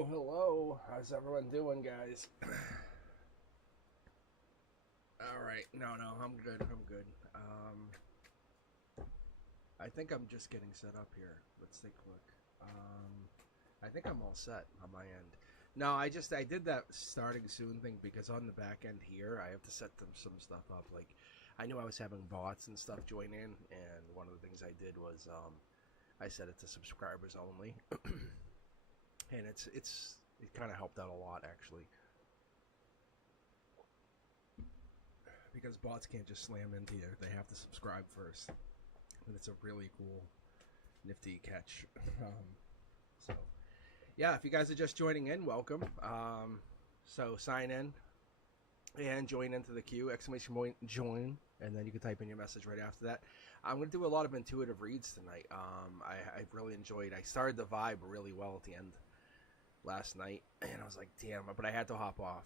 Hello, hello. How's everyone doing, guys? All right. No, I'm good. I'm good. I think I'm just getting set up here. Let's take a look. I think I'm all set on my end. No, I did that starting soon thing because on the back end here, I have to set some stuff up. Like, I knew I was having bots and stuff join in, and one of the things I did was I set it to subscribers only, and it kind of helped out a lot actually. Because bots can't just slam into you. They have to subscribe first. And it's a really cool, nifty catch. So, yeah, if you guys are just joining in, welcome. So sign in and join into the queue, exclamation point, join, and then you can type in your message right after that. I'm going to do a lot of intuitive reads tonight. I really enjoyed, I started the vibe really well at the end last night, and I was like, damn, but I had to hop off.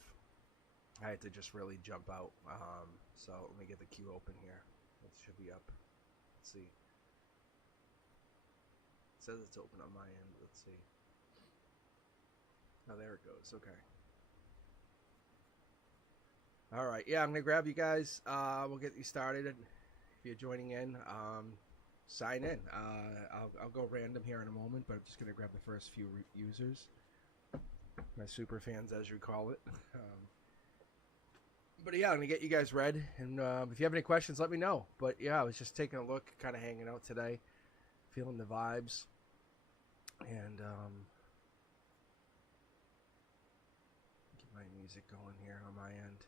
I had to just really jump out. So let me get the queue open here. It should be up. Let's see. It says it's open on my end. Let's see. Oh, there it goes. Okay. All right. Yeah, I'm going to grab you guys. We'll get you started. If you're joining in, sign in. I'll go random here in a moment, but I'm just going to grab the first few users. My super fans, as you call it. But yeah, I'm going to get you guys read. And if you have any questions, let me know. But yeah, I was just taking a look, kind of hanging out today, feeling the vibes. And get my music going here on my end.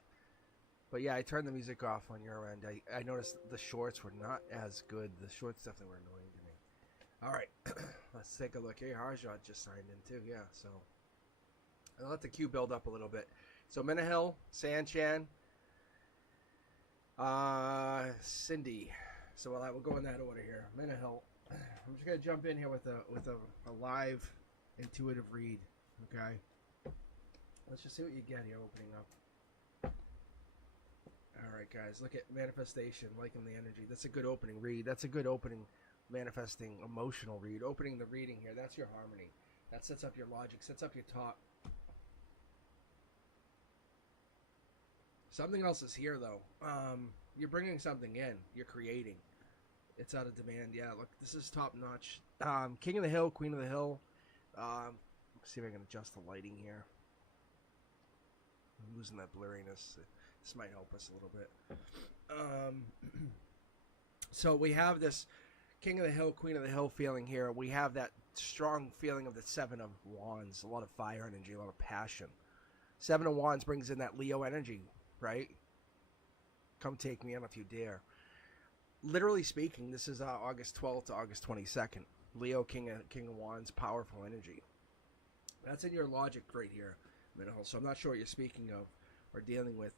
But yeah, I turned the music off on your end. I noticed the shorts were not as good. The shorts definitely were annoying to me. All right, let's take a look. Hey, Harjot just signed in too. Yeah, so I'll let the queue build up a little bit. So Minahill, Sanchan, Cindy. So we'll go in that order here. Minahill. I'm just gonna jump in here with a live intuitive read. Okay. Let's just see what you get here opening up. All right, guys. Look at manifestation, liking the energy. That's a good opening read. That's a good opening manifesting emotional read. Opening the reading here. That's your harmony. That sets up your logic. Sets up your talk. Something else is here, though. You're bringing something in. You're creating. It's out of demand. Yeah, look, this is top notch. King of the Hill, Queen of the Hill. Let's see if I can adjust the lighting here. I'm losing that blurriness. This might help us a little bit. So we have this King of the Hill, Queen of the Hill feeling here. We have that strong feeling of the Seven of Wands. A lot of fire energy, a lot of passion. Seven of Wands brings in that Leo energy, right? Come take me in if you dare. Literally speaking, this is August 12th to August 22nd. Leo, King of Wands, powerful energy. That's in your logic right here, so I'm not sure what you're speaking of or dealing with.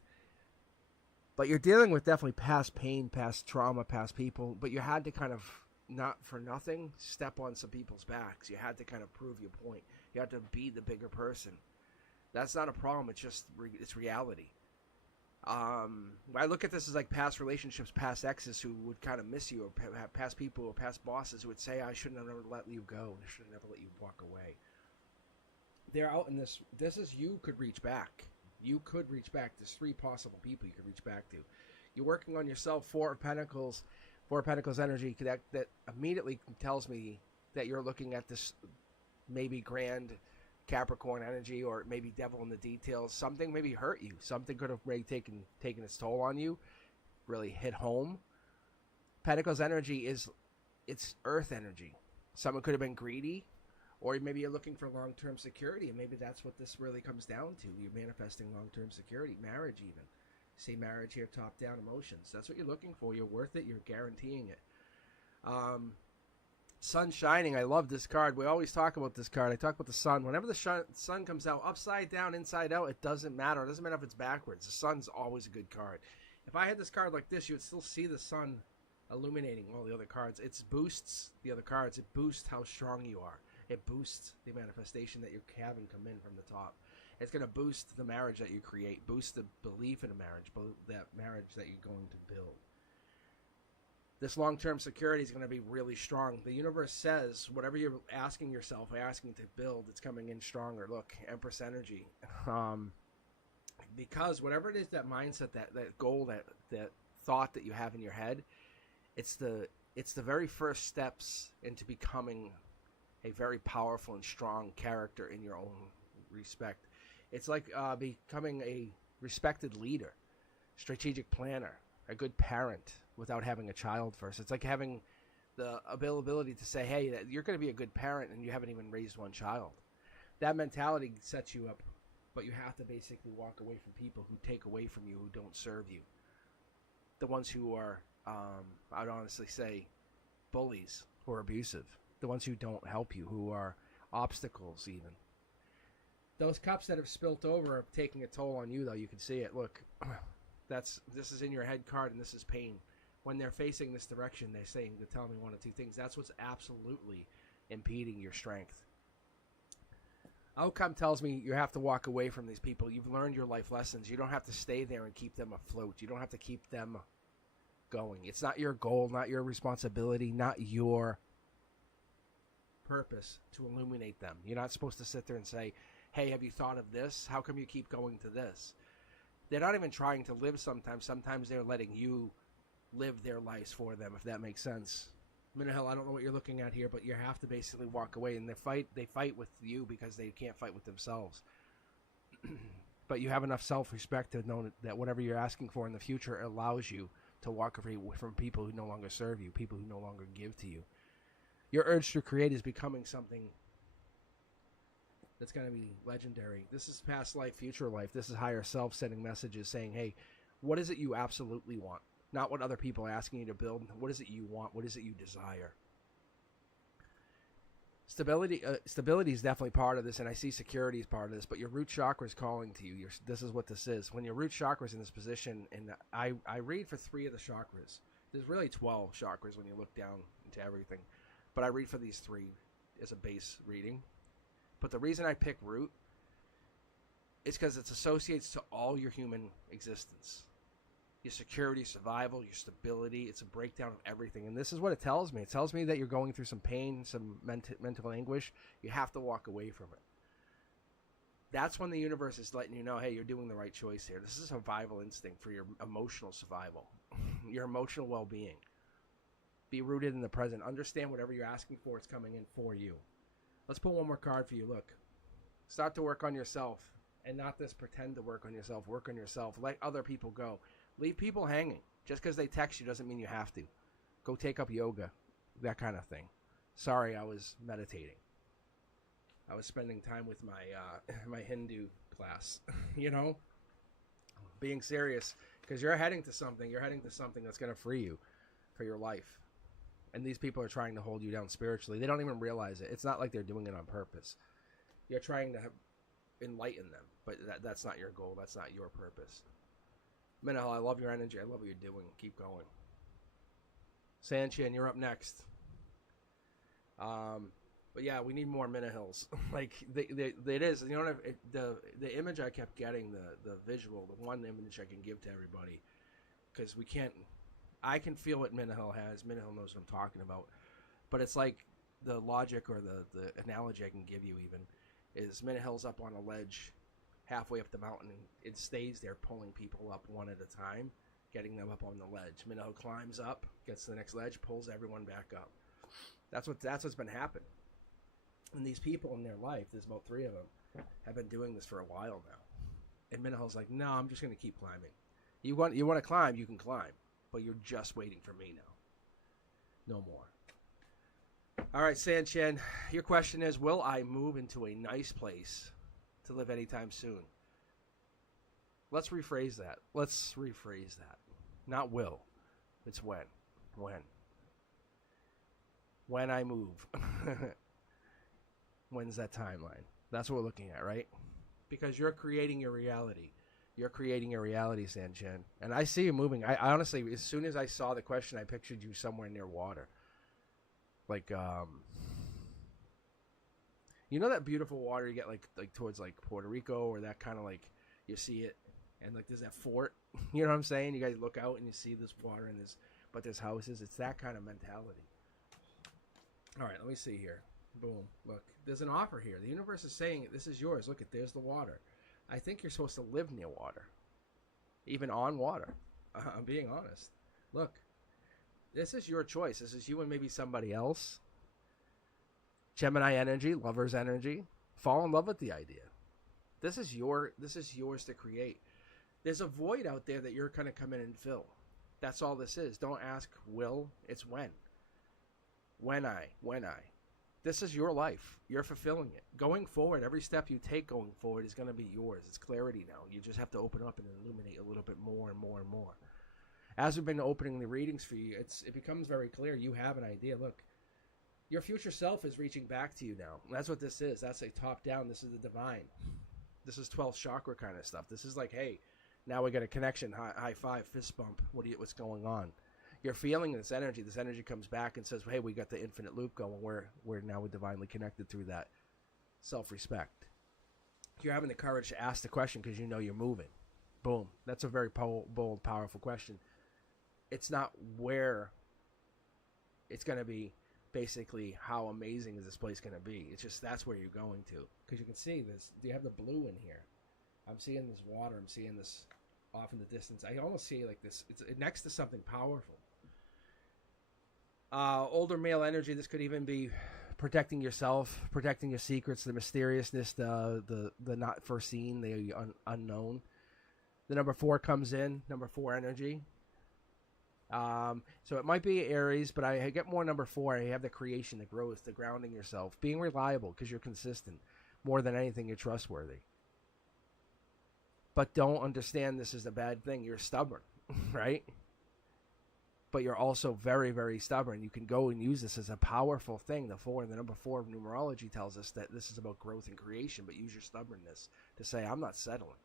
But you're dealing with definitely past pain, past trauma, past people. But you had to kind of, not for nothing, step on some people's backs. You had to kind of prove your point. You had to be the bigger person. That's not a problem. It's just, it's reality. I look at this as like past relationships, past exes who would kind of miss you, or past people or past bosses who would say, I shouldn't have never let you go. I should have never let you walk away. They're out in this. This is, you could reach back. You could reach back. There's three possible people you could reach back to. You're working on yourself. Four of Pentacles energy that immediately tells me that you're looking at this maybe grand Capricorn energy, or maybe devil in the details. Something maybe hurt you. Something could have really taken its toll on you. Really hit home. Pentacles energy it's earth energy. Someone could have been greedy, or maybe you're looking for long-term security, and maybe that's what this really comes down to. You're manifesting long-term security, marriage even. See marriage here, top-down emotions. That's what you're looking for. You're worth it. You're guaranteeing it. Sun shining. I love this card. We always talk about this card. I talk about the sun. Whenever the sun comes out, upside down, inside out, it doesn't matter. It doesn't matter if it's backwards. The sun's always a good card. If I had this card like this, you would still see the sun illuminating all the other cards. It boosts the other cards. It boosts how strong you are. It boosts the manifestation that you're having come in from the top. It's going to boost the marriage that you create, boost the belief in a marriage, that marriage that you're going to build. This long-term security is going to be really strong. The universe says whatever you're asking yourself, asking to build, it's coming in stronger. Look, Empress energy. Because whatever it is, that mindset, that goal, that thought that you have in your head, it's the very first steps into becoming a very powerful and strong character in your own respect. It's like becoming a respected leader, strategic planner, a good parent without having a child first. It's like having the availability to say, hey, you're going to be a good parent and you haven't even raised one child. That mentality sets you up, but you have to basically walk away from people who take away from you, who don't serve you. The ones who are, I'd honestly say, bullies or abusive. The ones who don't help you, who are obstacles even. Those cups that have spilt over are taking a toll on you, though. You can see it. Look, this is in your head card, and this is pain. When they're facing this direction, they're telling me one of two things. That's what's absolutely impeding your strength. Outcome tells me you have to walk away from these people. You've learned your life lessons. You don't have to stay there and keep them afloat. You don't have to keep them going. It's not your goal, not your responsibility, not your purpose to illuminate them. You're not supposed to sit there and say, hey, have you thought of this? How come you keep going to this? They're not even trying to live sometimes. Sometimes they're letting you live their lives for them, if that makes sense. Minahil, I don't know what you're looking at here, but you have to basically walk away. And they fight with you because they can't fight with themselves. But you have enough self-respect to know that whatever you're asking for in the future allows you to walk away from people who no longer serve you, people who no longer give to you. Your urge to create is becoming something that's going to be legendary. This is past life, future life. This is higher self sending messages saying, hey, what is it you absolutely want? Not what other people are asking you to build. What is it you want? What is it you desire? Stability is definitely part of this, and I see security as part of this, but your root chakra is calling to you. This is what this is. When your root chakra is in this position, and I read for 3 of the chakras. There's really 12 chakras when you look down into everything. But I read for these 3 as a base reading. But the reason I pick root is because it associates to all your human existence. Your security, survival, your stability. It's a breakdown of everything. And this is what it tells me. It tells me that you're going through some pain, some mental anguish. You have to walk away from it. That's when the universe is letting you know, hey, you're doing the right choice here. This is a survival instinct for your emotional survival, your emotional well-being. Be rooted in the present. Understand whatever you're asking for, it's coming in for you. Let's pull one more card for you. Look, start to work on yourself and not just pretend to work on yourself. Work on yourself. Let other people go. Leave people hanging. Just because they text you doesn't mean you have to. Go take up yoga, that kind of thing. Sorry, I was meditating. I was spending time with my my Hindu class, you know? Being serious, because you're heading to something. You're heading to something that's going to free you for your life. And these people are trying to hold you down spiritually. They don't even realize it. It's not like they're doing it on purpose. You're trying to enlighten them, but that's not your goal. That's not your purpose. Minahal, I love your energy. I love what you're doing. Keep going. Sanchin, you're up next. But yeah, we need more Minahils. Like it is. You know, the image I kept getting, the visual, the one image I can give to everybody, because we can't. I can feel what Minahil has. Minahil knows what I'm talking about. But it's like the logic or the analogy I can give you even is Minahil's up on a ledge halfway up the mountain, and it stays there pulling people up one at a time, getting them up on the ledge. Minahil climbs up, gets to the next ledge, pulls everyone back up. That's what's been happening. And these people in their life, there's about 3 of them, have been doing this for a while now. And Minahil's like, no, I'm just going to keep climbing. You want to climb, you can climb. But you're just waiting for me now. No more. All right, Sanchin, your question is, will I move into a nice place to live anytime soon? Let's rephrase that. Not will. It's when. When I move. When's that timeline? That's what we're looking at, right? Because you're creating your reality. You're creating your reality, Sanchin. And I see you moving. I honestly, as soon as I saw the question, I pictured you somewhere near water. Like, you know that beautiful water you get like towards like Puerto Rico, or that kind of like, you see it, and like there's that fort. You know what I'm saying? You guys look out and you see this water, and there's but there's houses. It's that kind of mentality. All right, let me see here. Boom. Look, there's an offer here. The universe is saying, this is yours. Look, there's the water. I think you're supposed to live near water, even on water. I'm being honest. Look, this is your choice. This is you and maybe somebody else. Gemini energy, lover's energy. Fall in love with the idea. This is yours to create. There's a void out there that you're going to come in and fill. That's all this is. Don't ask will, it's when. When I. This is your life. You're fulfilling it. Going forward, every step you take going forward is going to be yours. It's clarity now. You just have to open up and illuminate a little bit more and more and more. As we've been opening the readings for you, it becomes very clear. You have an idea. Look, your future self is reaching back to you now. That's what this is. That's a top down. This is the divine. This is 12th chakra kind of stuff. This is like, hey, now we got a connection. High five, fist bump. What's going on? You're feeling this energy. This energy comes back and says, hey, we got the infinite loop going. We're now divinely connected through that self-respect. You're having the courage to ask the question because you know you're moving. Boom. That's a very bold, powerful question. It's not where it's going to be, basically how amazing is this place going to be. It's just that's where you're going to. Because you can see this. Do you have the blue in here? I'm seeing this water. I'm seeing this off in the distance. I almost see like this. It's next to something powerful. Older male energy. This could even be protecting yourself, protecting your secrets, the mysteriousness, the not foreseen, the unknown. The number 4 comes in. Number 4 energy. So it might be Aries, but I get more number 4. I have the creation, the growth, the grounding yourself, being reliable because you're consistent. More than anything, you're trustworthy. But don't understand this is a bad thing. You're stubborn, right? But you're also very, very stubborn. You can go and use this as a powerful thing. The number 4 of numerology tells us that this is about growth and creation, but use your stubbornness to say, I'm not settling.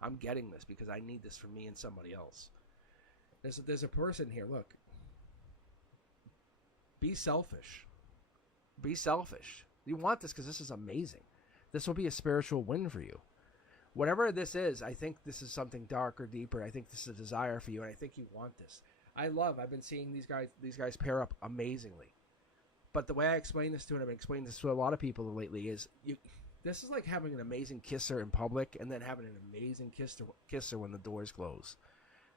I'm getting this because I need this for me and somebody else. There's a person here, look. Be selfish. Be selfish. You want this because this is amazing. This will be a spiritual win for you. Whatever this is, I think this is something darker, deeper. I think this is a desire for you, and I think you want this. I've been seeing these guys pair up amazingly. But the way I explain this to, and I've been explaining this to a lot of people lately, is this is like having an amazing kisser in public and then having an amazing kisser when the doors close.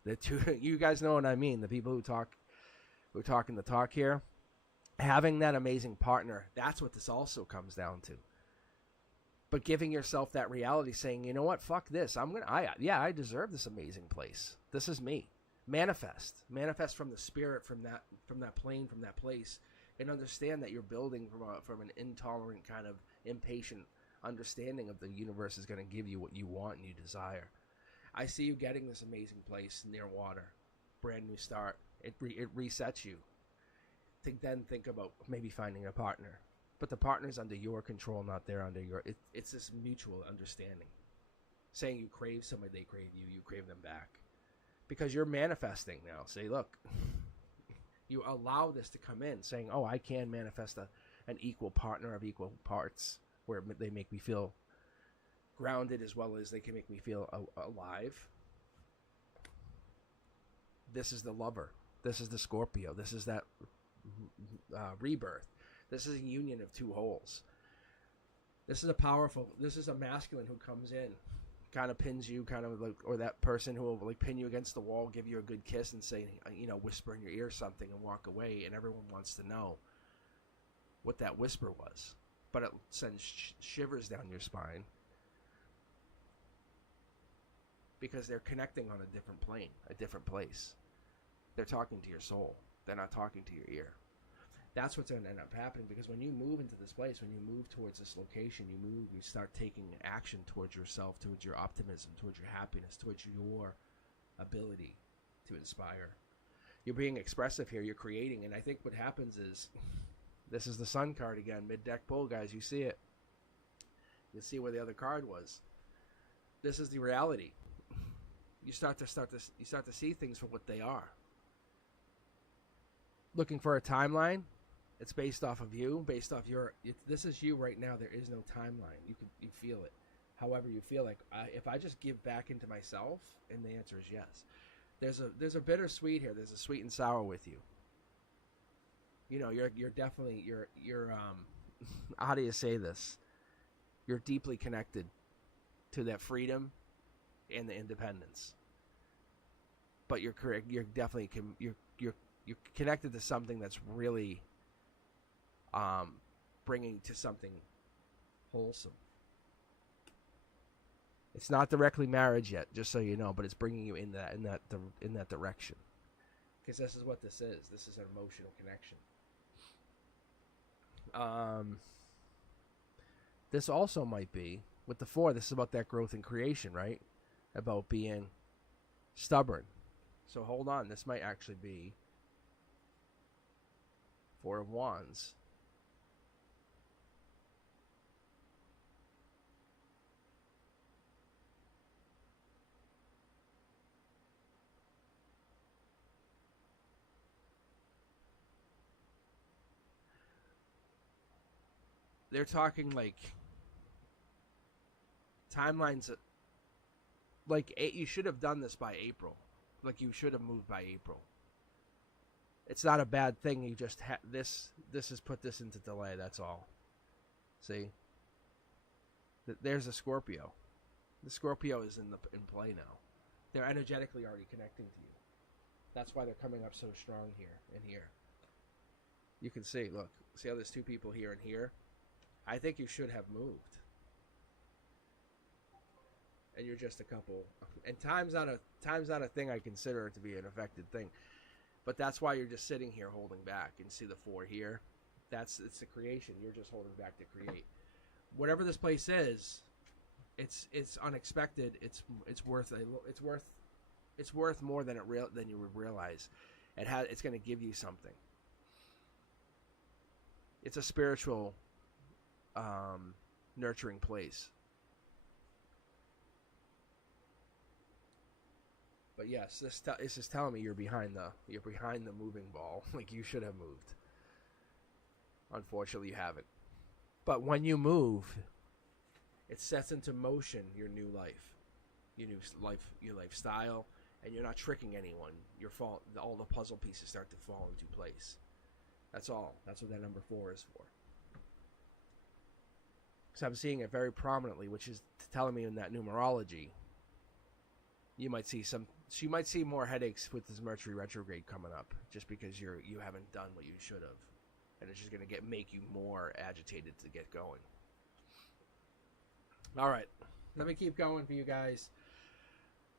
The two, you guys know what I mean. The people who talking the talk here, having that amazing partner. That's what this also comes down to. But giving yourself that reality, saying, you know what, fuck this. I deserve this amazing place. This is me. Manifest from the spirit, from that plane, from that place, and understand that you're building from an intolerant kind of impatient understanding of the universe is going to give you what you want and you desire. I see you getting this amazing place near water, brand new start. It resets you. Then think about maybe finding a partner, but the partner's under your control, not they're under your. It's this mutual understanding. Saying you crave somebody, they crave you. You crave them back, because you're manifesting now. Say, look, you allow this to come in, saying, oh, I can manifest an equal partner of equal parts, where they make me feel grounded as well as they can make me feel alive. This is the lover. This is the Scorpio. This is that rebirth. This is a union of two wholes. This is a masculine who comes in, kind of pins you, kind of like, or that person who will like pin you against the wall, give you a good kiss and say, whisper in your ear something and walk away, and everyone wants to know what that whisper was. But it sends shivers down your spine. Because they're connecting on a different plane, a different place. They're talking to your soul. They're not talking to your ear. That's what's going to end up happening, because when you move into this place, when you move towards this location, you start taking action towards yourself, towards your optimism, towards your happiness, towards your ability to inspire. You're being expressive here. You're creating. And I think what happens is, this is the Sun card again, mid-deck pull, guys. You see it. You see where the other card was. This is the reality. You start to see things for what they are. Looking for a timeline, it's based off of you, based off this is you right now. There is no timeline. You feel it. However you feel, like if I just give back into myself, and the answer is yes. There's a bittersweet here. There's a sweet and sour with you. You know, you're definitely you're how do you say this? You're deeply connected to that freedom and the independence. But you're correct. You're definitely you're connected to something that's really bringing to something wholesome. It's not directly marriage yet, just so you know, but it's bringing you in that direction. Because this is what this is. This is an emotional connection. This also might be with the 4. This is about that growth and creation, right? About being stubborn. So hold on. This might actually be 4 of Wands. They're talking like timelines. Like you should have done this by April. Like you should have moved by April. It's not a bad thing. You just this has put this into delay. That's all. See, there's a Scorpio. The Scorpio is in play now. They're energetically already connecting to you. That's why they're coming up so strong here and here. You can see. Look, see how there's 2 people here and here. I think you should have moved. And you're just a couple. And time's not a thing I consider it to be an affected thing. But that's why you're just sitting here holding back. And see the 4 here? It's the creation. You're just holding back to create. Whatever this place is, it's unexpected. It's worth more than you would realize. It's going to give you something. It's a spiritual nurturing place. But yes, this is telling me you're behind the moving ball. Like you should have moved. Unfortunately, you haven't. But when you move, it sets into motion your new life, your lifestyle, and you're not tricking anyone. All the puzzle pieces start to fall into place. That's all. That's what that number 4 is for. So I'm seeing it very prominently, which is telling me in that numerology, you might see more headaches with this Mercury retrograde coming up, just because you haven't done what you should have, and it's just going to make you more agitated to get going. All right, let me keep going for you guys.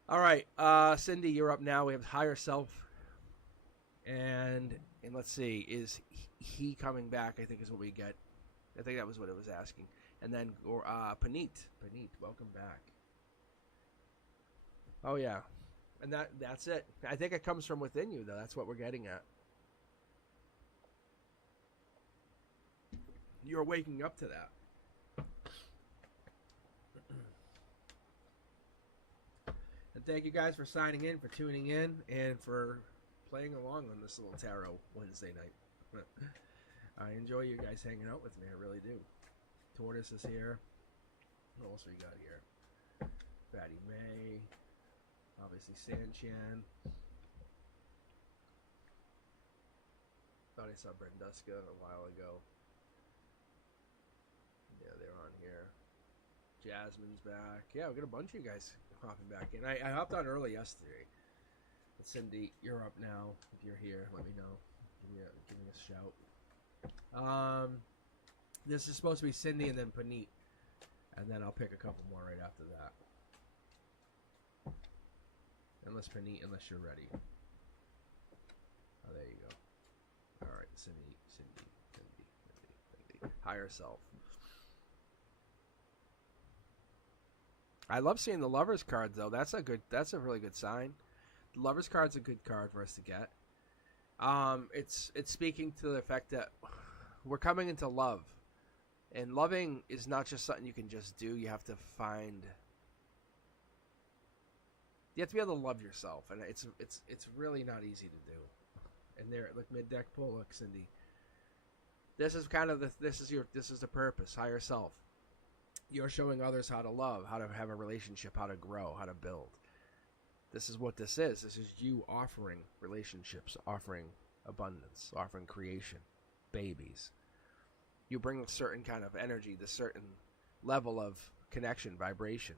All right, Cindy, you're up now. We have higher self, and let's see, is he coming back? I think is what we get. I think that was what it was asking. And then, Paneet, welcome back. Oh yeah, and that's it. I think it comes from within you, though. That's what we're getting at. You're waking up to that. And thank you guys for signing in, for tuning in, and for playing along on this little tarot Wednesday night. I enjoy you guys hanging out with me. I really do. Tortoise is here. What else we got here? Fatty May. Obviously Sanchan. Thought I saw Brenduska a while ago. Yeah, they're on here. Jasmine's back. Yeah, we got a bunch of you guys hopping back in. I hopped on early yesterday. But Cindy, you're up now. If you're here, let me know. Give me a shout. This is supposed to be Cindy and then Paneet. And then I'll pick a couple more right after that. Unless you're ready. Oh, there you go. Alright, Cindy. Higher self. I love seeing the Lover's card, though. That's a really good sign. The Lover's card's a good card for us to get. It's speaking to the effect that we're coming into love. And loving is not just something you can just do. You have to be able to love yourself, and it's really not easy to do. And there, look, mid deck pull, look, Cindy. This is kind of this is the purpose, higher self. You're showing others how to love, how to have a relationship, how to grow, how to build. This is what this is. This is you offering relationships, offering abundance, offering creation, babies. You bring a certain kind of energy, this certain level of connection, vibration.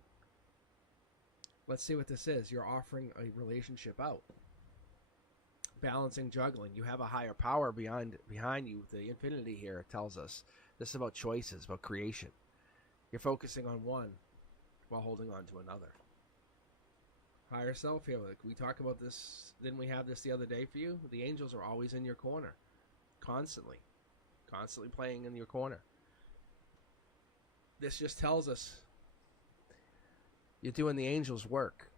Let's see what this is. You're offering a relationship out. Balancing, juggling. You have a higher power behind you. The infinity here tells us this is about choices, about creation. You're focusing on one while holding on to another. Higher self here. Like we talk about this. Didn't we have this the other day for you? The angels are always in your corner, constantly playing in your corner. This just tells us you're doing the angels' work.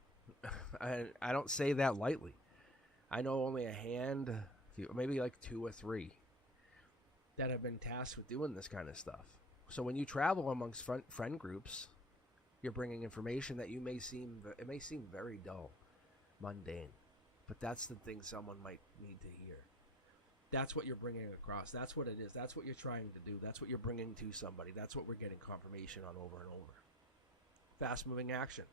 I don't say that lightly. I know only a hand, maybe like 2 or 3, that have been tasked with doing this kind of stuff. So when you travel amongst friend groups, you're bringing information that it may seem very dull, mundane, but that's the thing someone might need to hear. That's what you're bringing across. That's what it is. That's what you're trying to do. That's what you're bringing to somebody. That's what we're getting confirmation on over and over. Fast-moving action.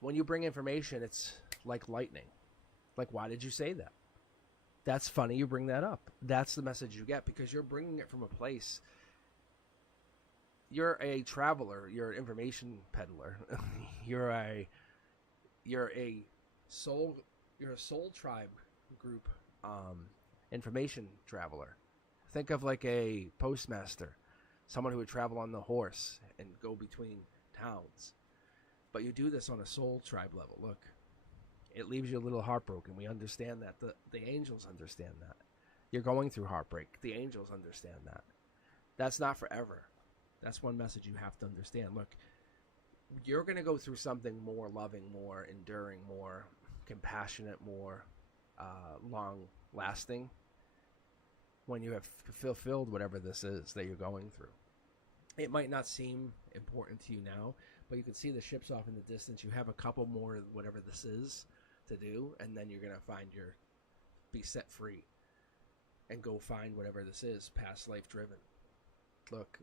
When you bring information, it's like lightning. Like, why did you say that? That's funny you bring that up. That's the message you get because you're bringing it from a place. You're a traveler. You're an information peddler. You're a soul tribe group information traveler. Think of like a postmaster, someone who would travel on the horse and go between towns. But you do this on a soul tribe level. Look, it leaves you a little heartbroken. We understand that. The angels understand that. You're going through heartbreak. The angels understand that. That's not forever. That's one message you have to understand. Look, you're going to go through something more loving, more enduring, more compassionate, more long-lasting when you have fulfilled whatever this is that you're going through. It might not seem important to you now, but you can see the ships off in the distance. You have a couple more, whatever this is, to do, and then you're going to be set free and go find whatever this is, past life driven. Look,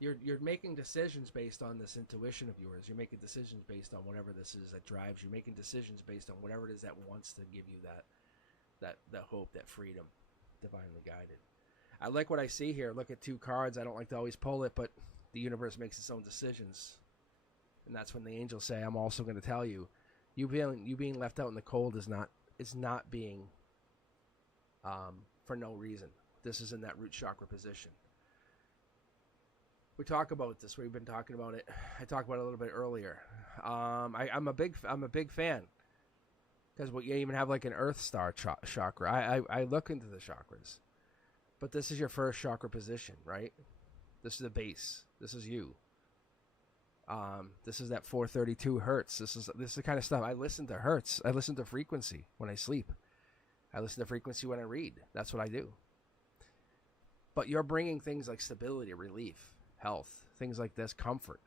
you're making decisions based on this intuition of yours. You're making decisions based on whatever this is that drives you. You're making decisions based on whatever it is that wants to give you that hope, that freedom, divinely guided. I like what I see here. Look at 2 cards. I don't like to always pull it, but the universe makes its own decisions. And that's when the angels say, I'm also going to tell you, you being left out in the cold is not being for no reason. This is in that root chakra position. We talk about this. We've been talking about it. I talked about it a little bit earlier. I'm a big fan because you even have like an Earth Star chakra. I look into the chakras, but this is your first chakra position, right? This is the base. This is you. This is that 432 hertz. This is the kind of stuff I listen to. Hertz. I listen to frequency when I sleep. I listen to frequency when I read. That's what I do. But you're bringing things like stability, relief, health, things like this, comfort.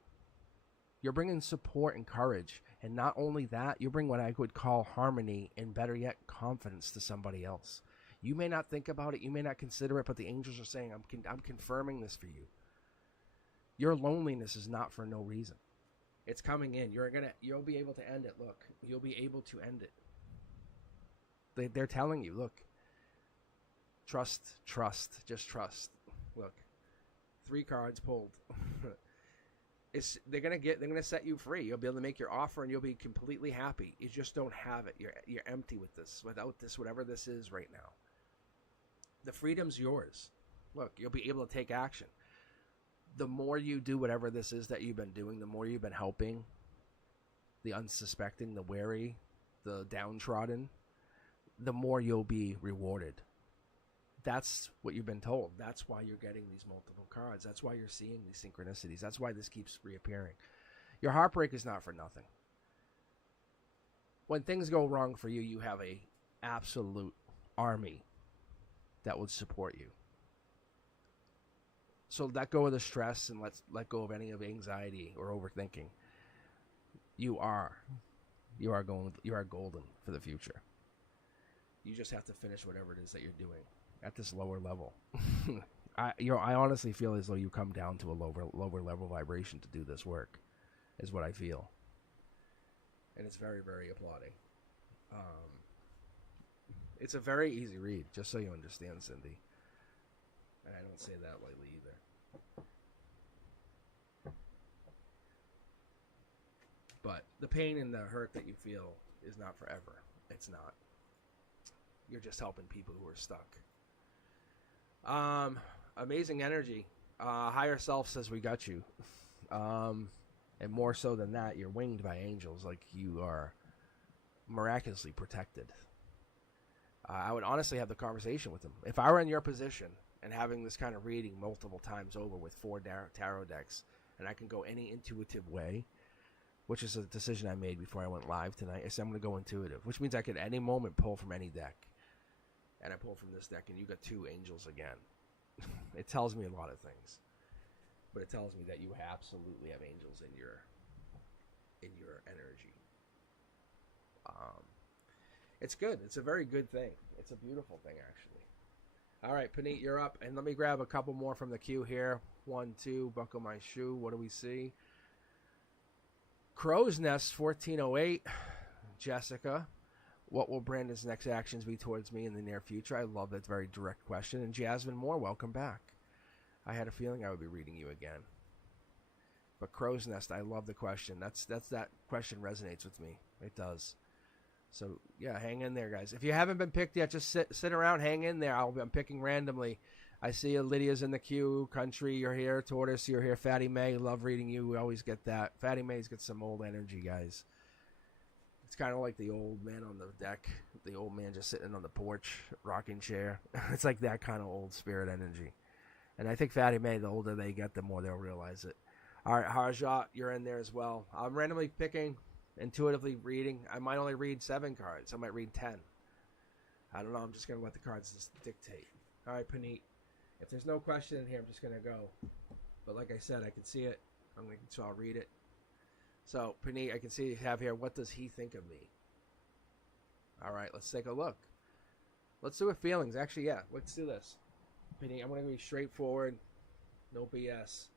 You're bringing support and courage. And not only that, you bring what I would call harmony and, better yet, confidence to somebody else. You may not think about it. You may not consider it, but the angels are saying, I'm confirming this for you. Your loneliness is not for no reason. It's coming in. You'll be able to end it. Look, you'll be able to end it. They're telling you, look, trust, just trust. Look, 3 cards pulled. They're gonna set you free. You'll be able to make your offer, and you'll be completely happy. You just don't have it. You're empty without this, whatever this is right now. The freedom's yours. Look, you'll be able to take action. The more you do whatever this is that you've been doing, the more you've been helping the unsuspecting, the wary, the downtrodden, the more you'll be rewarded. That's what you've been told. That's why you're getting these multiple cards. That's why you're seeing these synchronicities. That's why this keeps reappearing. Your heartbreak is not for nothing. When things go wrong for you, you have a absolute army that would support you. So let go of the stress and let go of any of anxiety or overthinking. You are golden for the future. You just have to finish whatever it is that you're doing at this lower level. I honestly feel as though you come down to a lower level vibration to do this work, is what I feel. and it's very, very applauding. It's a very easy read, just so you understand, Cindy. And I don't say that lightly either. But the pain and the hurt that you feel is not forever. It's not. You're just helping people who are stuck. Amazing energy. Higher self says we got you. And more so than that, you're winged by angels, like you are miraculously protected. I would honestly have the conversation with them. If I were in your position and having this kind of reading multiple times over with 4 tarot decks, and I can go any intuitive way, which is a decision I made before I went live tonight. I said I'm going to go intuitive, which means I could at any moment pull from any deck. And I pull from this deck, and you got 2 angels again. It tells me a lot of things. But it tells me that you absolutely have angels in your energy. It's good. It's a very good thing. It's a beautiful thing, actually. All right, Paneet, you're up. And let me grab a couple more from the queue here. 1, 2, buckle my shoe. What do we see? Crow's Nest 1408. Jessica, what will Brandon's next actions be towards me in the near future? I love that very direct question. And Jasmine Moore, welcome back. I had a feeling I would be reading you again. But Crow's Nest, I love the question. That question resonates with me. It does. So, yeah, hang in there, guys. If you haven't been picked yet, just sit around, hang in there. I'm picking randomly. I see Lydia's in the queue. Country, you're here. Tortoise, you're here. Fatty May, love reading you. We always get that. Fatty May's got some old energy, guys. It's kind of like the old man on the deck. The old man just sitting on the porch, rocking chair. It's like that kind of old spirit energy. And I think Fatty May, the older they get, the more they'll realize it. All right, Harjot, you're in there as well. I'm randomly picking, intuitively reading. I might only read 7 cards. I might read 10. I don't know. I'm just going to let the cards just dictate. All right, Paneet. If there's no question in here, I'm just going to go. But like I said, I can see it. So I'll read it. So, Paneet, I can see you have here, what does he think of me? All right, let's take a look. Let's do it feelings. Actually, yeah, let's do this. Paneet, I'm going to be straightforward. No BS.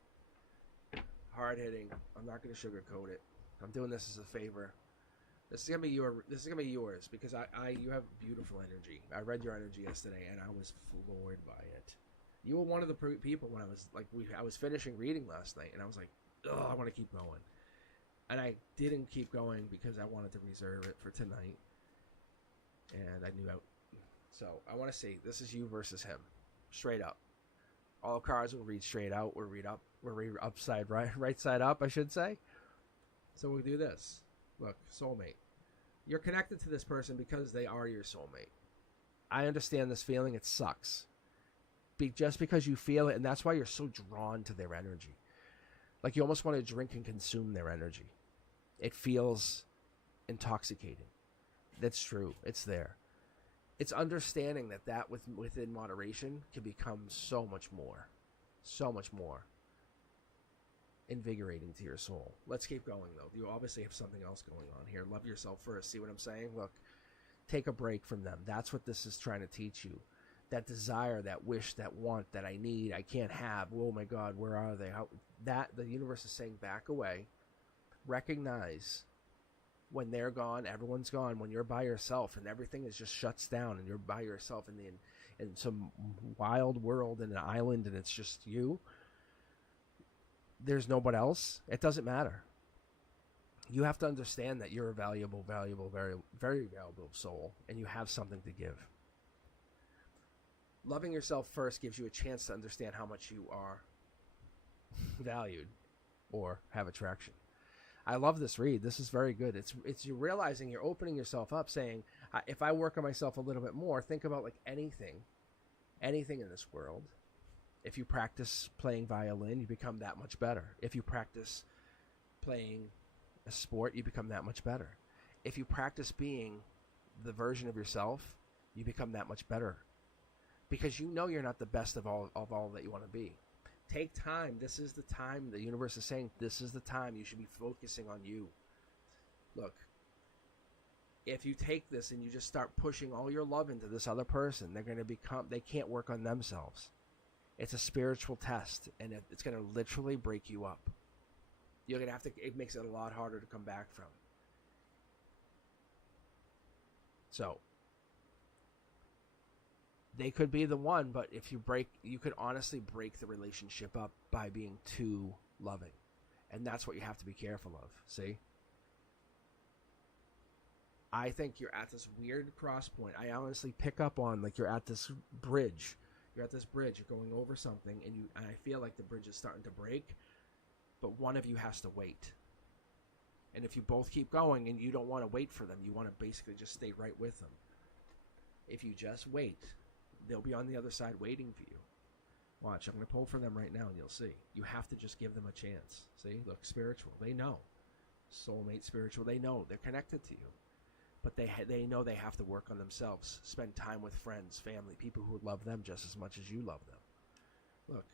Hard hitting. I'm not going to sugarcoat it. I'm doing this as a favor. This is gonna be yours because you have beautiful energy. I read your energy yesterday and I was floored by it. You were one of the people when I was finishing reading last night and I was like, oh, I want to keep going. And I didn't keep going because I wanted to reserve it for tonight. And I knew so I want to say this is you versus him, straight up. All cards will read straight out. We'll read up. We'll read upside right side up, I should say. So we'll do this. Look, soulmate. You're connected to this person because they are your soulmate. I understand this feeling. It sucks. Just because you feel it, and that's why you're so drawn to their energy. Like you almost want to drink and consume their energy. It feels intoxicating. That's true. It's there. It's understanding that within moderation can become so much more invigorating to your soul. Let's keep going, though. You obviously have something else going on here. Love yourself first. See what I'm saying? Look, take a break from them. That's what this is trying to teach you. That desire, that wish, that want, that I need, I can't have. Oh, my God, where are they? The universe is saying back away. Recognize when they're gone, everyone's gone. When you're by yourself and everything is just shuts down and you're by yourself in some wild world in an island and it's just you. There's nobody else. It doesn't matter. You have to understand that you're a valuable, very, very valuable soul, and you have something to give. Loving yourself first gives you a chance to understand how much you are valued or have attraction. I love this read. This is very good. It's you realizing you're opening yourself up, saying, if I work on myself a little bit more, think about like anything in this world. If you practice playing violin, you become that much better. If you practice playing a sport, you become that much better. If you practice being the version of yourself, you become that much better. Because you know you're not the best of all that you want to be. Take time. This is the time. The universe is saying this is the time you should be focusing on you. Look, if you take this and you just start pushing all your love into this other person, they can't work on themselves. It's a spiritual test, and it's going to literally break you up. You're going to have to, it makes it a lot harder to come back from. So they could be the one, but if you could honestly break the relationship up by being too loving. And that's what you have to be careful of. See? I think you're at this weird cross point. I honestly pick up on, like, you're at this bridge. You're going over something, and I feel like the bridge is starting to break, but one of you has to wait. And if you both keep going and you don't want to wait for them, you want to basically just stay right with them. If you just wait, they'll be on the other side waiting for you. Watch, I'm going to pull for them right now, and you'll see. You have to just give them a chance. See? Look, spiritual. They know. Soulmate, spiritual. They know. They're connected to you. But they know they have to work on themselves. Spend time with friends, family, people who love them just as much as you love them. Look,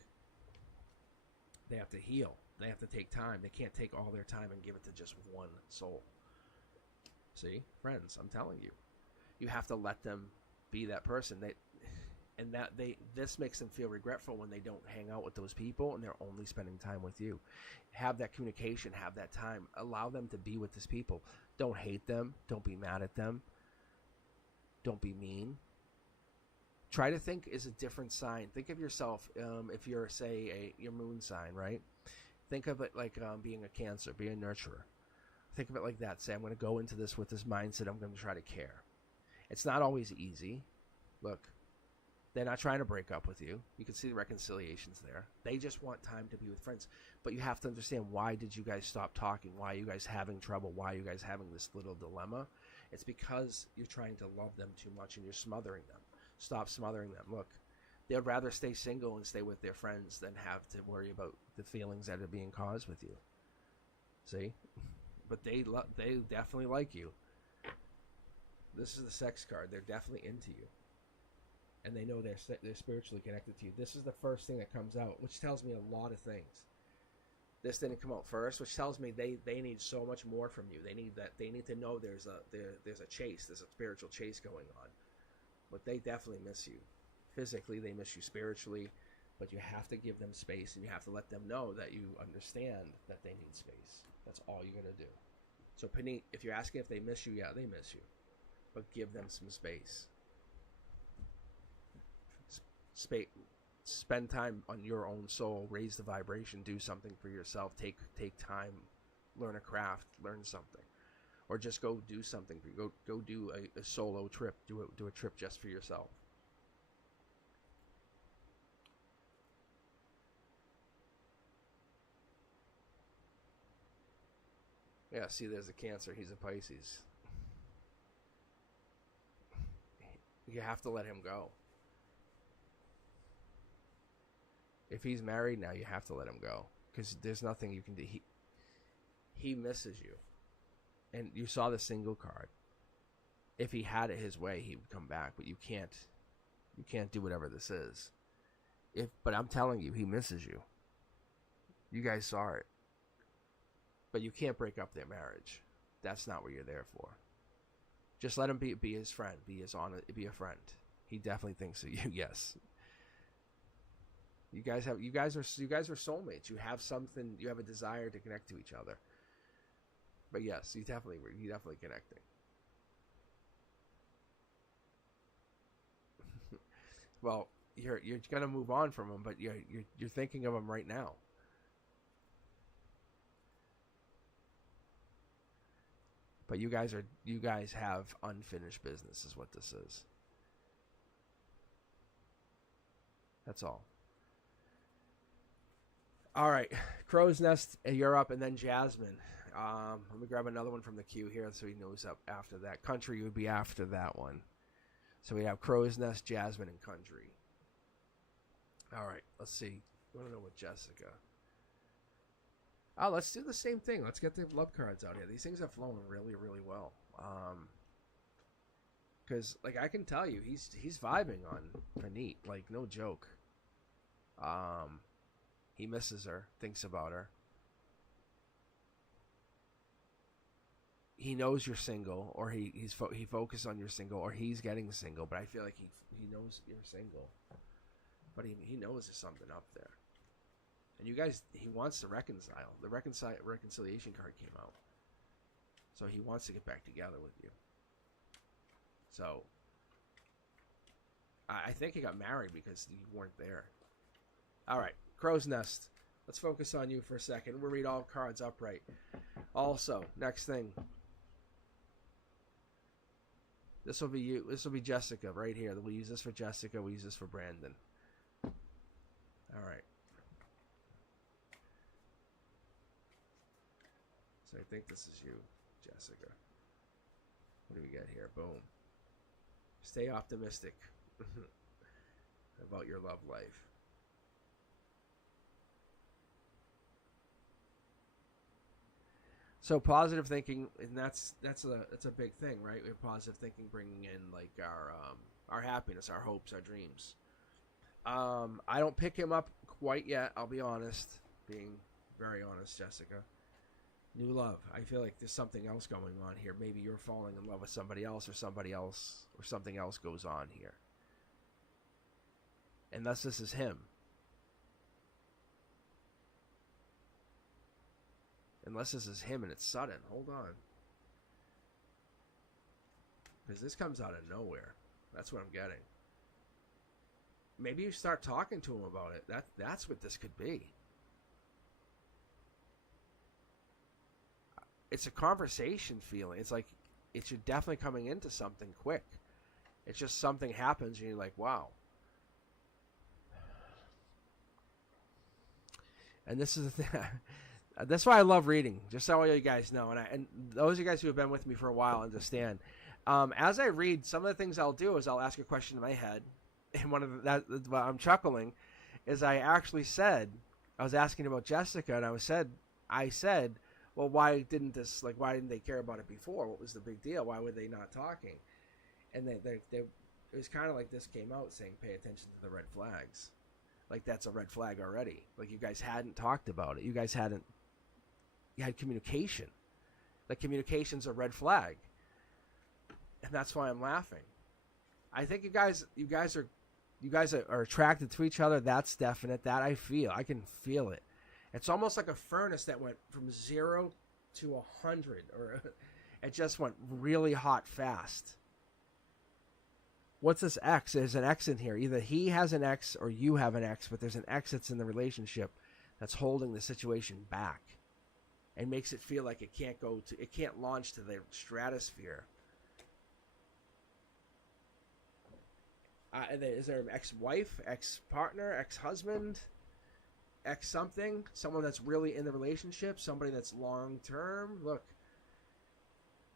they have to heal. They have to take time. They can't take all their time and give it to just one soul. See? Friends, I'm telling you. You have to let them be that person. This makes them feel regretful when they don't hang out with those people and they're only spending time with you. Have that communication, have that time. Allow them to be with these people. Don't hate them. Don't be mad at them. Don't be mean. Try to think as a different sign. Think of yourself, if you're, say, your moon sign, right? Think of it like being a Cancer, be a nurturer. Think of it like that. Say, I'm going to go into this with this mindset. I'm going to try to care. It's not always easy. Look, they're not trying to break up with you. You can see the reconciliations there. They just want time to be with friends. But you have to understand, why did you guys stop talking? Why are you guys having trouble? Why are you guys having this little dilemma? It's because you're trying to love them too much and you're smothering them. Stop smothering them. Look, they'd rather stay single and stay with their friends than have to worry about the feelings that are being caused with you. See? But they definitely like you. This is the sex card. They're definitely into you. And they know they're spiritually connected to you. This is the first thing that comes out, which tells me a lot of things. This didn't come out first, which tells me they need so much more from you. They need to know there's a chase, there's a spiritual chase going on. But they definitely miss you. Physically, they miss you spiritually, but you have to give them space, and you have to let them know that you understand that they need space. That's all you got to do. So, Panit, if you're asking if they miss you, yeah, they miss you. But give them some space. Spend time on your own soul, raise the vibration, do something for yourself, take time, learn a craft, learn something, or just go do something. Go do a solo trip, do a trip just for yourself. Yeah, see, there's a Cancer. He's a Pisces. You have to let him go. If he's married now, you have to let him go, because there's nothing you can do. He misses you, and you saw the single card. If he had it his way, he would come back, but you can't do whatever this is. But I'm telling you, he misses you. You guys saw it, but you can't break up their marriage. That's not what you're there for. Just let him be his friend, be a friend. He definitely thinks of you. Yes. You guys are soulmates. You have something. You have a desire to connect to each other. But yes, you definitely connecting. Well, you're gonna move on from him, but you're thinking of him right now. But you guys have unfinished business, is what this is. That's all. All right, Crow's Nest, you're up, and then Jasmine. Let me grab another one from the queue here so he knows up after that. Country would be after that one. So we have Crow's Nest, Jasmine, and Country. All right, let's see. I want to know what Jessica. Oh, let's do the same thing. Let's get the love cards out here. These things are flowing really, really well. Because, like, I can tell you, he's vibing on Panit, like, no joke. He misses her, thinks about her. He knows you're single, or he focused on you're single, or he's getting single. But I feel like he knows you're single, but he knows there's something up there. And you guys, he wants to reconcile. The reconciliation card came out, so he wants to get back together with you. So I think he got married because you weren't there. All right, Crow's Nest. Let's focus on you for a second. We'll read all cards upright. Also, next thing. This will be you. This will be Jessica right here. We'll use this for Jessica. We'll use this for Brandon. All right. So I think this is you, Jessica. What do we get here? Boom. Stay optimistic about your love life. So positive thinking, and that's a big thing, right? Positive thinking bringing in like our happiness, our hopes, our dreams. I don't pick him up quite yet. I'll be honest, being very honest, Jessica. New love. I feel like there's something else going on here. Maybe you're falling in love with somebody else, or something else goes on here. Unless this is him. Unless this is him and it's sudden. Hold on. Because this comes out of nowhere. That's what I'm getting. Maybe you start talking to him about it. That's what this could be. It's a conversation feeling. It's like you're definitely coming into something quick. It's just something happens and you're like, wow. And this is the thing. That's why I love reading. Just so all you guys know, and those of you guys who have been with me for a while understand. As I read, some of the things I'll do is I'll ask a question in my head, and one of that while I'm chuckling, is I actually said I was asking about Jessica, and I said, well, why didn't they care about it before? What was the big deal? Why were they not talking? And it was kind of like this came out saying, pay attention to the red flags. Like that's a red flag already. Like you guys hadn't talked about it. You had communication. Like communication's a red flag. And that's why I'm laughing. I think you guys are attracted to each other. That's definite. That I can feel it. It's almost like a furnace that went from 0 to 100, or it just went really hot fast. What's this X? There's an X in here. Either he has an X or you have an X, but there's an X that's in the relationship that's holding the situation back and makes it feel like it can't launch to the stratosphere. Is there an ex-wife, ex-partner, ex-husband, ex-something? Someone that's really in the relationship? Somebody that's long-term? Look,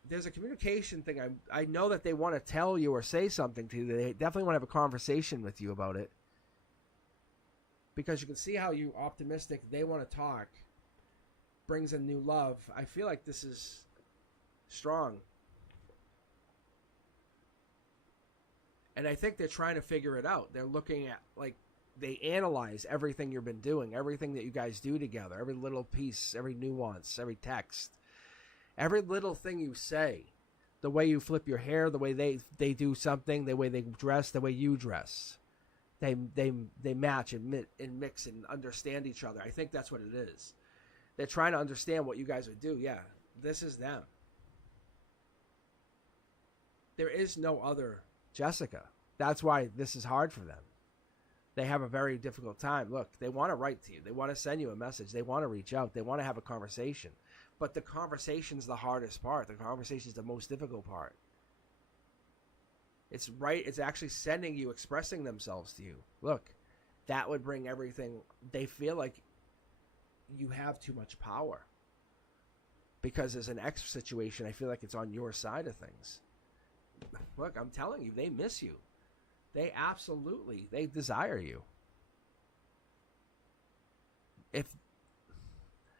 there's a communication thing. I know that they want to tell you or say something to you. They definitely want to have a conversation with you about it. Because you can see how you optimistic, they want to talk, brings in new love. I feel like this is strong. And I think they're trying to figure it out. They're looking at, like, they analyze everything you've been doing, everything that you guys do together, every little piece, every nuance, every text, every little thing you say, the way you flip your hair, the way they do something, the way they dress, the way you dress. They match and mix and understand each other. I think that's what it is. They're trying to understand what you guys would do. Yeah, this is them. There is no other Jessica. That's why this is hard for them. They have a very difficult time. Look, they want to write to you. They want to send you a message. They want to reach out. They want to have a conversation. But the conversation's the hardest part. The conversation's the most difficult part. It's actually sending you, expressing themselves to you. Look, that would bring everything. They feel like you have too much power. Because as an ex situation, I feel like it's on your side of things. Look, I'm telling you, they miss you. They desire you. If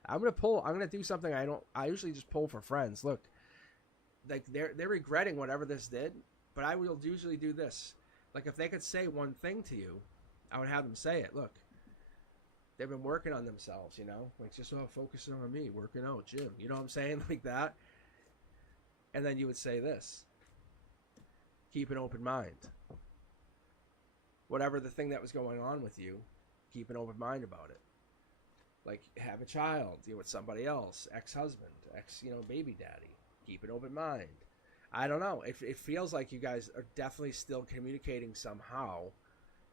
I'm gonna do something I usually just pull for friends. Look, like they're regretting whatever this did, but I will usually do this. Like if they could say one thing to you, I would have them say it. Look, they've been working on themselves, like just focusing on me, working out, gym. You know what I'm saying? Like that. And then you would say this. Keep an open mind. Whatever the thing that was going on with you, keep an open mind about it. Like have a child, with somebody else, ex-husband, baby daddy. Keep an open mind. I don't know. It feels like you guys are definitely still communicating somehow,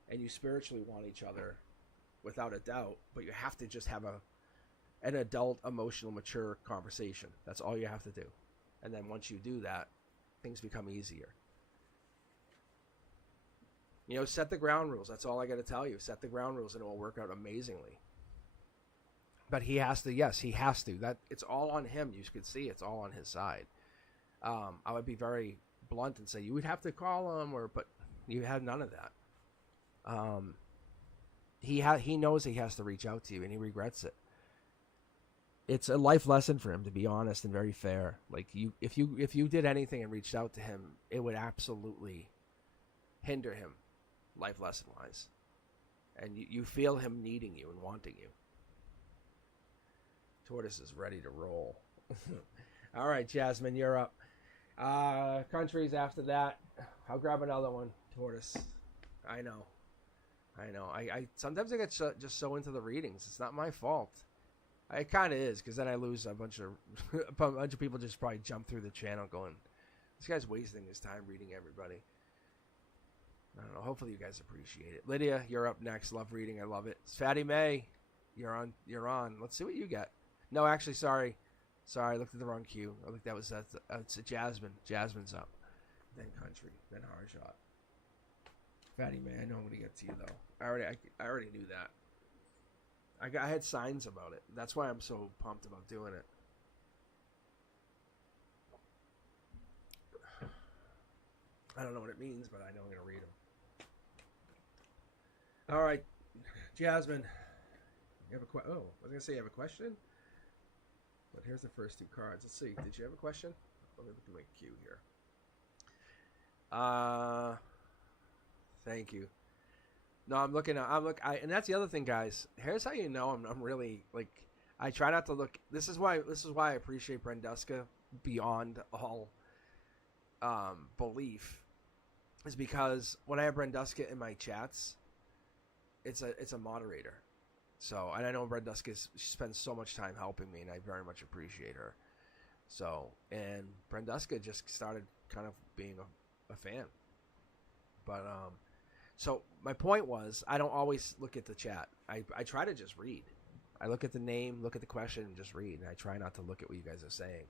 and you spiritually want each other, without a doubt. But you have to just have an adult, emotional, mature conversation. That's all you have to do. And then once you do that, things become easier. You know, set the ground rules. That's all I got to tell you. Set the ground rules, and it will work out amazingly. But he has to. Yes, he has to. That it's all on him. You can see it's all on his side. I would be very blunt and say you would have to call him, but you have none of that. He knows he has to reach out to you, and he regrets it. It's a life lesson for him, to be honest and very fair. Like if you did anything and reached out to him, it would absolutely hinder him, life lesson wise. And you feel him needing you and wanting you. Tortoise is ready to roll. All right, Jasmine, you're up. Countries after that. I'll grab another one. Tortoise. I know. I sometimes I get just so into the readings. It's not my fault. It kind of is, because then I lose a bunch of people just probably jump through the channel going, this guy's wasting his time reading everybody. I don't know. Hopefully you guys appreciate it. Lydia, you're up next. Love reading. I love it. Fatty May, you're on. Let's see what you get. No, actually, sorry. I looked at the wrong cue. I think it's a Jasmine. Jasmine's up. Then Country. Then Harshot. Fatty May, I know I'm going to get to you, though. I already knew that. I had signs about it. That's why I'm so pumped about doing it. I don't know what it means, but I know I'm going to read them. All right, Jasmine. You have I was going to say you have a question? But here's the first two cards. Let's see. Did you have a question? Let me look at my queue here. Thank you. No, and that's the other thing, guys. Here's how you know I'm really like. I try not to look. This is why I appreciate Brenduska beyond all belief, is because when I have Brenduska in my chats, it's a moderator. So, and I know Brenduska she spends so much time helping me, and I very much appreciate her. So, and Brenduska just started kind of being a fan, but So my point was, I don't always look at the chat. I try to just read. I look at the name, look at the question, and just read. And I try not to look at what you guys are saying.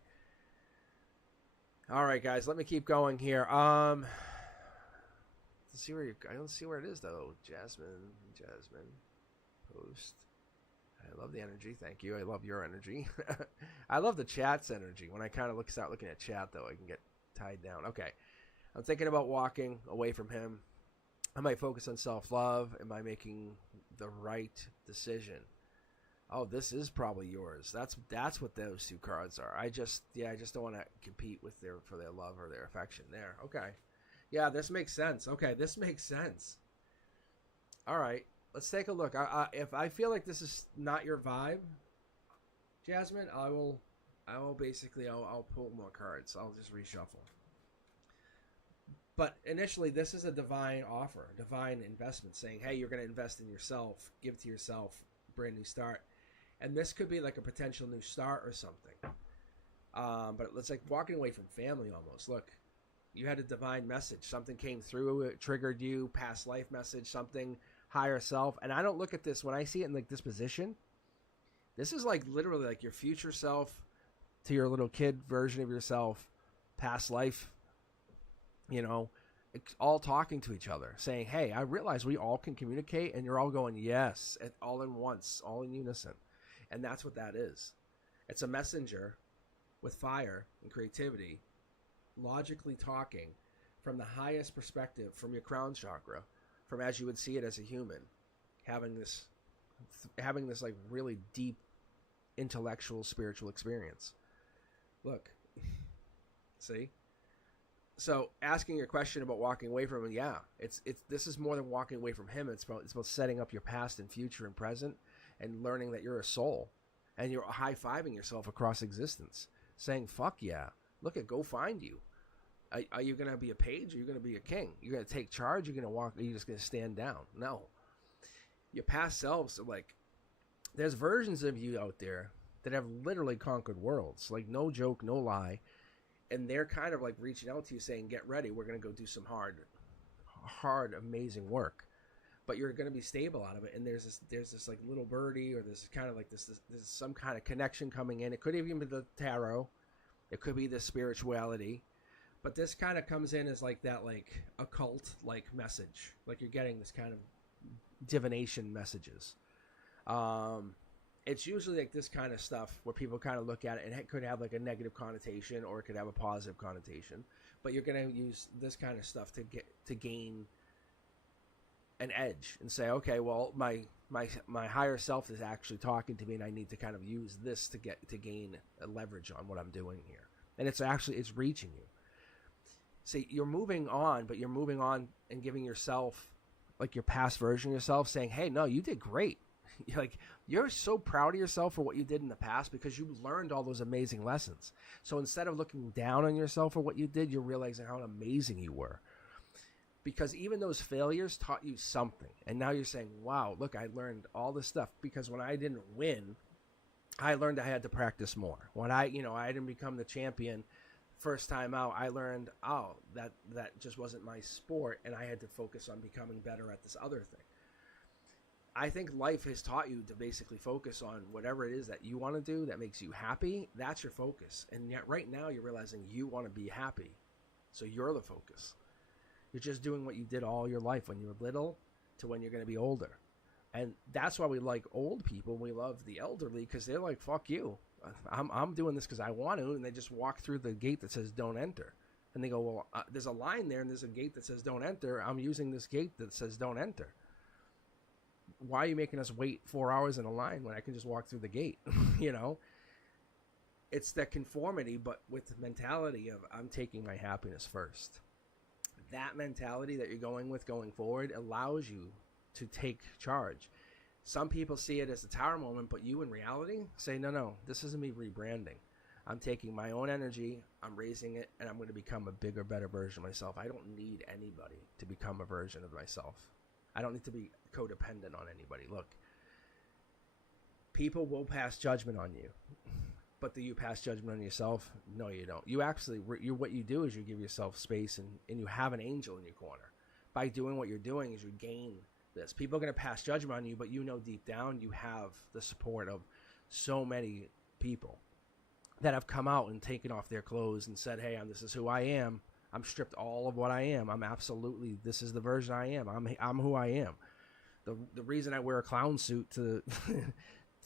All right, guys, let me keep going here. Let's see I don't see where it is though. Jasmine, post. I love the energy. Thank you. I love your energy. I love the chat's energy. When I kind of start looking at chat though, I can get tied down. Okay, I'm thinking about walking away from him. I might focus on self-love. Am I making the right decision? Oh, this is probably yours. That's what those two cards are. I just don't want to compete for their love or their affection there. Okay. Yeah, this makes sense. Okay, this makes sense. All right, let's take a look. If I feel like this is not your vibe, Jasmine, I'll pull more cards. I'll just reshuffle. But initially, this is a divine offer, divine investment, saying, hey, you're going to invest in yourself, give to yourself, brand new start. And this could be like a potential new start or something. But it's like walking away from family almost. Look, you had a divine message. Something came through, it triggered you, past life message, something, higher self. And I don't look at this, when I see it in like this position, this is like literally like your future self to your little kid version of yourself, past life, all talking to each other, saying, hey, I realize we all can communicate, and you're all going, yes, all in once, all in unison. And that's what that is. It's a messenger with fire and creativity, logically talking from the highest perspective, from your crown chakra, from as you would see it as a human, having this like really deep intellectual, spiritual experience. Look, see? So asking your question about walking away from him, yeah, this is more than walking away from him. It's about setting up your past and future and present, and learning that you're a soul, and you're high-fiving yourself across existence, saying, fuck yeah, go find you. Are you going to be a page, or are you going to be a king? You're going to take charge, you're going to walk, or you're just going to stand down? No. Your past selves are like, there's versions of you out there that have literally conquered worlds, like no joke, no lie. and they're kind of like reaching out to you saying, get ready, we're going to go do some hard, amazing work. But you're going to be stable out of it. And there's this like little birdie, or this kind of like this some kind of connection coming in. It could even be the tarot. It could be the spirituality. But this kind of comes in as like that, like occult like message. Like you're getting this kind of divination messages. It's usually like this kind of stuff where people kind of look at it, and it could have like a negative connotation, or it could have a positive connotation. But you're going to use this kind of stuff to gain an edge and say, okay, well, my higher self is actually talking to me, and I need to kind of use this to gain a leverage on what I'm doing here. And it's reaching you. See, you're moving on, but you're moving on and giving yourself, like your past version of yourself, saying, hey, no, you did great. Like, you're so proud of yourself for what you did in the past because you learned all those amazing lessons. So instead of looking down on yourself for what you did, you're realizing how amazing you were. Because even those failures taught you something. And now you're saying, wow, look, I learned all this stuff. Because when I didn't win, I learned I had to practice more. When I didn't become the champion first time out, I learned, that just wasn't my sport, and I had to focus on becoming better at this other thing. I think life has taught you to basically focus on whatever it is that you want to do that makes you happy. That's your focus. And yet right now you're realizing you want to be happy. So you're the focus. You're just doing what you did all your life when you were little to when you're going to be older. And that's why we like old people. We love the elderly, because they're like, fuck you. I'm doing this because I want to. And they just walk through the gate that says don't enter. And they go, well, there's a line there and there's a gate that says don't enter. I'm using this gate that says don't enter. Why are you making us wait 4 hours in a line when I can just walk through the gate? It's that conformity, but with the mentality of I'm taking my happiness first. That mentality that you're going with going forward allows you to take charge. Some people see it as a tower moment, but you in reality say, no, this isn't me rebranding. I'm taking my own energy, I'm raising it, and I'm going to become a bigger, better version of myself. I don't need anybody to become a version of myself. I don't need to be codependent on anybody. Look, people will pass judgment on you. But do you pass judgment on yourself? No, you don't. You actually, what you do is you give yourself space, and you have an angel in your corner. By doing what you're doing is you gain this. People are going to pass judgment on you, but deep down you have the support of so many people that have come out and taken off their clothes and said, hey, this is who I am. I'm stripped all of what I am. This is the version I am. I'm who I am. The reason I wear a clown suit to...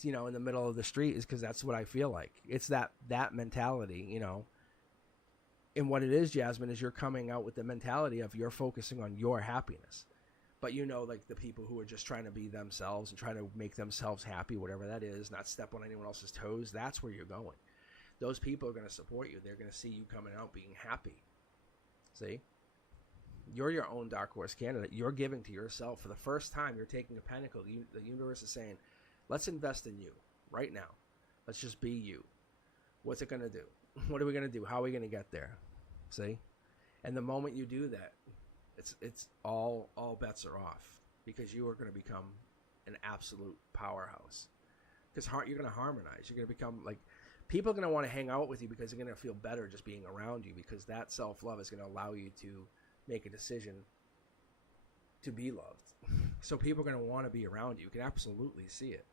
in the middle of the street is because that's what I feel like. It's that mentality, And what it is, Jasmine, is you're coming out with the mentality of you're focusing on your happiness. But like the people who are just trying to be themselves and trying to make themselves happy, whatever that is, not step on anyone else's toes, that's where you're going. Those people are going to support you. They're going to see you coming out being happy. See? You're your own dark horse candidate. You're giving to yourself. For the first time, you're taking a pinnacle. The universe is saying, let's invest in you right now. Let's just be you. What's it going to do? What are we going to do? How are we going to get there? See? And the moment you do that, it's all bets are off, because you are going to become an absolute powerhouse. Because you're going to harmonize. You're going to become like, people are going to want to hang out with you because they're going to feel better just being around you, because that self-love is going to allow you to make a decision to be loved. So people are going to want to be around you. You can absolutely see it.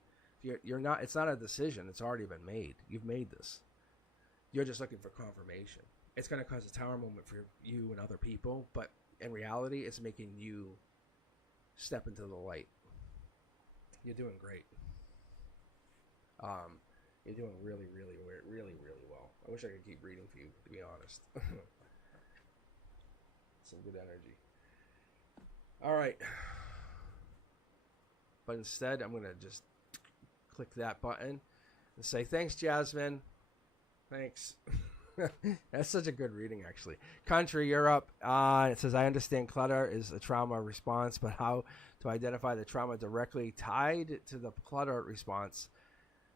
You're not. It's not a decision. It's already been made. You've made this. You're just looking for confirmation. It's going to cause a tower moment for you and other people, but in reality, it's making you step into the light. You're doing great. You're doing really, really, really, really well. I wish I could keep reading for you, to be honest. Some good energy. All right. But instead, I'm going to just click that button and say, thanks, Jasmine. Thanks. That's such a good reading, actually. Country, you're up. It says, I understand clutter is a trauma response, but how to identify the trauma directly tied to the clutter response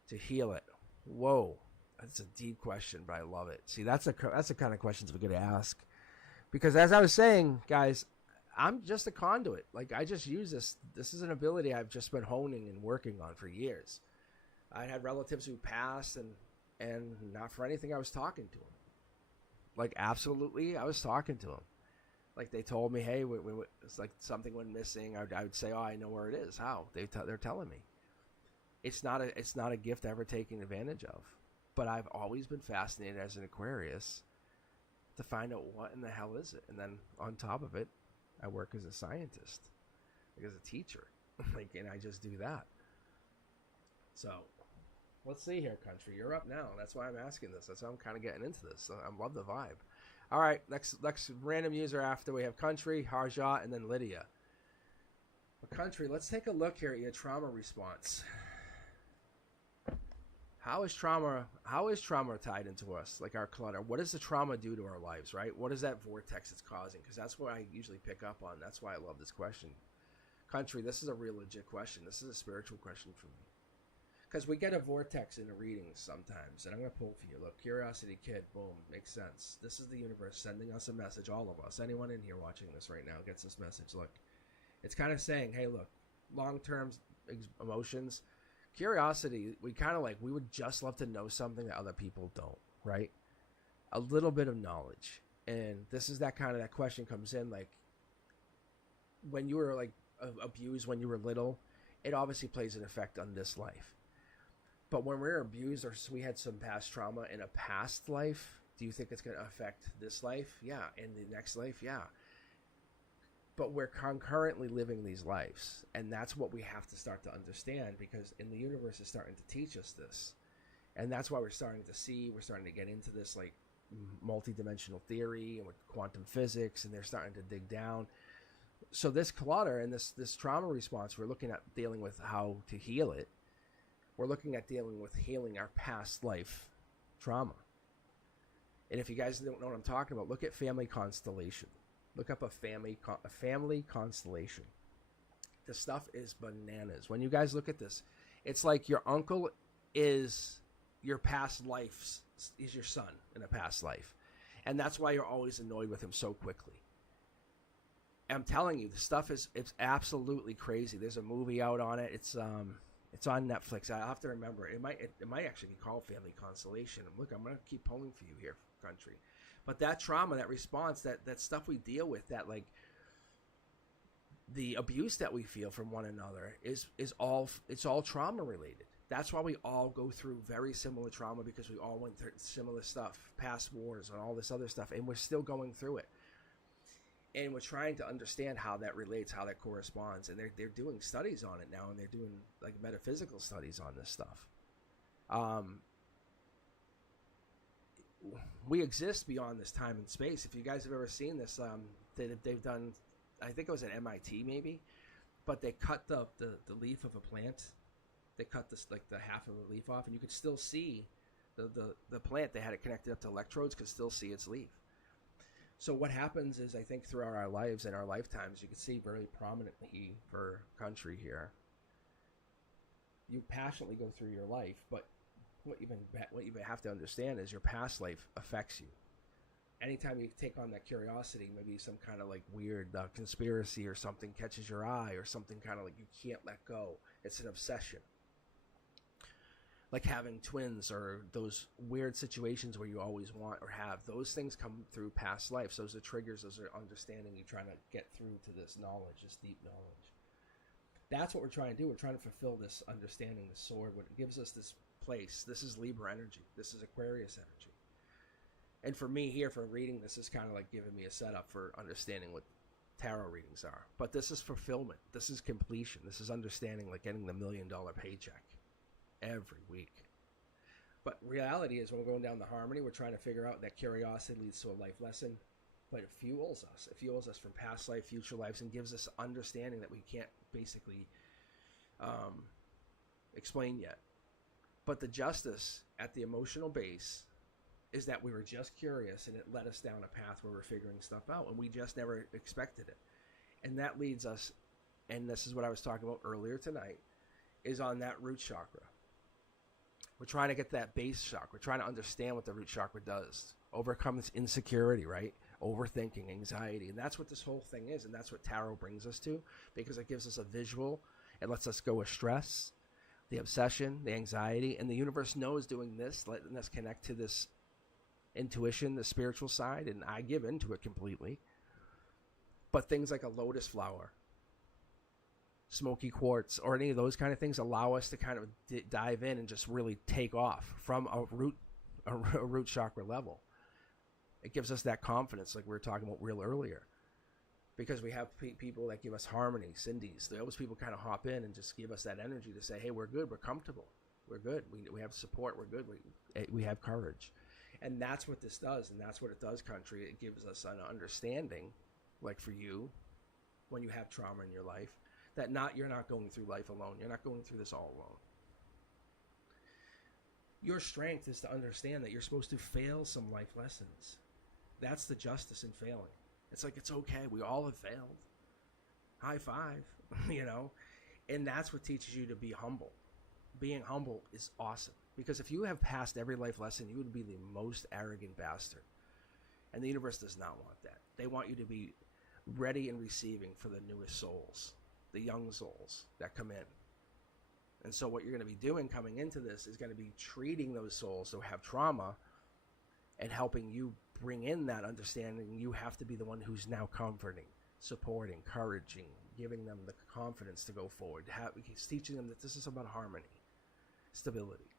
to heal it? Whoa. That's a deep question, but I love it. See, that's the kind of questions we're going to ask. Because as I was saying, guys, I'm just a conduit. Like, I just use this. This is an ability I've just been honing and working on for years. I had relatives who passed, and not for anything I was talking to them. Like, absolutely, I was talking to them. Like, they told me, hey, it's like something went missing. I would say, oh, I know where it is. How? They're telling me. It's not a gift ever taken advantage of. But I've always been fascinated as an Aquarius to find out what in the hell is it. And then on top of it, I work as a scientist, like as a teacher. Like, and I just do that. So, let's see here, country. You're up now. That's why I'm asking this. That's how I'm kind of getting into this. So I love the vibe. All right, next random user after we have country, Harjot, and then Lydia. But country, let's take a look here at your trauma response. How is trauma tied into us, like our clutter? What does the trauma do to our lives, right? What is that vortex it's causing? Because that's what I usually pick up on. That's why I love this question. Country, this is a real legit question. This is a spiritual question for me. Because we get a vortex in the readings sometimes. And I'm going to pull for you. Look, Curiosity Kid, boom, makes sense. This is the universe sending us a message, all of us. Anyone in here watching this right now gets this message. Look, it's kind of saying, hey, look, long-term emotions, curiosity, we would just love to know something that other people don't, right? A little bit of knowledge. And this is that question comes in, like, when you were, like, abused when you were little, it obviously plays an effect on this life. But when we're abused or we had some past trauma in a past life, do you think it's going to affect this life? Yeah. And the next life? Yeah. But we're concurrently living these lives. And that's what we have to start to understand, because in the universe is starting to teach us this. And that's why we're starting to get into this, like, multidimensional theory and with quantum physics, and they're starting to dig down. So this clutter and this trauma response, we're looking at dealing with how to heal it. We're looking at dealing with healing our past life trauma. And if you guys don't know what I'm talking about, look at family constellation. Look up a family constellation. This stuff is bananas. When you guys look at this, it's like your uncle is your past life, is your son in a past life. And that's why you're always annoyed with him so quickly. I'm telling you, the stuff it's absolutely crazy. There's a movie out on it. It's on Netflix. I have to remember. It might actually be called Family Constellation. Look, I'm gonna keep pulling for you here, country. But that trauma, that response, that stuff we deal with, that, like, the abuse that we feel from one another is all trauma related. That's why we all go through very similar trauma, because we all went through similar stuff, past wars and all this other stuff, and we're still going through it. And we're trying to understand how that relates, how that corresponds. And they're doing studies on it now, and they're doing, like, metaphysical studies on this stuff. We exist beyond this time and space. If you guys have ever seen this, they've done, I think it was at MIT maybe, but they cut the leaf of a plant. They cut this, like, the half of the leaf off, and you could still see the plant. They had it connected up to electrodes, could still see its leaf. So what happens is, I think throughout our lives and our lifetimes, you can see very prominently for country here, you passionately go through your life, but what you have to understand is your past life affects you. Anytime you take on that curiosity, maybe some kind of, like, weird conspiracy or something catches your eye, or something kind of like you can't let go. It's an obsession. Like having twins, or those weird situations where you always want or have. Those things come through past lives. Those are triggers. Those are understanding. You're trying to get through to this knowledge, this deep knowledge. That's what we're trying to do. We're trying to fulfill this understanding, the sword. What gives us this place. This is Libra energy. This is Aquarius energy. And for me here, for reading, this is kind of like giving me a setup for understanding what tarot readings are. But this is fulfillment. This is completion. This is understanding, like getting the $1 million paycheck every week. But reality is, when we're going down the harmony, we're trying to figure out that curiosity leads to a life lesson, but it fuels us. It fuels us from past life, future lives, and gives us understanding that we can't basically explain yet. But the justice at the emotional base is that we were just curious, and it led us down a path where we're figuring stuff out, and we just never expected it. And that leads us, and this is what I was talking about earlier tonight, is on that root chakra. We're trying to get that base chakra. We're trying to understand what the root chakra does. Overcome this insecurity, right? Overthinking, anxiety. And that's what this whole thing is. And that's what tarot brings us to, because it gives us a visual. It lets us go with stress, the obsession, the anxiety. And the universe knows doing this, letting us connect to this intuition, the spiritual side, and I give into it completely. But things like a lotus flower, smoky quartz, or any of those kind of things allow us to kind of dive in and just really take off from a root chakra level. It gives us that confidence, like we were talking about real earlier, because we have people that give us harmony, Cindy's. Those people kind of hop in and just give us that energy to say, hey, we're good, we're comfortable, we're good, we have support, we're good, we have courage. And that's what this does, and that's what it does, country. It gives us an understanding, like for you, when you have trauma in your life, that you're not going through life alone. You're not going through this all alone. Your strength is to understand that you're supposed to fail some life lessons. That's the justice in failing. It's like, it's okay. We all have failed. High five, you know? And that's what teaches you to be humble. Being humble is awesome. Because if you have passed every life lesson, you would be the most arrogant bastard. And the universe does not want that. They want you to be ready and receiving for the newest souls, the young souls that come in. And so what you're going to be doing coming into this is going to be treating those souls who have trauma and helping you bring in that understanding. You have to be the one who's now comforting, supporting, encouraging, giving them the confidence to go forward. He's teaching them that this is about harmony, stability.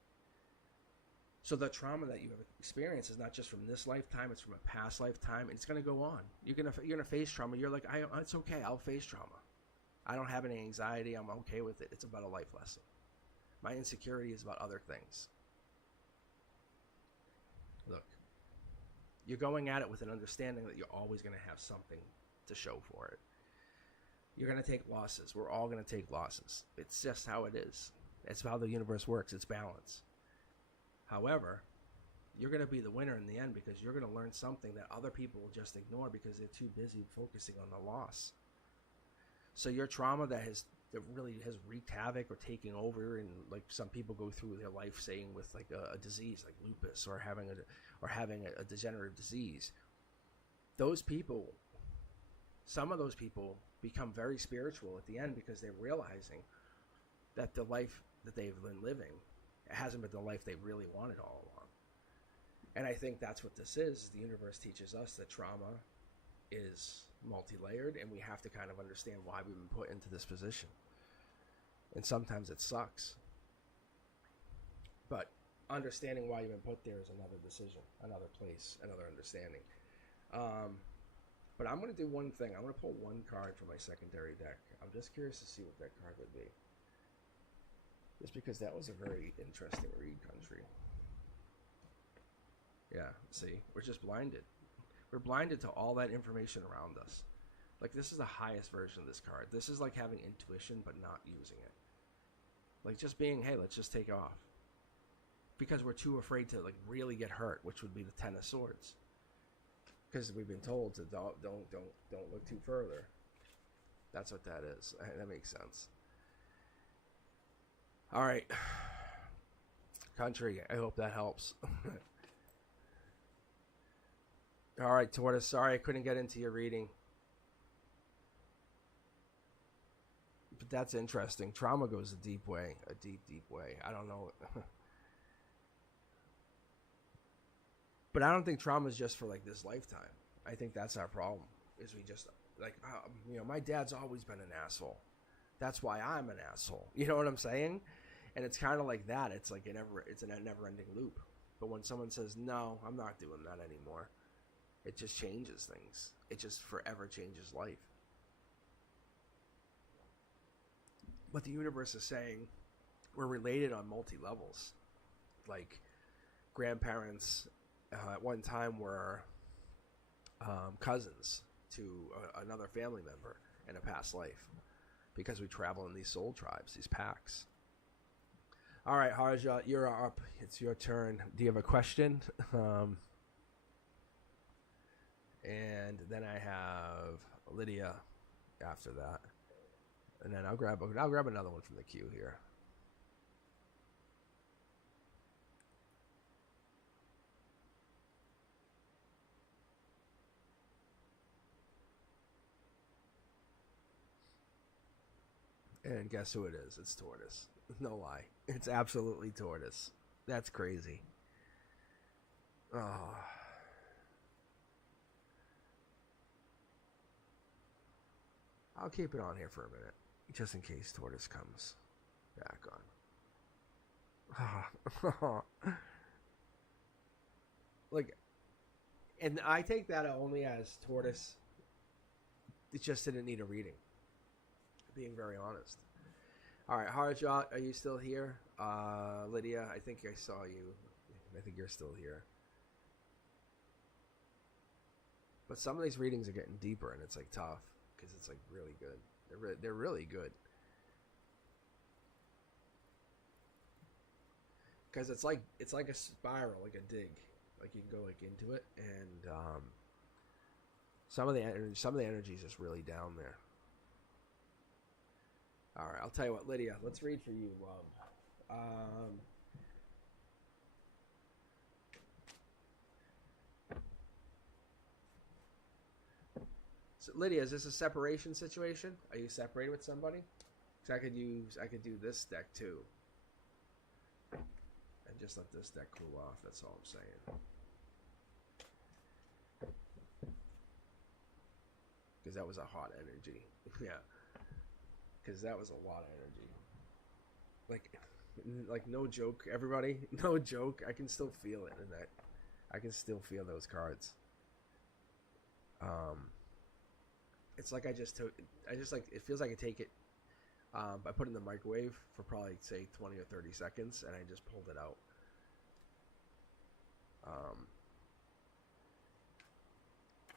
So the trauma that you have experienced is not just from this lifetime, it's from a past lifetime, and it's going to go on. You're going to face trauma. You're like, it's okay, I'll face trauma. I don't have any anxiety, I'm okay with it. It's about a life lesson. My insecurity is about other things. Look, you're going at it with an understanding that you're always going to have something to show for it. You're going to take losses. We're all going to take losses. It's just how it is. It's how the universe works. It's balance. However, you're going to be the winner in the end because you're going to learn something that other people will just ignore because they're too busy focusing on the loss. So your trauma that really has wreaked havoc or taking over, and like some people go through their life saying with like a disease like lupus or having a degenerative disease, those people, some of those people become very spiritual at the end because they're realizing that the life that they've been living hasn't been the life they really wanted all along. And I think that's what this is. The universe teaches us that trauma is multi-layered, and we have to kind of understand why we've been put into this position. And sometimes it sucks. But understanding why you've been put there is another decision, another place, another understanding. But I'm going to do one thing. I'm going to pull one card from my secondary deck. I'm just curious to see what that card would be. Just because that was a very interesting read, country. Yeah, see? We're just blinded. We're blinded to all that information around us. Like, this is the highest version of this card. This is like having intuition but not using it. Like, just being, hey, let's just take off. Because we're too afraid to, like, really get hurt, which would be the Ten of Swords. Because we've been told to don't look too further. That's what that is. That makes sense. All right. Country, I hope that helps. All right, Tortoise, sorry I couldn't get into your reading. But that's interesting. Trauma goes a deep way, a deep, deep way. I don't know. But I don't think trauma is just for, like, this lifetime. I think that's our problem, is we just, like, my dad's always been an asshole. That's why I'm an asshole. You know what I'm saying? And it's kind of like that. It's like it's a never-ending loop. But when someone says, no, I'm not doing that anymore, it just changes things. It just forever changes life. But the universe is saying we're related on multi-levels. Like, grandparents at one time were cousins to another family member in a past life, because we travel in these soul tribes, these packs. All right, Harja, you're up. It's your turn. Do you have a question? And then I have Lydia after that, and then I'll grab another one from the queue here. And guess who it is? It's Tortoise. No lie. It's absolutely Tortoise. That's crazy. Oh. I'll keep it on here for a minute, just in case Tortoise comes back on. Like, and I take that only as Tortoise. It just didn't need a reading. Being very honest. All right, Harjot, are you still here? Lydia, I think I saw you. I think you're still here. But some of these readings are getting deeper, and it's like tough because it's like really good. They're really good. Because it's like a spiral, like a dig. Like you can go like into it, and some of the energy is just really down there. All right, I'll tell you what, Lydia. Let's read for you, love. So Lydia, is this a separation situation? Are you separated with somebody? Because I could do this deck too, and just let this deck cool off. That's all I'm saying. Because that was a hot energy. Yeah. Because that was a lot of energy. Like no joke, everybody. No joke. I can still feel it in that. I can still feel those cards. It's like I just like, it feels like I take it, I put it in the microwave for probably, say, 20 or 30 seconds, and I just pulled it out.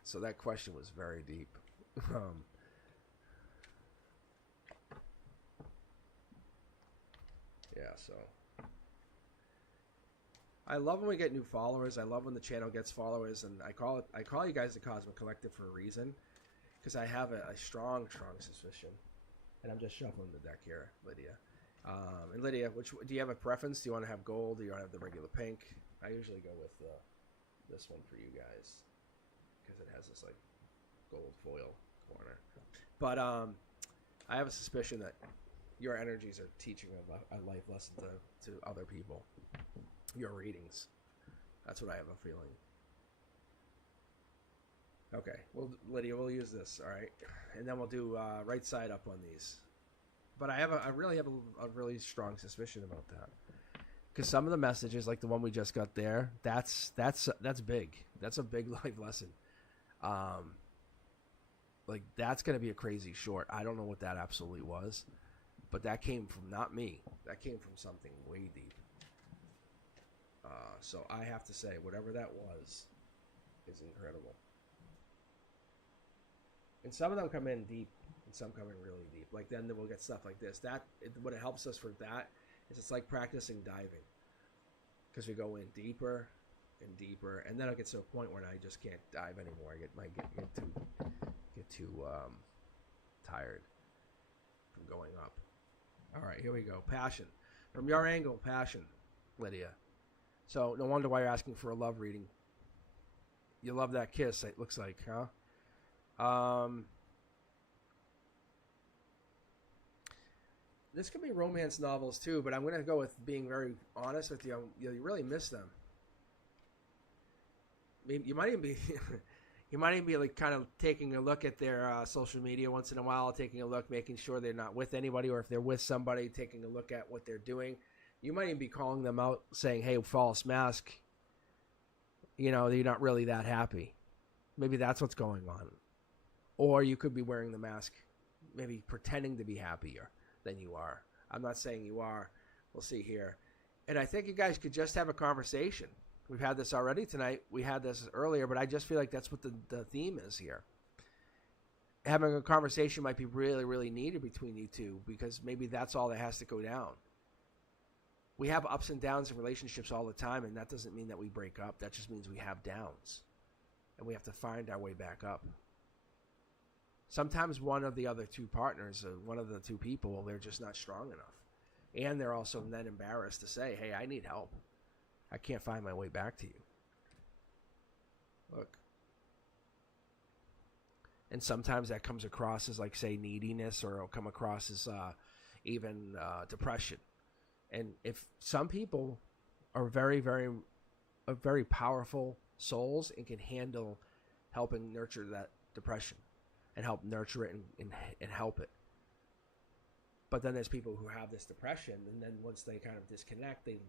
So that question was very deep. Yeah, so I love when we get new followers. I love when the channel gets followers, and I call you guys the Cosmic Collective for a reason, because I have a strong suspicion, and I'm just shuffling the deck here, Lydia. And Lydia, do you have a preference? Do you want to have gold? Do you want to have the regular pink? I usually go with this one for you guys, because it has this like gold foil corner. But I have a suspicion that your energies are teaching a life lesson to other people. Your readings. That's what I have a feeling. Okay, well, Lydia, we'll use this, all right, and then we'll do right side up on these. But I really have a really strong suspicion about that, because some of the messages, like the one we just got there, that's big. That's a big life lesson. Like that's gonna be a crazy short. I don't know what that absolutely was, but that came from not me. That came from something way deep. So I have to say, whatever that was, is incredible. And some of them come in deep, and some come in really deep. Like then we'll get stuff like this. What it helps us for that is it's like practicing diving, because we go in deeper and deeper, and then it gets to a point where I just can't dive anymore. I get too tired from going up. All right, here we go. Passion. From your angle, passion, Lydia. So no wonder why you're asking for a love reading. You love that kiss, it looks like, huh? This could be romance novels too, but I'm going to go with being very honest with you. You really miss them. You might even be... You might even be like kind of taking a look at their social media once in a while, taking a look, making sure they're not with anybody, or if they're with somebody, taking a look at what they're doing. You might even be calling them out, saying, hey, false mask, you're not really that happy. Maybe that's what's going on. Or you could be wearing the mask, maybe pretending to be happier than you are. I'm not saying you are. We'll see here. And I think you guys could just have a conversation. We've had this already tonight. We had this earlier, but I just feel like that's what the theme is here. Having a conversation might be really, really needed between you two, because maybe that's all that has to go down. We have ups and downs in relationships all the time, and that doesn't mean that we break up. That just means we have downs, and we have to find our way back up. Sometimes one of the other two partners, one of the two people, they're just not strong enough. And they're also then embarrassed to say, hey, I need help. I can't find my way back to you. Look. And sometimes that comes across as, like, say, neediness, or it'll come across as even depression. And if some people are very, very, very powerful souls and can handle helping nurture that depression. and help nurture it and help it. But then there's people who have this depression, and then once they kind of disconnect, they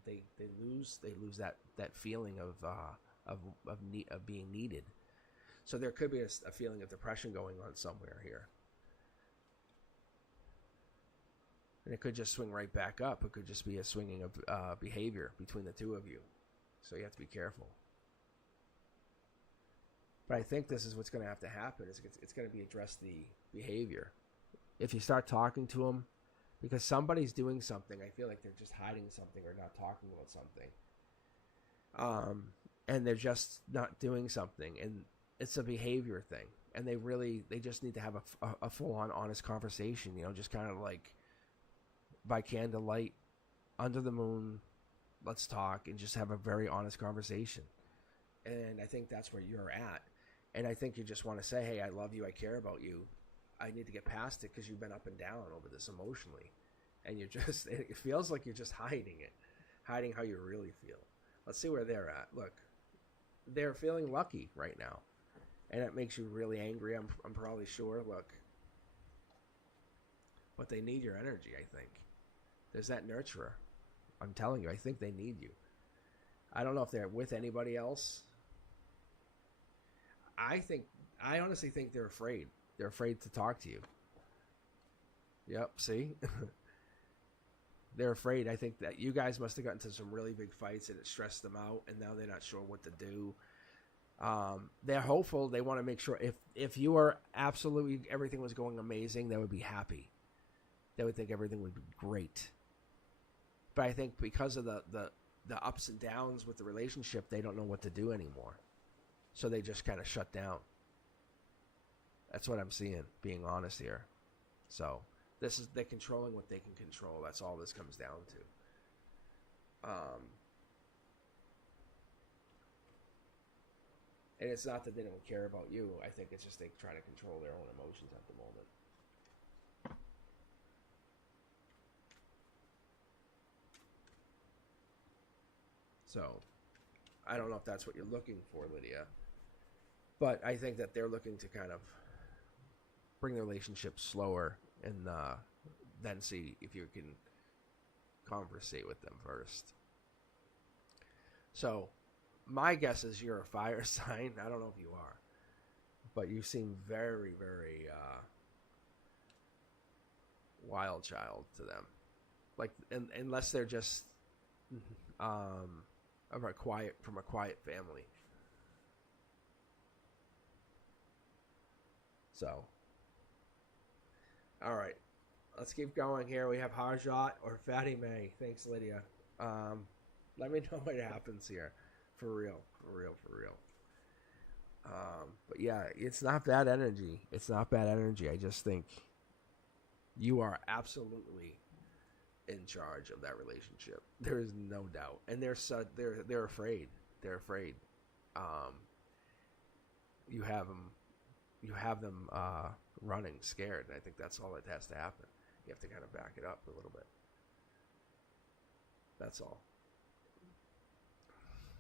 lose that feeling of being needed. So there could be a feeling of depression going on somewhere here, and it could just swing right back up. It could just be a swinging of behavior between the two of you. So you have to be careful. But I think this is what's going to have to happen. It's going to be address the behavior. If you start talking to them, because somebody's doing something, I feel like they're just hiding something or not talking about something. And they're just not doing something, and it's a behavior thing. And they just need to have a full-on honest conversation, just kind of like by candlelight, under the moon, let's talk and just have a very honest conversation. And I think that's where you're at. And I think you just want to say, hey, I love you, I care about you. I need to get past it because you've been up and down over this emotionally. And it feels like you're just hiding how you really feel. Let's see where they're at. Look, they're feeling lucky right now. And it makes you really angry, I'm probably sure. Look. But they need your energy, I think. There's that nurturer. I'm telling you, I think they need you. I don't know if they're with anybody else. I honestly think they're afraid. They're afraid to talk to you. Yep, see? They're afraid. I think that you guys must have gotten into some really big fights and it stressed them out, and now they're not sure what to do. They're hopeful. They want to make sure if you are absolutely, everything was going amazing, they would be happy. They would think everything would be great. But I think because of the ups and downs with the relationship, they don't know what to do anymore. So they just kind of shut down. That's what I'm seeing, being honest here. So they're controlling what they can control. That's all this comes down to. And it's not that they don't care about you. I think it's just they try to control their own emotions at the moment. So, I don't know if that's what you're looking for, Lydia. But I think that they're looking to kind of bring the relationship slower and then see if you can conversate with them first. So, my guess is you're a fire sign. I don't know if you are. But you seem very, very wild child to them. Like, unless they're just from a quiet family. So, all right, let's keep going here. We have Harjot or Fatty May. Thanks, Lydia. Let me know what happens here. For real. But yeah, it's not bad energy. I just think you are absolutely in charge of that relationship. There is no doubt, and they're afraid. They're afraid. You have them running, scared, and I think that's all that has to happen. You have to kind of back it up a little bit. That's all.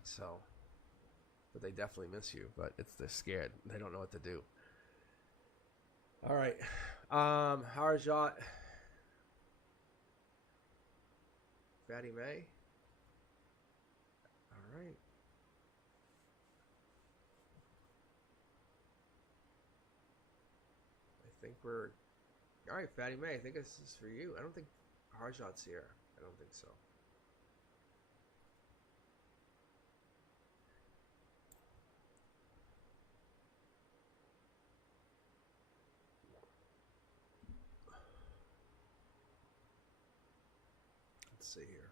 So, but they definitely miss you. But they're scared. They don't know what to do. All right, Harjot. Fatty May. All right. I think we're... All right, Fatty May, I think this is for you. I don't think Harjot's here. I don't think so. Let's see here.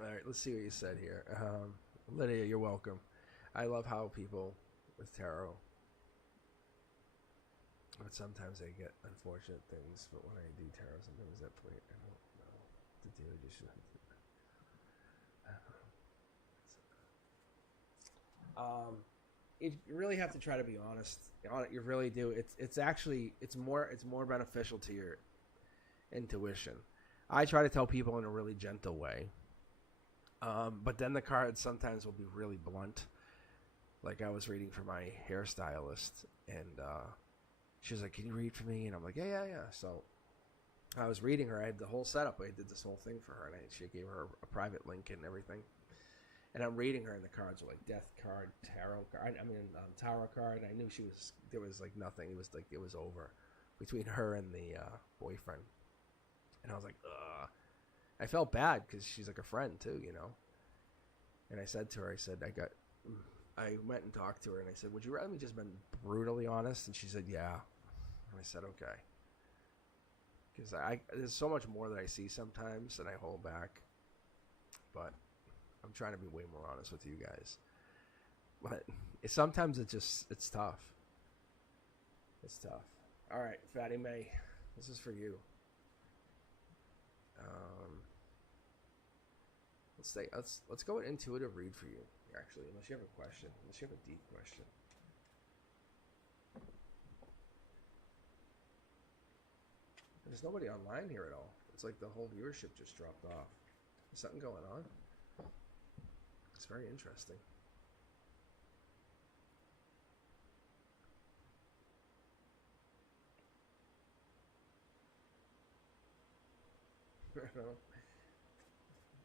All right, let's see what you said here. Lydia, you're welcome. I love how people with tarot, but sometimes I get unfortunate things. But when I do tarot, sometimes that point I don't know to do. I just you really have to try to be honest. You really do. It's more beneficial to your intuition. I try to tell people in a really gentle way. But then the cards sometimes will be really blunt. Like I was reading for my hairstylist, and she was like, "Can you read for me?" And I'm like, "Yeah." So I was reading her. I had the whole setup. I did this whole thing for her, and she gave her a private link and everything. And I'm reading her, and the cards were like death card, tarot card. Tarot card. I knew there was like nothing. It was like it was over between her and the boyfriend. And I was like, ugh. I felt bad because she's like a friend too, you know. And I said to her, I went and talked to her, and I said, "Would you rather me just been brutally honest?" And she said, "Yeah." And I said, "Okay." Because there's so much more that I see sometimes that I hold back. But I'm trying to be way more honest with you guys. But sometimes it's tough. It's tough. All right, Fatty May, this is for you. Let's go an intuitive read for you. Actually, unless you have a question, unless you have a deep question. There's nobody online here at all. It's like the whole viewership just dropped off. Is something going on? It's very interesting.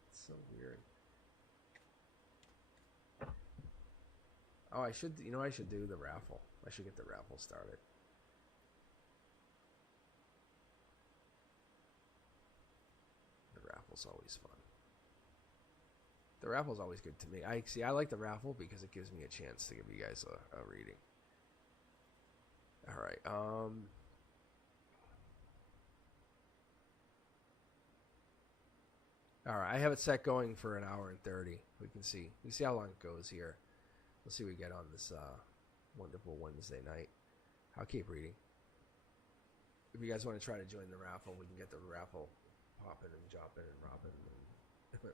It's so weird. Oh, I should do the raffle. I should get the raffle started. The raffle's always fun. The raffle's always good to me. I like the raffle because it gives me a chance to give you guys a reading. All right. All right. I have it set going for an hour and 30. We can see how long it goes here. Let's see what we get on this wonderful Wednesday night. I'll keep reading. If you guys want to try to join the raffle, we can get the raffle popping and dropping and robbing and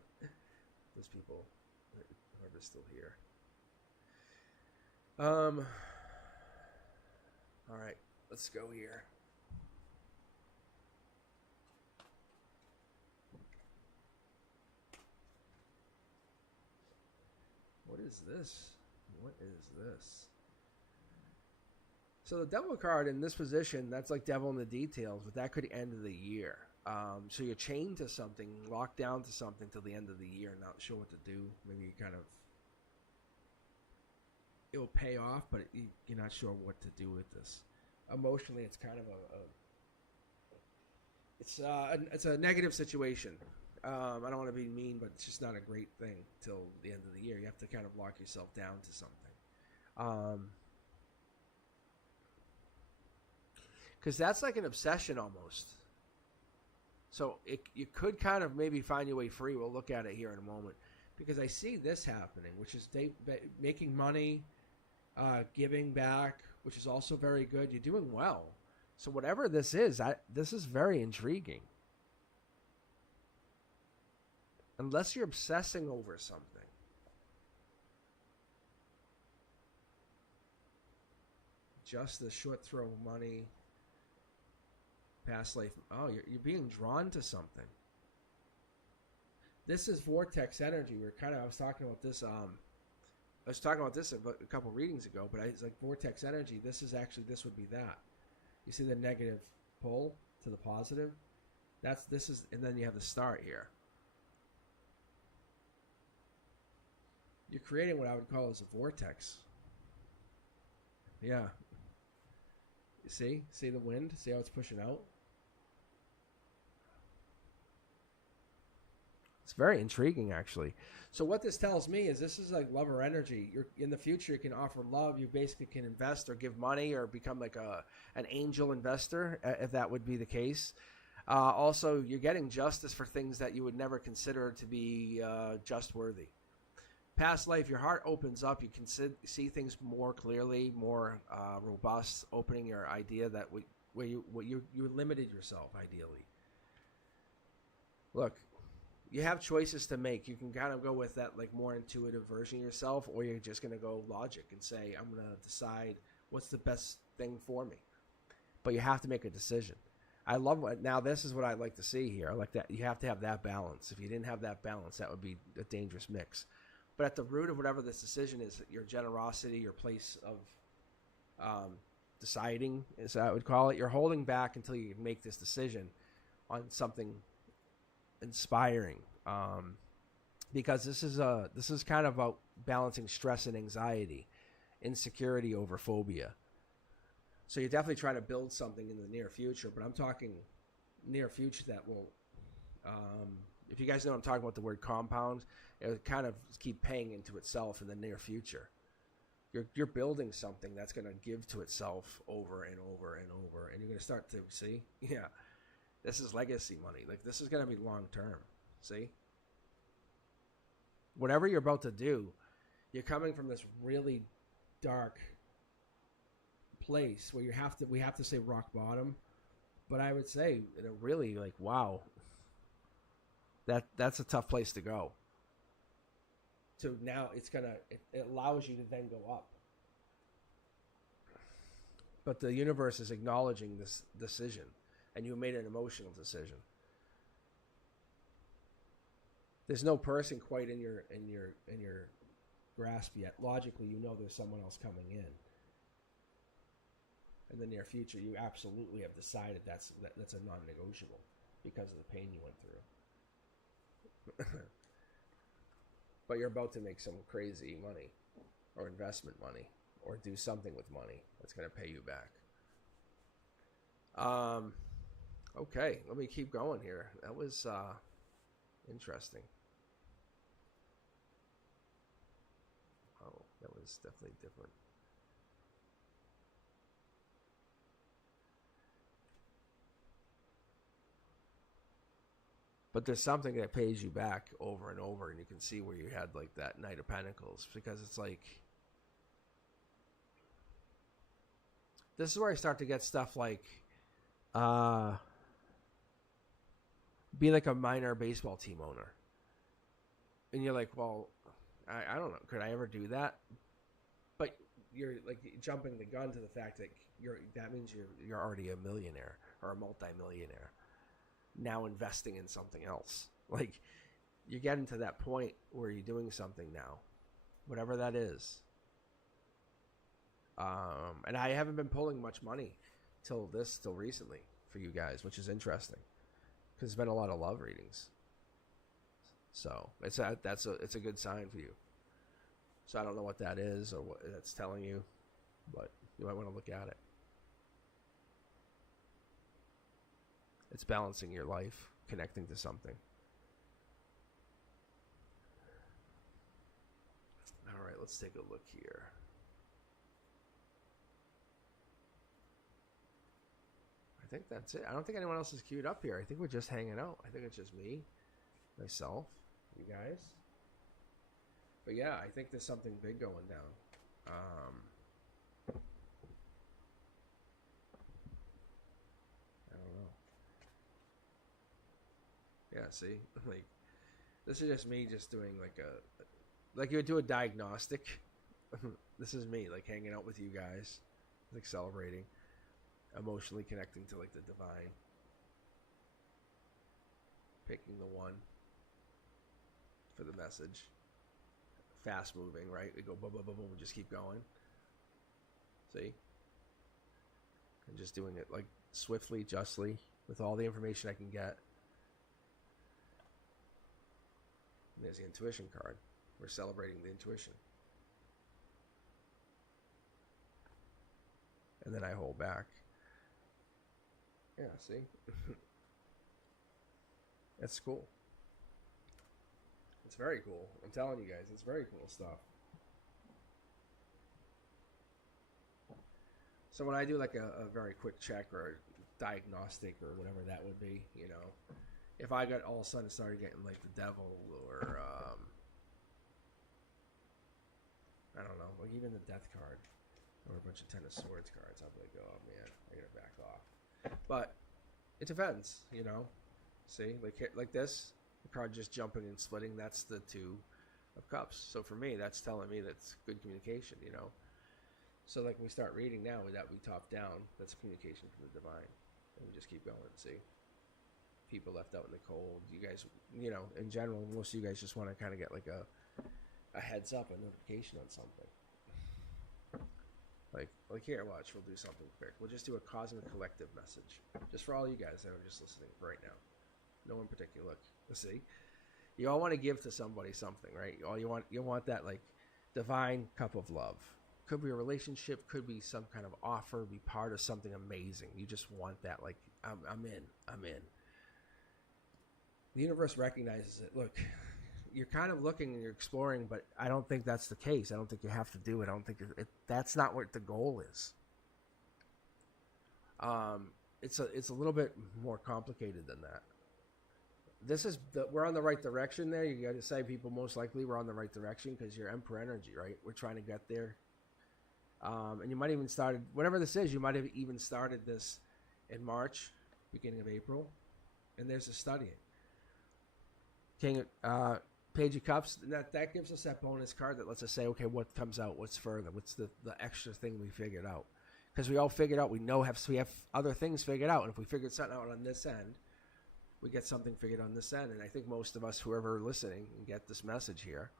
those people, whoever's still here. All right, let's go here. What is this? What is this? So the devil card in this position, that's like devil in the details, but that could end of the year. So you're chained to something, locked down to something till the end of the year, not sure what to do. Maybe you it will pay off, but you're not sure what to do with this. Emotionally, it's kind of it's a negative situation. I don't want to be mean, but it's just not a great thing till the end of the year. You have to kind of lock yourself down to something. Because that's like an obsession almost. So you could kind of maybe find your way free. We'll look at it here in a moment. Because I see this happening, which is making money, giving back, which is also very good. You're doing well. So whatever this is very intriguing. Unless you're obsessing over something. Just the short throw money. Past life. Oh, you're being drawn to something. This is vortex energy. I was talking about this. I was talking about this a couple readings ago, but it's like vortex energy. This would be that. You see the negative pull to the positive. And then you have the start here. You're creating what I would call as a vortex. Yeah. You see the wind. See how it's pushing out. It's very intriguing, actually. So what this tells me is this is like lover energy. In the future, you can offer love. You basically can invest or give money or become like an angel investor, if that would be the case. Also, you're getting justice for things that you would never consider to be just worthy. Past life, your heart opens up. You can see things more clearly, more robust, opening your idea that where you limited yourself, ideally. Look. You have choices to make. You can kind of go with that like more intuitive version of yourself, or you're just going to go logic and say, I'm going to decide what's the best thing for me. But you have to make a decision. I love what now. This is what I like to see here. I like that you have to have that balance. If you didn't have that balance, that would be a dangerous mix. But at the root of whatever this decision is, your generosity, your place of deciding, as I would call it, you're holding back until you make this decision on something inspiring. Because this is kind of about balancing stress and anxiety, insecurity over phobia. So you're definitely trying to build something in the near future, but I'm talking near future that will, if you guys know I'm talking about the word compound, it will kind of keep paying into itself in the near future. You're building something that's going to give to itself over and over and over, and you're going to start to see, yeah, this is legacy money. Like, this is going to be long term. See? Whatever you're about to do, you're coming from this really dark place where we have to say rock bottom, but I would say really like, wow, that's a tough place to go. So now it allows you to then go up, but the universe is acknowledging this decision, and you made an emotional decision. There's no person quite in your grasp yet. Logically, you know there's someone else coming in. In the near future, you absolutely have decided that's a non-negotiable because of the pain you went through. But you're about to make some crazy money, or investment money, or do something with money that's going to pay you back. Okay, let me keep going here. That was interesting. Oh, that was definitely different. But there's something that pays you back over and over, and you can see where you had like that Knight of Pentacles, because it's like, this is where I start to get stuff like be like a minor baseball team owner, and you're like, well, I don't know, could I ever do that? But you're like jumping the gun to the fact that that means you're already a millionaire or a multimillionaire, now investing in something else. Like, you're getting to that point where you're doing something now, whatever that is. And I haven't been pulling much money till recently for you guys, which is interesting, because it's been a lot of love readings. So it's a good sign for you. So I don't know what that is or what that's telling you, but you might want to look at it. It's balancing your life, connecting to something. All right, let's take a look here. I think that's it. I don't think anyone else is queued up here. I think we're just hanging out. I think it's just me, myself, you guys. But yeah, I think there's something big going down. I don't know. Yeah, see? Like, this is just me just doing like you would do a diagnostic. This is me, like, hanging out with you guys, like, celebrating, emotionally connecting to, like, the divine. Picking the one for the message. Fast moving, right? We go boom, boom, boom, boom, we just keep going. See? And just doing it, like, swiftly, justly, with all the information I can get. And there's the intuition card. We're celebrating the intuition. And then I hold back. Yeah, see? That's cool. It's very cool. I'm telling you guys, it's very cool stuff. So when I do like a very quick check or diagnostic or whatever that would be, you know, if I got all of a sudden started getting like the devil or I don't know, like even the death card or a bunch of Ten of Swords cards, I'll be like, oh man, I gotta back off. But it depends, you know. See, like this, the card just jumping and splitting, that's the Two of Cups. So for me, that's telling me that's good communication, you know. So like we start reading now, that we top down, that's communication from the divine. And we just keep going. See, people left out in the cold. You guys, in general, most of you guys just want to kind of get like a heads up, a notification on something. Like here, watch. We'll do something quick. We'll just do a cosmic collective message, just for all you guys that are just listening right now. No one particular. Look, let's see. You all want to give to somebody something, right? You want that like divine cup of love. Could be a relationship, could be some kind of offer, be part of something amazing. You just want that, like, I'm in. The universe recognizes it. Look, you're kind of looking and you're exploring, but I don't think that's the case. I don't think you have to do it. I don't think that's not what the goal is. It's a little bit more complicated than that. We're on the right direction there. You got to say, people, most likely we're on the right direction because you're Emperor energy, right? We're trying to get there. And you might even started, whatever this is, you might have even started this in March, beginning of April. And there's the studying. Page of Cups, that gives us that bonus card that lets us say, okay, what comes out? What's further? What's the extra thing we figured out? Because we all figured out, we have other things figured out. And if we figured something out on this end, we get something figured on this end. And I think most of us, whoever are listening and get this message here,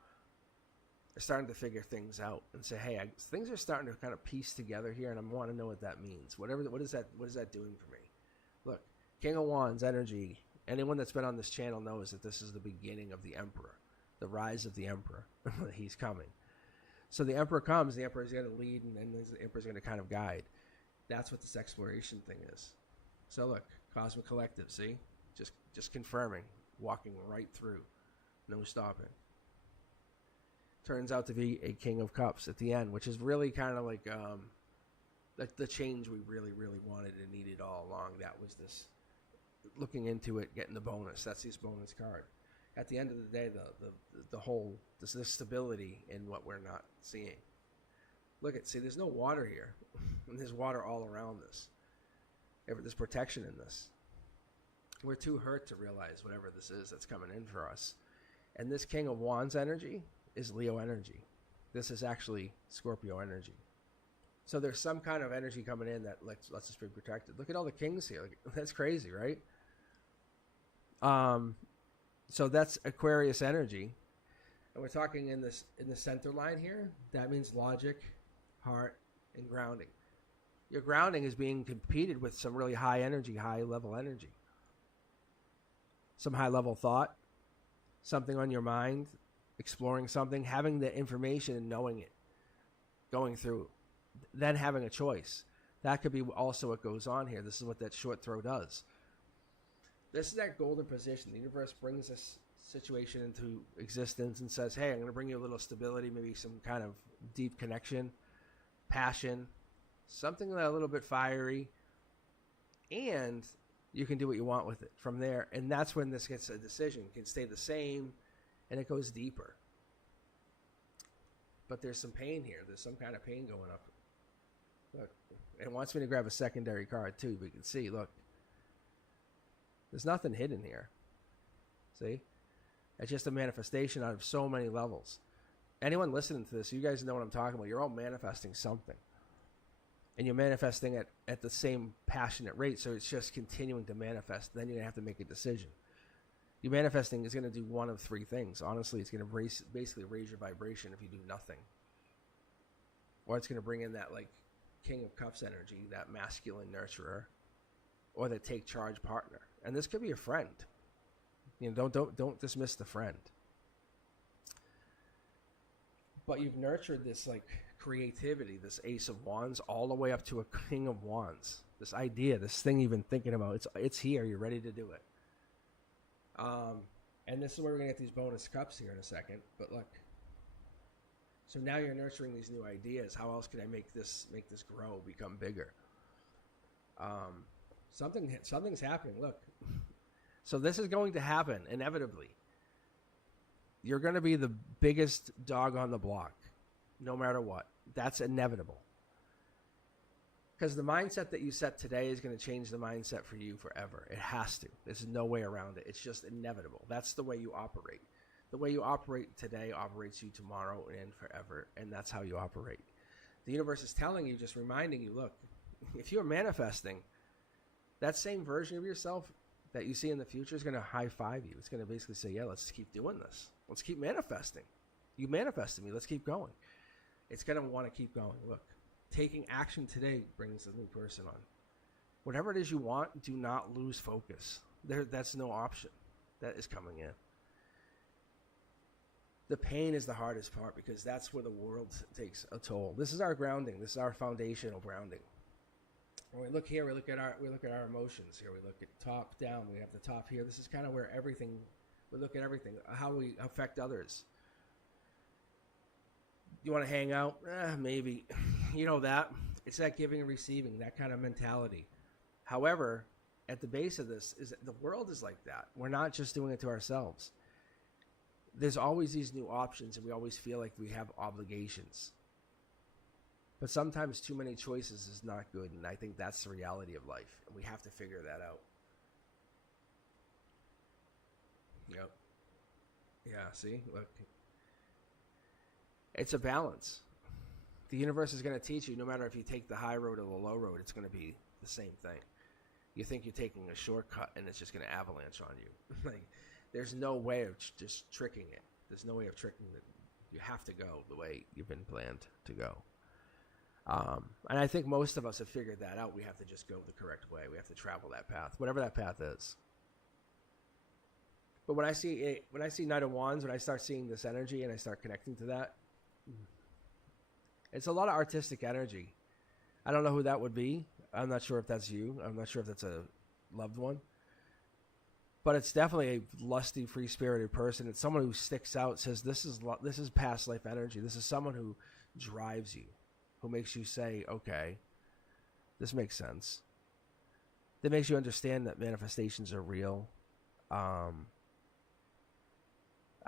are starting to figure things out and say, hey, things are starting to kind of piece together here, and I want to know what that means. What is that doing for me? Look, King of Wands energy. Anyone that's been on this channel knows that this is the beginning of the Emperor, the rise of the Emperor. He's coming. So the Emperor comes, the Emperor is going to lead, and then the Emperor is going to kind of guide. That's what this exploration thing is. So look, Cosmic Collective, see? Just confirming, walking right through, no stopping. Turns out to be a King of Cups at the end, which is really kind of like the change we really, really wanted and needed all along. That was this looking into it, getting the bonus. That's this bonus card. At the end of the day, the whole this stability in what we're not seeing. See, there's no water here, and there's water all around this. There's protection in this. We're too hurt to realize whatever this is that's coming in for us. And this King of Wands energy is Leo energy. This is actually Scorpio energy. So there's some kind of energy coming in that lets us be protected. Look at all the kings here. That's crazy, right? So that's Aquarius energy. And we're talking in the center line here. That means logic, heart, and grounding. Your grounding is being competed with some really high energy, high level energy. Some high level thought, something on your mind, exploring something, having the information and knowing it, going through, then having a choice. That could be also what goes on here. This is what that short throw does. This is that golden position. The universe brings this situation into existence and says, hey, I'm going to bring you a little stability, maybe some kind of deep connection, passion, something a little bit fiery, and you can do what you want with it from there. And that's when this gets a decision. It can stay the same, and it goes deeper. But there's some pain here. There's some kind of pain going up. Look, it wants me to grab a secondary card too, but you can see, look, there's nothing hidden here. See? It's just a manifestation out of so many levels. Anyone listening to this, you guys know what I'm talking about. You're all manifesting something. And you're manifesting it at the same passionate rate, so it's just continuing to manifest. Then you're going to have to make a decision. Your manifesting is going to do one of three things. Honestly, it's going to basically raise your vibration if you do nothing. Or it's going to bring in that like King of Cups energy, that masculine nurturer, or the take charge partner. And this could be a friend. You know, don't dismiss the friend. But you've nurtured this like creativity, this Ace of Wands, all the way up to a King of Wands. This idea, this thing you've been thinking about, it's here. You're ready to do it. And this is where we're gonna get these bonus cups here in a second. But look, so now you're nurturing these new ideas. How else can I make this grow, become bigger? Something's happening. Look, so this is going to happen inevitably. You're going to be the biggest dog on the block, no matter what. That's inevitable. Because the mindset that you set today is going to change the mindset for you forever. It has to. There's no way around it. It's just inevitable. That's the way you operate. The way you operate today operates you tomorrow and forever, and that's how you operate. The universe is telling you, just reminding you, look, if you're manifesting, that same version of yourself that you see in the future is going to high five you. It's going to basically say, yeah, let's keep doing this. Let's keep manifesting. You manifested me. Let's keep going. It's going to want to keep going. Look, taking action today brings a new person on. Whatever it is you want, do not lose focus. That's no option. That is coming in. The pain is the hardest part because that's where the world takes a toll. This is our grounding. This is our foundational grounding. When we look here, we look at our emotions here. We look at top down. We have the top here. This is kind of where everything. We look at everything. How we affect others. You want to hang out? Maybe. You know that. It's that giving and receiving, that kind of mentality. However, at the base of this is that the world is like that. We're not just doing it to ourselves. There's always these new options, and we always feel like we have obligations. But sometimes too many choices is not good, and I think that's the reality of life, and we have to figure that out. Yep. Yeah, see? Look. It's a balance. The universe is going to teach you, no matter if you take the high road or the low road, it's going to be the same thing. You think you're taking a shortcut, and it's just going to avalanche on you. Like, there's no way of just tricking it. There's no way of tricking it. You have to go the way you've been planned to go. And I think most of us have figured that out. We have to just go the correct way. We have to travel that path, whatever that path is. But when I see Knight of Wands, when I start seeing this energy and I start connecting to that, it's a lot of artistic energy. I don't know who that would be. I'm not sure if that's you. I'm not sure if that's a loved one. But it's definitely a lusty, free-spirited person. It's someone who sticks out, says, this is past life energy. This is someone who drives you, who makes you say, okay, this makes sense. That makes you understand that manifestations are real. I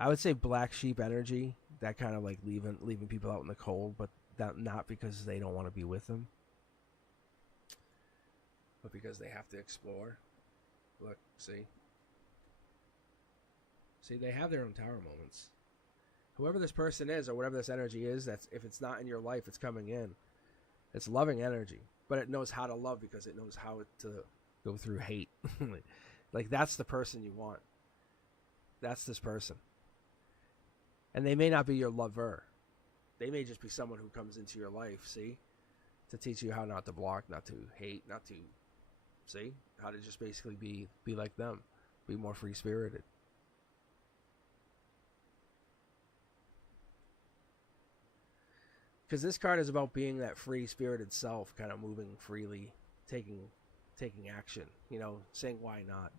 would say black sheep energy, that kind of like leaving people out in the cold, but that not because they don't want to be with them, but because they have to explore. Look, see, they have their own tower moments. Whoever this person is, or whatever this energy is, that's if it's not in your life, it's coming in. It's loving energy, but it knows how to love because it knows how to go through hate. Like that's the person you want. That's this person. And they may not be your lover. They may just be someone who comes into your life, see? To teach you how not to block, not to hate, not to, see? How to just basically be like them. Be more free-spirited. Because this card is about being that free-spirited self, kind of moving freely, taking action, you know, saying why not.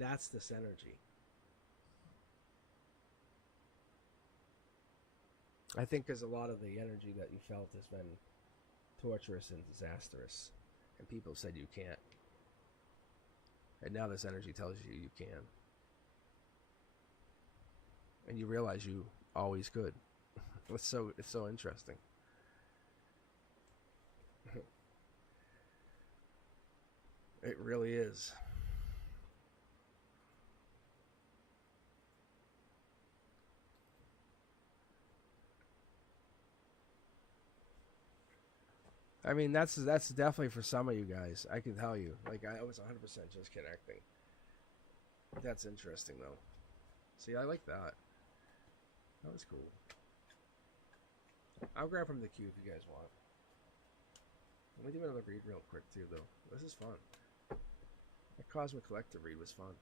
That's this energy. I think because a lot of the energy that you felt has been torturous and disastrous, and people said you can't. And now this energy tells you you can. And you realize you always could. It's so interesting. It really is. I mean, that's definitely for some of you guys. I can tell you. Like, I was 100% just connecting. That's interesting, though. See, I like that. That was cool. I'll grab from the queue if you guys want. Let me do another read real quick, too, though. This is fun. That Cosmic Collective read was fun.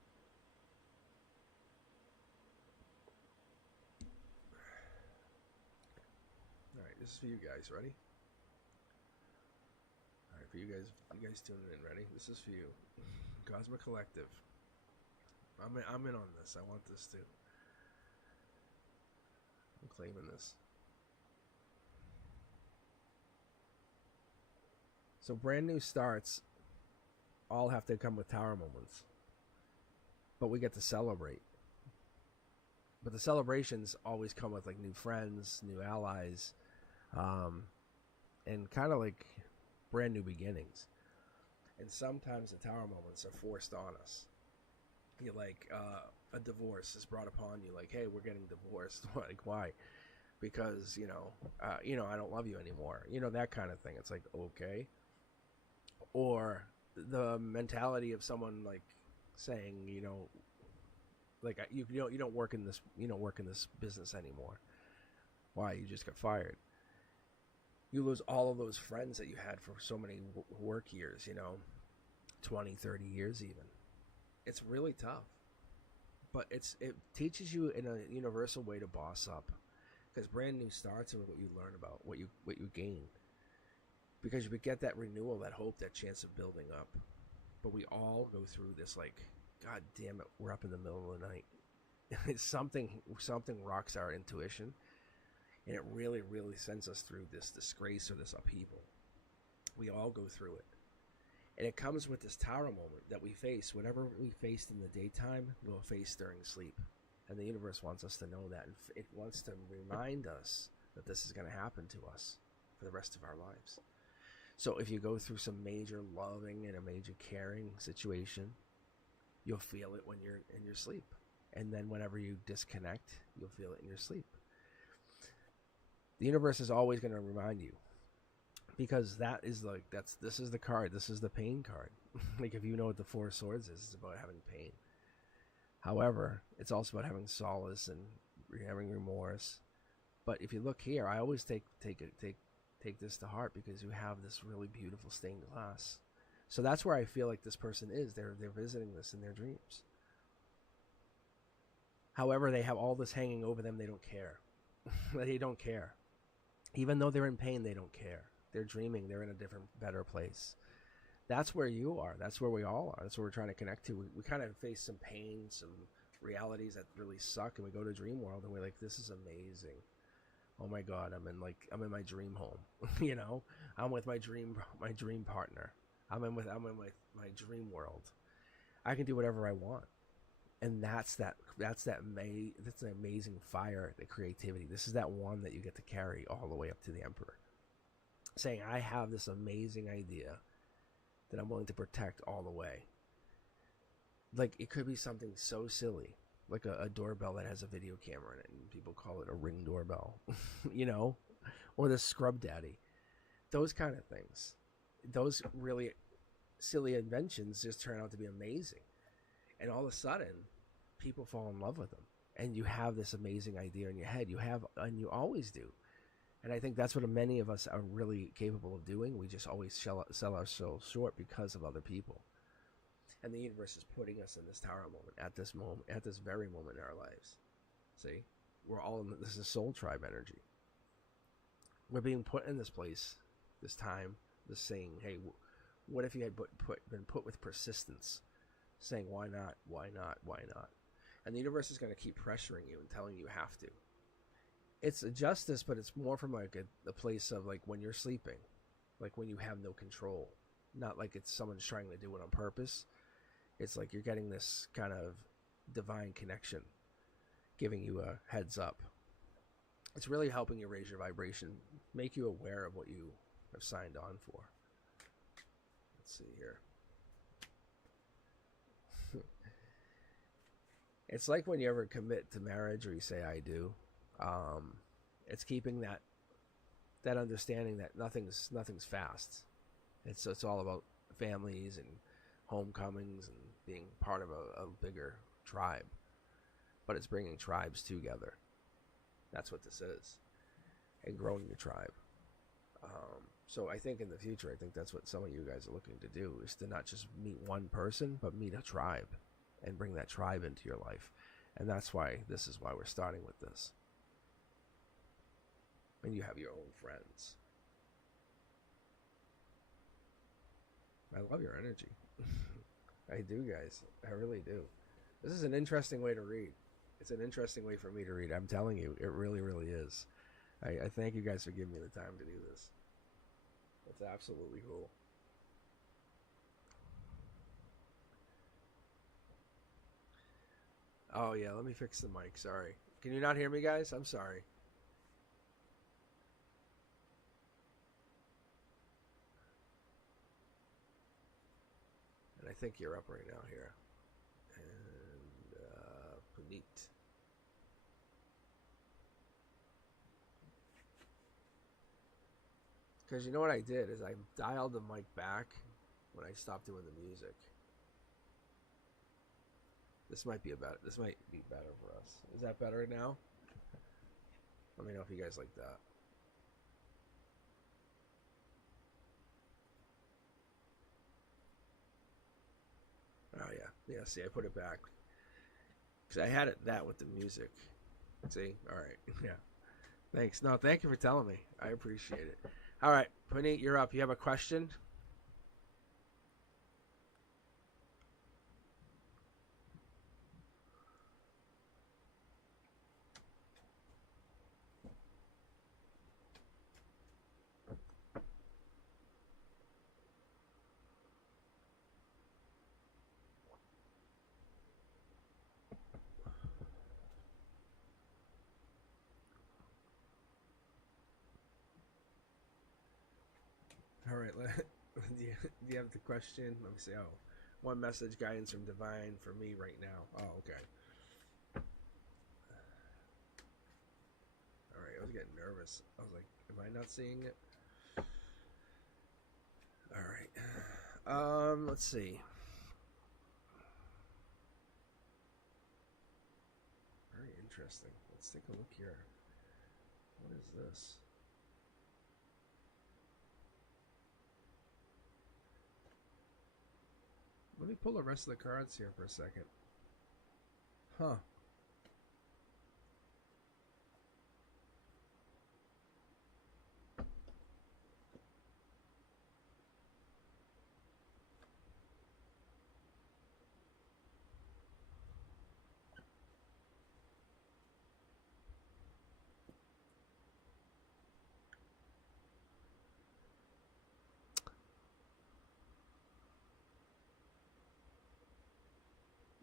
Alright, this is for you guys. Ready? Alright, for you guys tuning in. Ready? This is for you. Cosmic Collective. I'm in on this. I want this, too. I'm claiming this. So brand new starts all have to come with tower moments. But we get to celebrate. But the celebrations always come with like new friends, new allies, and kind of like brand new beginnings. And sometimes the tower moments are forced on us. You like a divorce is brought upon you, like, hey, we're getting divorced. Like, why? Because I don't love you anymore. You know, that kind of thing. It's like, okay. Or the mentality of someone like saying, like you don't work in this business anymore. Why? You just got fired. You lose all of those friends that you had for so many work years, 20, 30 years even. It's really tough. But it teaches you in a universal way to boss up, because brand new starts with what you learn about, what you gain. Because you get that renewal, that hope, that chance of building up. But we all go through this like, God damn it, we're up in the middle of the night. It's something rocks our intuition, and it really, really sends us through this disgrace or this upheaval. We all go through it. And it comes with this Tara moment that we face. Whatever we faced in the daytime, we'll face during sleep. And the universe wants us to know that. And it wants to remind us that this is going to happen to us for the rest of our lives. So if you go through some major loving and a major caring situation, you'll feel it when you're in your sleep. And then whenever you disconnect, you'll feel it in your sleep. The universe is always going to remind you. Because this is the card. This is the pain card. Like if you know what the Four of Swords is, it's about having pain. However, it's also about having solace and having remorse. But if you look here, I always take this to heart, because you have this really beautiful stained glass. So that's where I feel like this person is. They're visiting this in their dreams. However, they have all this hanging over them. They don't care. They don't care. Even though they're in pain, they don't care. They're dreaming. They're in a different, better place. That's where you are. That's where we all are. That's what we're trying to connect to. We kind of face some pain, some realities that really suck, and we go to dream world, and we're like, this is amazing. Oh my God, I'm in my dream home. I'm with my dream partner. I'm in my dream world. I can do whatever I want. And that's an amazing fire, the creativity. This is that one that you get to carry all the way up to the Emperor. Saying, I have this amazing idea that I'm willing to protect all the way. Like, it could be something so silly, like a doorbell that has a video camera in it, and people call it a Ring doorbell, or the Scrub Daddy. Those kind of things. Those really silly inventions just turn out to be amazing. And all of a sudden, people fall in love with them. And you have this amazing idea in your head. And you always do. And I think that's what many of us are really capable of doing. We just always sell ourselves short because of other people. And the universe is putting us in this Tower moment, at this very moment in our lives. See? We're all this is soul tribe energy. We're being put in this place, this time, this saying, hey, what if you had been put with persistence? Saying, why not, why not, why not? And the universe is going to keep pressuring you and telling you have to. It's a justice, but it's more from like a place of like when you're sleeping, like when you have no control. Not like it's someone's trying to do it on purpose. It's like you're getting this kind of divine connection, giving you a heads up. It's really helping you raise your vibration, make you aware of what you have signed on for. Let's see here. It's like when you ever commit to marriage or you say I do. It's keeping that understanding that nothing's fast. It's all about families and homecomings and being part of a bigger tribe. But it's bringing tribes together. That's what this is. And growing your tribe. So I think in the future, I think that's what some of you guys are looking to do, is to not just meet one person, but meet a tribe and bring that tribe into your life. And that's why we're starting with this. And you have your own friends. I love your energy. I do, guys. I really do. This is an interesting way to read. It's an interesting way for me to read. I'm telling you, it really, really is. I thank you guys for giving me the time to do this. It's absolutely cool. Oh, yeah, let me fix the mic. Sorry. Can you not hear me, guys? I'm sorry. And I think you're up right now here. And Puneet. Because you know what I did is I dialed the mic back when I stop doing the music. This might be better for us. Is that better now? Let me know if you guys like that. Oh yeah, yeah. See, I put it back because I had that with the music. See, all right, yeah. Thanks. No, thank you for telling me. I appreciate it. All right, Puneet, you're up. You have a question? All right. Do you have the question? Let me see. Oh, one message guidance from Divine for me right now. Oh, okay. All right. I was getting nervous. I was like, am I not seeing it? All right. Let's see. Very interesting. Let's take a look here. What is this? Let me pull the rest of the cards here for a second. Huh.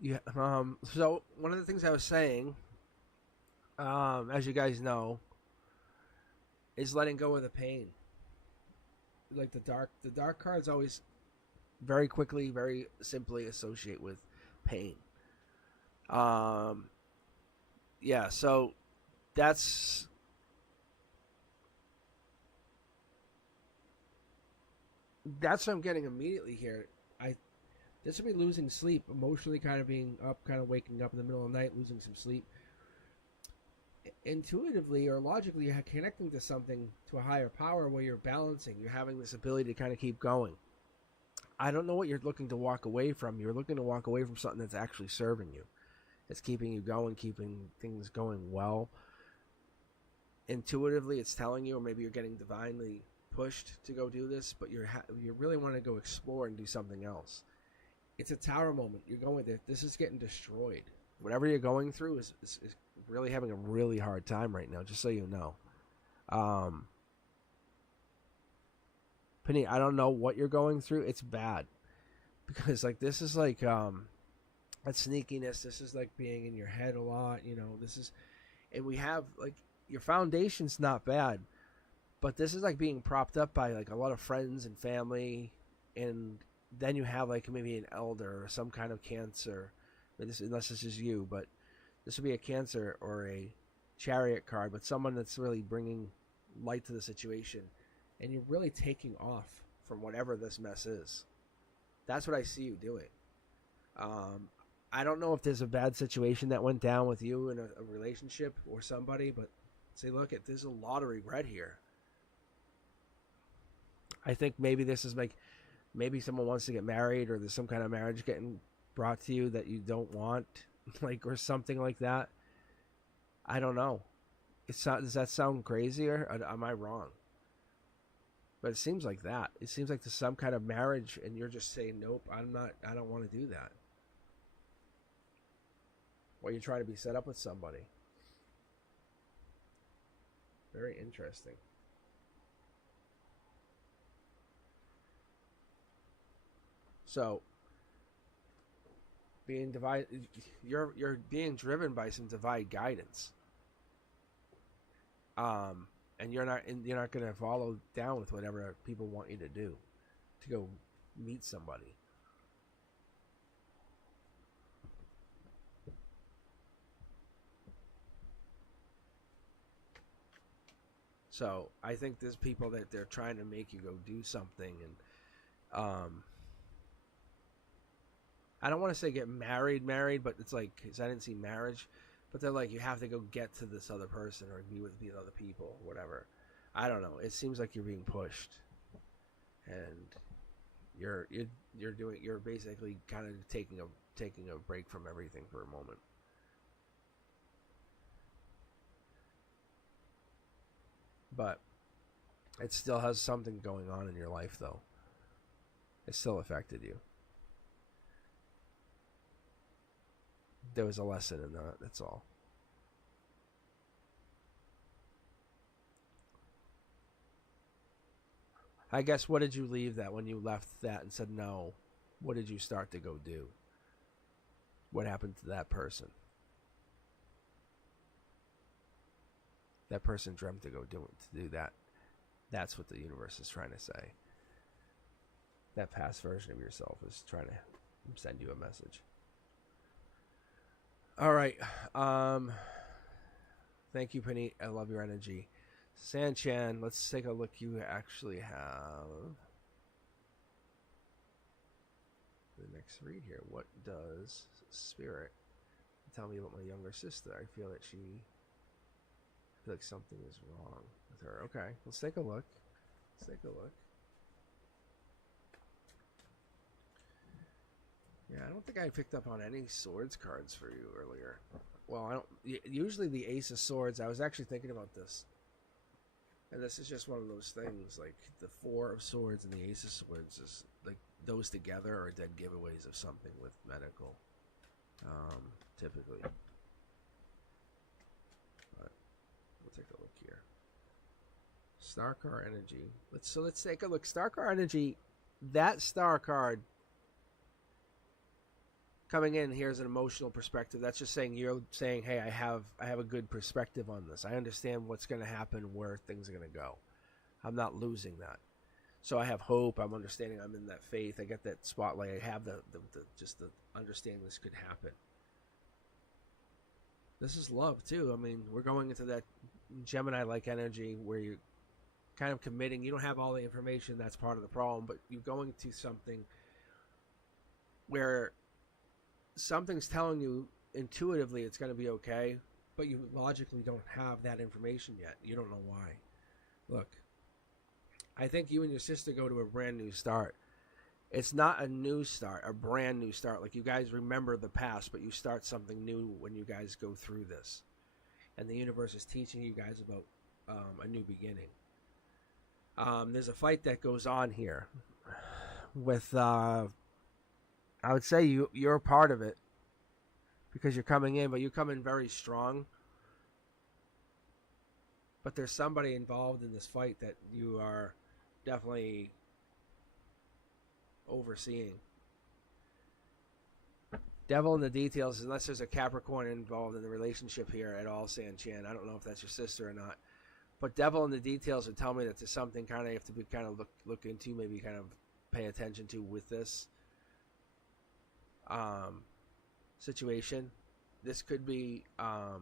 Yeah. So one of the things I was saying, as you guys know, is letting go of the pain. Like the dark cards always very quickly, very simply associate with pain. Um, yeah. So that's what I'm getting immediately here. I This would be losing sleep, emotionally, kind of being up, kind of waking up in the middle of the night, losing some sleep. Intuitively or logically, you're connecting to something, to a higher power where you're balancing. You're having this ability to kind of keep going. I don't know what you're looking to walk away from. You're looking to walk away from something that's actually serving you. It's keeping you going, keeping things going well. Intuitively, it's telling you, or maybe you're getting divinely pushed to go do this, but you really want to go explore and do something else. It's a tower moment. You're going there. This is getting destroyed. Whatever you're going through is really having a really hard time right now, just so you know. Penny, I don't know what you're going through. It's bad. Because, like, this is like, that sneakiness. This is like being in your head a lot. This is, and we have, like, your foundation's not bad. But this is like being propped up by, like, a lot of friends and family. And then you have, like, maybe an elder or some kind of cancer. Unless this is you, but this would be a cancer or a chariot card, but someone that's really bringing light to the situation, and you're really taking off from whatever this mess is. That's what I see you doing. I don't know if there's a bad situation that went down with you in a relationship or somebody, but say, look, there's a lot of regret here. I think maybe this is like, maybe someone wants to get married, or there's some kind of marriage getting brought to you that you don't want, like, or something like that. I don't know. Does that sound crazy, or am I wrong? But it seems like that. It seems like there's some kind of marriage, and you're just saying, nope, I'm not. I don't want to do that. Or you're trying to be set up with somebody. Very interesting. So, being divided, you're being driven by some divine guidance. And you're not going to follow down with whatever people want you to do, to go meet somebody. So I think there's people that they're trying to make you go do something, and I don't want to say get married, but it's like, cause I didn't see marriage, but they're like, you have to go get to this other person or be with these other people, whatever. I don't know. It seems like you're being pushed, and you're basically kind of taking a break from everything for a moment. But it still has something going on in your life, though. It still affected you. There was a lesson in that, that's all. I guess, what did you leave that when you left that and said no? What did you start to go do? What happened to that person? That person dreamt to do that. That's what the universe is trying to say. That past version of yourself is trying to send you a message. All right. Thank you, Penny. I love your energy. Sanchan, let's take a look. You actually have the next read here. What does Spirit tell me about my younger sister? I feel like something is wrong with her. Okay, let's take a look. Yeah, I don't think I picked up on any swords cards for you earlier. Well, I don't. Usually the Ace of Swords. I was actually thinking about this, and this is just one of those things. Like the Four of Swords and the Ace of Swords is like those together are dead giveaways of something with medical, typically. But we'll take a look here. Star Card Energy. Let's take a look. Star Card Energy. That star card coming in here is an emotional perspective. That's just saying you're saying, hey, I have a good perspective on this. I understand what's going to happen, where things are going to go. I'm not losing that. So I have hope. I'm understanding. I'm in that faith. I get that spotlight. I have the just the understanding this could happen. This is love too. I mean, we're going into that Gemini-like energy where you're kind of committing. You don't have all the information. That's part of the problem. But you're going to something where something's telling you intuitively it's going to be okay, but you logically don't have that information yet. You don't know why. Look, I think you and your sister go to a brand new start. It's not a new start, a brand new start. Like you guys remember the past, but you start something new when you guys go through this. And the universe is teaching you guys about a new beginning. There's a fight that goes on here with... I would say you're a part of it because you're coming in, but you come in very strong. But there's somebody involved in this fight that you are definitely overseeing. Devil in the details, unless there's a Capricorn involved in the relationship here at all, Sanchan. I don't know if that's your sister or not. But devil in the details would tell me that there's something kind of you have to be kind of look into, maybe kind of pay attention to with this. Situation. This could be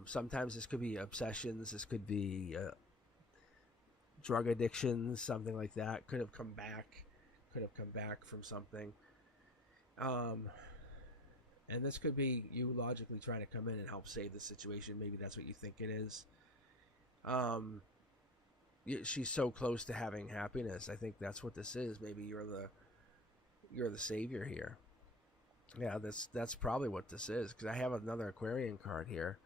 sometimes this could be obsessions, this could be drug addictions, something like that. Could have come back from something, and this could be you logically trying to come in and help save the situation. Maybe that's what you think it is. She's so close to having happiness. I think that's what this is. Maybe you're the savior here. Yeah, that's probably what this is, because I have another Aquarian card here.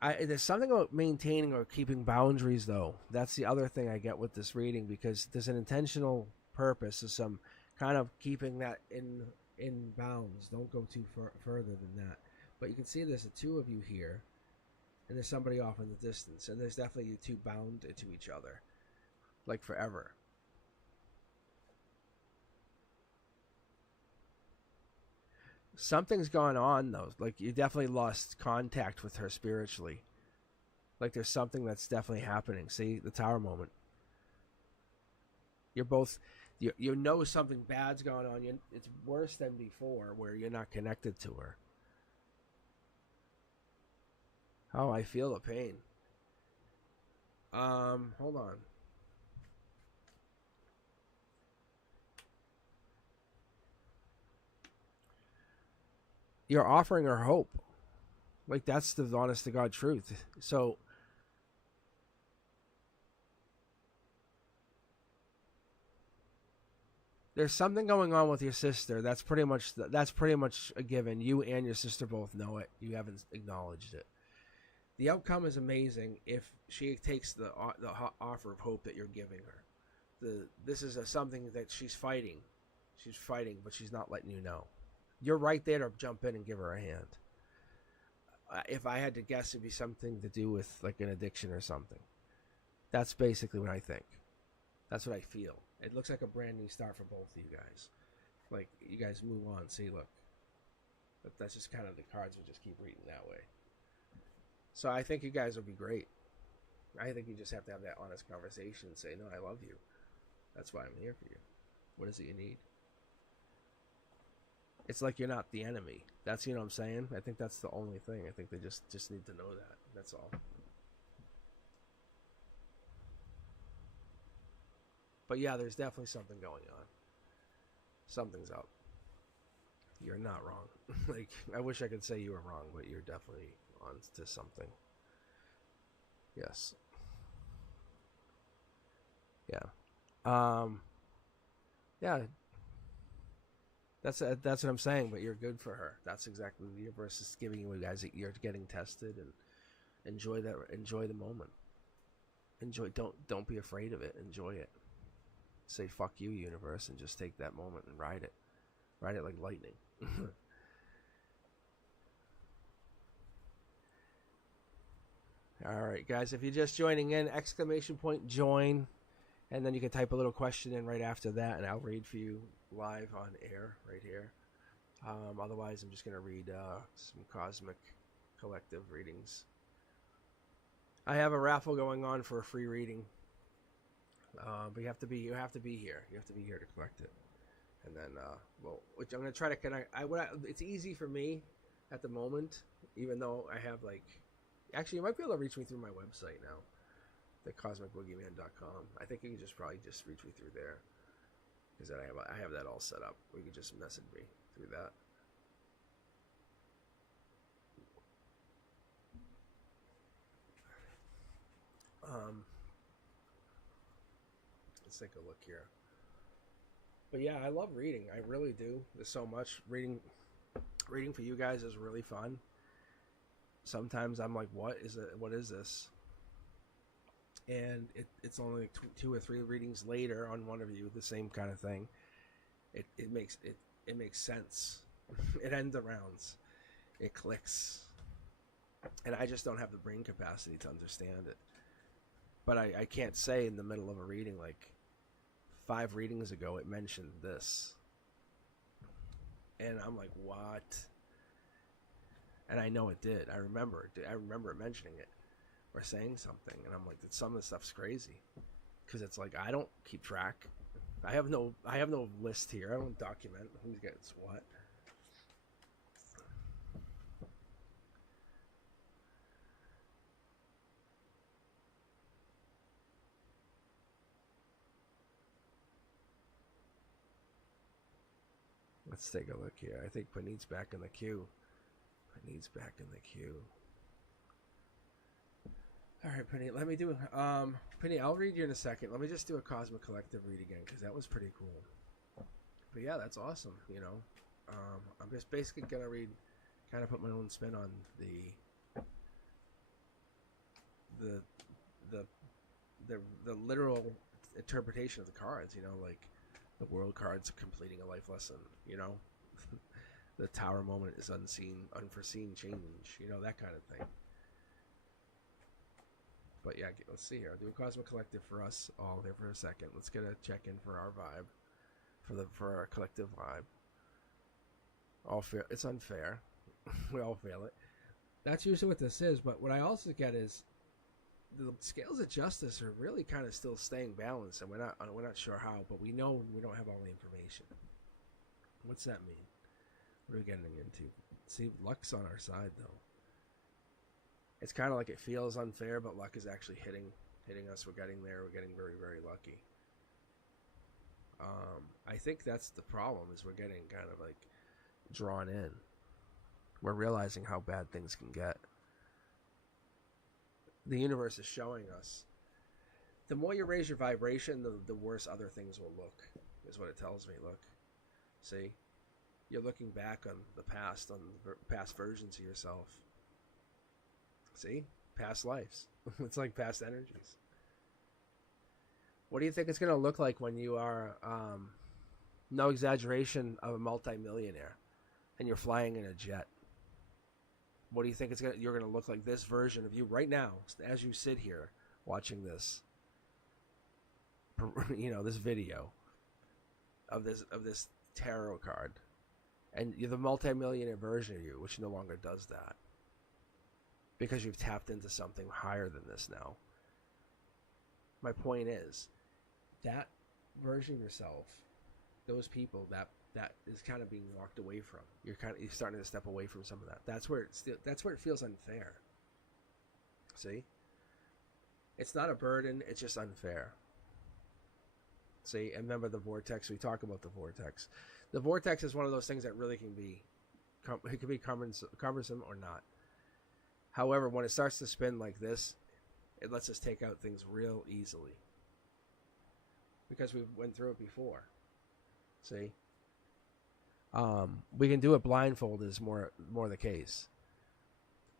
There's something about maintaining or keeping boundaries, though. That's the other thing I get with this reading, because there's an intentional purpose of some kind of keeping that in bounds. Don't go too further than that. But you can see there's the two of you here, and there's somebody off in the distance, and there's definitely you two bound to each other, like forever. Something's gone on, though. Like, you definitely lost contact with her spiritually. Like, there's something that's definitely happening. See, the Tower moment. You're both... You know something bad's going on. It's worse than before, where you're not connected to her. Oh, I feel the pain. Hold on. you're offering her hope. Like, that's the honest to God truth. So there's something going on with your sister. That's pretty much a given. You and your sister both know it. You haven't acknowledged it. The outcome is amazing if she takes the offer of hope that you're giving her. This is something that she's fighting. She's fighting, but she's not letting you know. You're right there to jump in and give her a hand. If I had to guess, it'd be something to do with like an addiction or something. That's basically what I think. That's what I feel. It looks like a brand new start for both of you guys. Like, you guys move on. See, look. But that's just kind of the cards will just keep reading that way. So I think you guys will be great. I think you just have to have that honest conversation and say, no, I love you. That's why I'm here for you. What is it you need? It's like you're not the enemy. That's, you know what I'm saying? I think that's the only thing. I think they just need to know that. That's all. But yeah, there's definitely something going on. Something's up. You're not wrong. Like, I wish I could say you were wrong, but you're definitely on to something. Yes. Yeah. Yeah. That's what I'm saying, but you're good for her. That's exactly the universe is giving you guys. You're getting tested, and enjoy that. Enjoy the moment. Enjoy. Don't be afraid of it. Enjoy it. Say fuck you, universe, and just take that moment and ride it. Ride it like lightning. All right, guys. If you're just joining in, ! join, and then you can type a little question in right after that, and I'll read for you live on air right here. Otherwise, I'm just gonna read some Cosmic Collective readings. I have a raffle going on for a free reading. But you have to be here. You have to be here to collect it. And then, which I'm gonna try to connect. It's easy for me at the moment, even though I have actually, you might be able to reach me through my website now, thecosmicboogeyman.com. I think you can probably just reach me through there, because I have that all set up. Or you can just message me through that. Let's take a look here. But yeah, I love reading. I really do. There's so much reading for you guys is really fun. Sometimes I'm like, what is it? What is this? And it's only 2 or 3 readings later on one of you, the same kind of thing. It makes sense. It ends arounds. It clicks. And I just don't have the brain capacity to understand it. But I can't say in the middle of a reading, like 5 readings ago, it mentioned this. And I'm like, what? And I know it did. I remember it mentioning it or saying something. And I'm like, some of the stuff's crazy. Because it's like, I don't keep track. I have no list here. I don't document who gets what. Let's take a look here. I think Puneet's back in the queue. All right, Puneet, let me do Puneet, I'll read you in a second. Let me just do a Cosmic Collective read again, because that was pretty cool. But yeah, that's awesome, you know. I'm just basically going to read, kind of put my own spin on the literal interpretation of the cards, you know, like the world cards completing a life lesson, you know. The tower moment is unforeseen change, you know, that kind of thing. But yeah, let's see here. I'll do a Cosmic Collective for us all here for a second. Let's get a check-in for our vibe, for our collective vibe. It's unfair. We all feel it. That's usually what this is, but what I also get is the scales of justice are really kind of still staying balanced, and we're not sure how, but we know we don't have all the information. What's that mean? What are we getting into? See, luck's on our side, though. It's kind of like it feels unfair, but luck is actually hitting us. We're getting there. We're getting very, very lucky. I think that's the problem, is we're getting kind of like drawn in. We're realizing how bad things can get. The universe is showing us. The more you raise your vibration, the worse other things will look, is what it tells me. Look. See? You're looking back on the past versions of yourself. See? Past lives. It's like past energies. What do you think it's going to look like when you are, no exaggeration, of a multimillionaire and you're flying in a jet? What do you think you're going to look like, this version of you right now, as you sit here watching this, this video of this tarot card, and you're the multimillionaire version of you, which no longer does that because you've tapped into something higher than this now. My point is, that version of yourself, those people, that is kind of being walked away from. You're starting to step away from some of that. That's where it feels unfair. See? It's not a burden, it's just unfair. See, and remember the vortex. We talk about the vortex. The vortex is one of those things that really can be cumbersome or not. However, when it starts to spin like this, it lets us take out things real easily. Because we went through it before. See? We can do it blindfolded is more the case.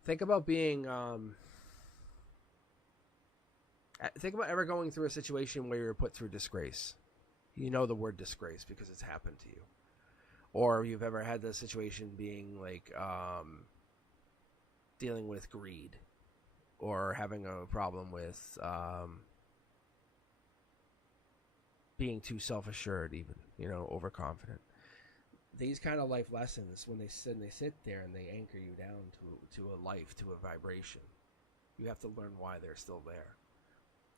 Think about being... think about ever going through a situation where you're put through disgrace. You know the word disgrace because it's happened to you. Or you've ever had the situation being like dealing with greed, or having a problem with being too self-assured, even, overconfident. These kind of life lessons, when they sit there and they anchor you down to a life, to a vibration, you have to learn why they're still there.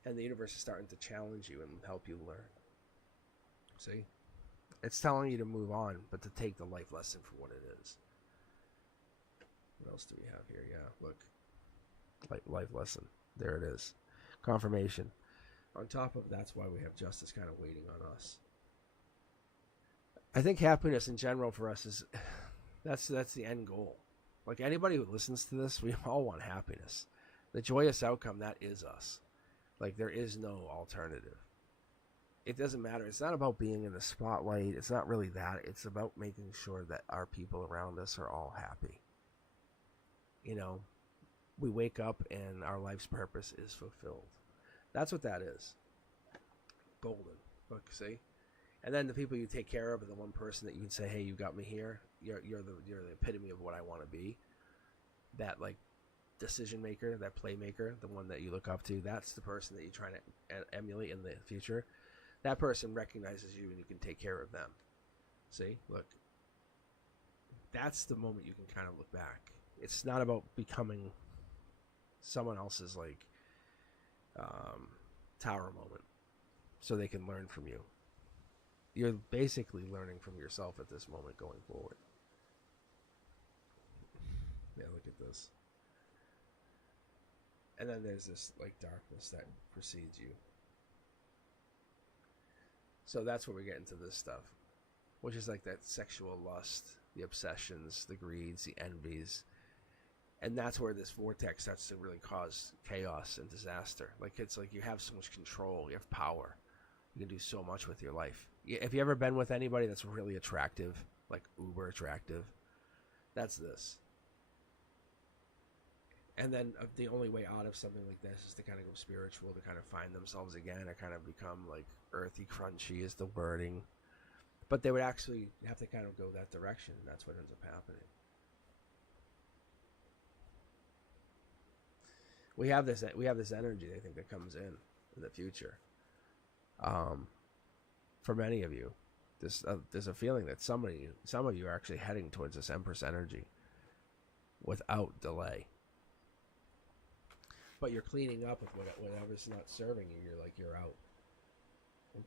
And the universe is starting to challenge you and help you learn. See? It's telling you to move on, but to take the life lesson for what it is. What else do we have here? Yeah, look. Life lesson. There it is. Confirmation. On top of that's why we have justice kind of waiting on us. I think happiness in general for us is that's the end goal. Like anybody who listens to this, we all want happiness. The joyous outcome, that is us. Like there is no alternative. It doesn't matter. It's not about being in the spotlight. It's not really that. It's about making sure that our people around us are all happy. We wake up and our life's purpose is fulfilled. That's what that is. Golden. Look, see? And then the people you take care of are the one person that you can say, hey, you got me here. You're the epitome of what I want to be. That decision maker, that playmaker, the one that you look up to, that's the person that you're trying to emulate in the future. That person recognizes you and you can take care of them. See? Look. That's the moment you can kind of look back. It's not about becoming someone else's tower moment so they can learn from you. You're basically learning from yourself at this moment going forward. Yeah, look at this. And then there's this darkness that precedes you. So that's where we get into this stuff, which is that sexual lust, the obsessions, the greeds, the envies. And that's where this vortex starts to really cause chaos and disaster. It's like you have so much control, you have power. You can do so much with your life. Have you ever been with anybody that's really attractive, like uber attractive? That's this. And then the only way out of something like this is to kind of go spiritual, to kind of find themselves again, or kind of become earthy, crunchy is the wording. But they would actually have to kind of go that direction, and that's what ends up happening. We have this energy, I think, that comes in the future. For many of you, there's a feeling that some of you are actually heading towards this Empress energy without delay. But you're cleaning up with whatever's not serving you. You're out.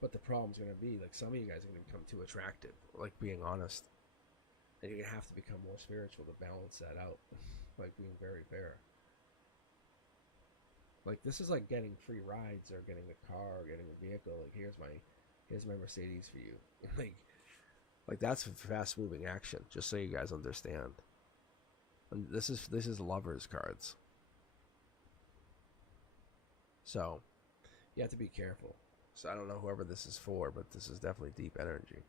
But the problem's going to be some of you guys are going to become too attractive. Being honest, and you're going to have to become more spiritual to balance that out. Being very fair. This is like getting free rides or getting a car or getting a vehicle. Here's my Mercedes for you. That's fast moving action. Just so you guys understand. And this is lovers cards. So you have to be careful. So I don't know whoever this is for, but this is definitely deep energy.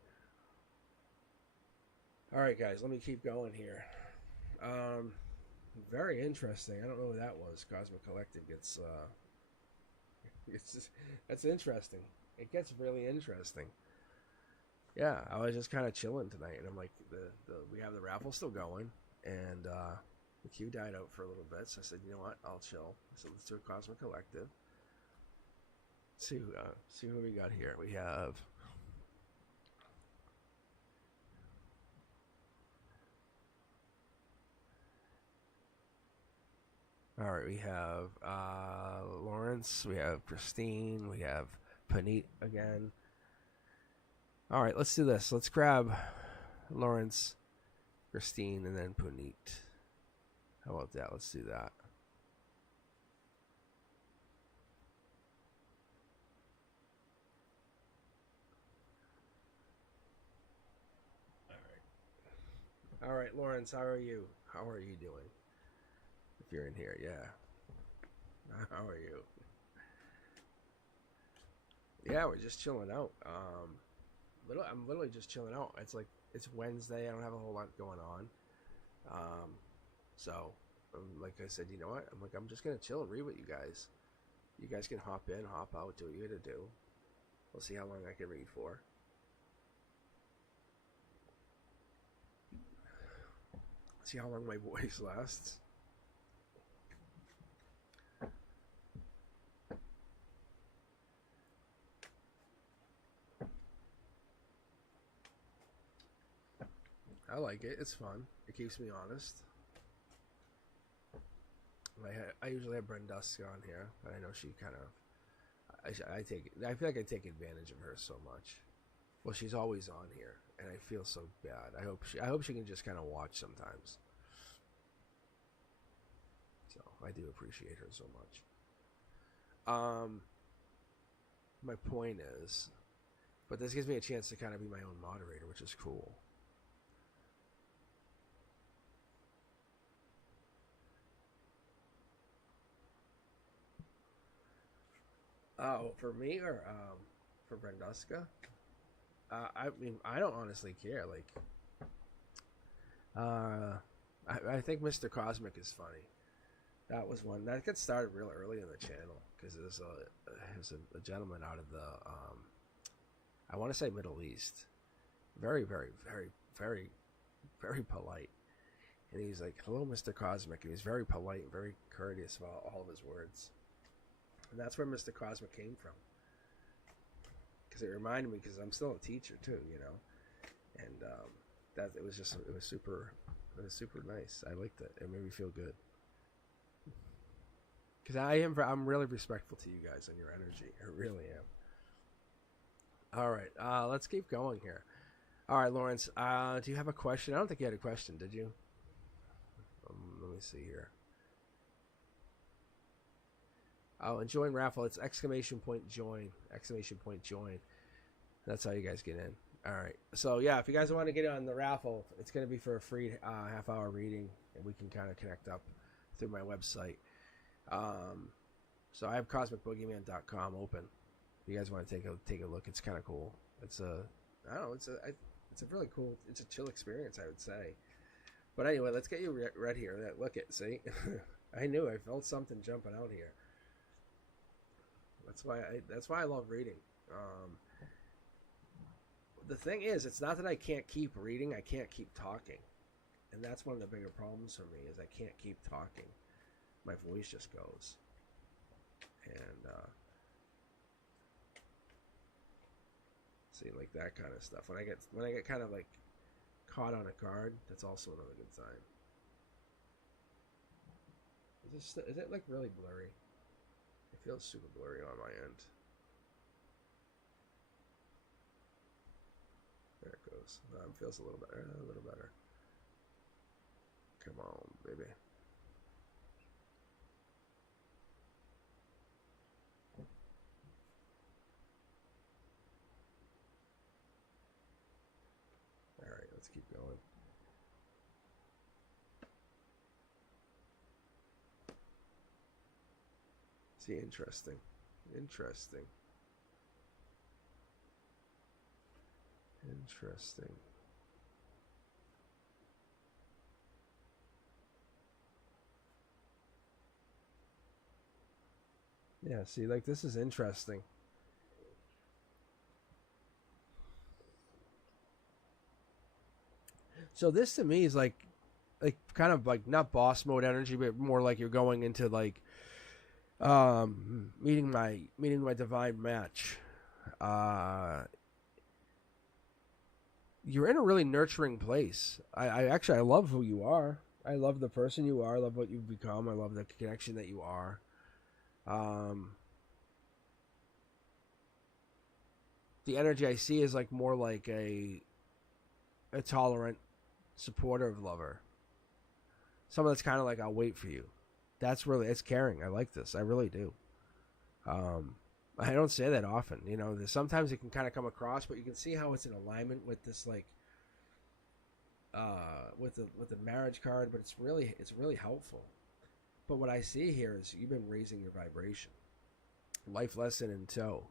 All right, guys, let me keep going here. Very interesting. I don't know who that was. Cosmic Collective gets. That's interesting. It gets really interesting. Yeah, I was just kind of chilling tonight, and I'm like, we have the raffle still going, and the queue died out for a little bit. So I said, you know what, I'll chill. So let's do a Cosmic Collective. See who we got here. We have. All right, we have Lawrence, we have Christine, we have Paneet again. All right, let's do this. Let's grab Lawrence, Christine, and then Paneet. How about that? Let's do that. All right, Lawrence, how are you? How are you doing? If you're in here, yeah. How are you? Yeah, we're just chilling out. I'm literally just chilling out. It's like it's Wednesday. I don't have a whole lot going on. So, like I said, you know what? I'm just gonna chill and read with you guys. You guys can hop in, hop out, do what you gotta do. We'll see how long I can read for. See how long my voice lasts. I like it. It's fun. It keeps me honest. I usually have Brenduska on here, but I know she kind of. I feel like I take advantage of her so much. Well, she's always on here, and I feel so bad. I hope she can just kind of watch sometimes. So I do appreciate her so much. My point is, but this gives me a chance to kind of be my own moderator, which is cool. Oh, for me or for Brenduska? I mean, I don't honestly care. Like, I think Mr. Cosmic is funny. That was one that got started real early in the channel because there's a gentleman out of the I want to say Middle East, very very very very very polite, and he's like, "Hello, Mr. Cosmic," and he's very polite and very courteous about all of his words, and that's where Mr. Cosmic came from. Because it reminded me, because I'm still a teacher too, you know, and that it was super nice. I liked it. It made me feel good. Because I'm really respectful to you guys and your energy. I really am. All right, let's keep going here. All right, Lawrence, do you have a question? I don't think you had a question, did you? Let me see here. Oh, and join raffle. It's exclamation point join. Exclamation point join. That's how you guys get in. All right. So, yeah, if you guys want to get on the raffle, it's going to be for a free half-hour reading, and we can kind of connect up through my website. So I have cosmicboogeyman.com open. If you guys want to take a look, it's kind of cool. It's a really cool, it's a chill experience, I would say. But anyway, let's get you read here. Look it, see? I knew I felt something jumping out here. That's why I love reading. The thing is, it's not that I can't keep reading, I can't keep talking. And that's one of the bigger problems for me, is I can't keep talking. My voice just goes. And see, like that kind of stuff. When I get kind of like caught on a guard, that's also another good sign. Is it like really blurry? It feels super blurry on my end. There it goes. Feels a little better. A little better. Come on, baby. All right, let's keep going. See, interesting. Interesting. Interesting. Yeah, see, like this is interesting. So this to me is like kind of like not boss mode energy, but more like you're going into like meeting my divine match. Uh you're in a really nurturing place. I actually I love who you are. I love the person you are. I love what you've become. I love the connection that you are. Um the energy I see is like more like a tolerant, supportive lover. Someone that's kind of like I'll wait for you. That's really it's caring. I like this. I really do. Um, I don't say that often. You know, sometimes it can kind of come across, but you can see how it's in alignment with this like with the marriage card. But it's really helpful. But what I see here is you've been raising your vibration. Life lesson in tow.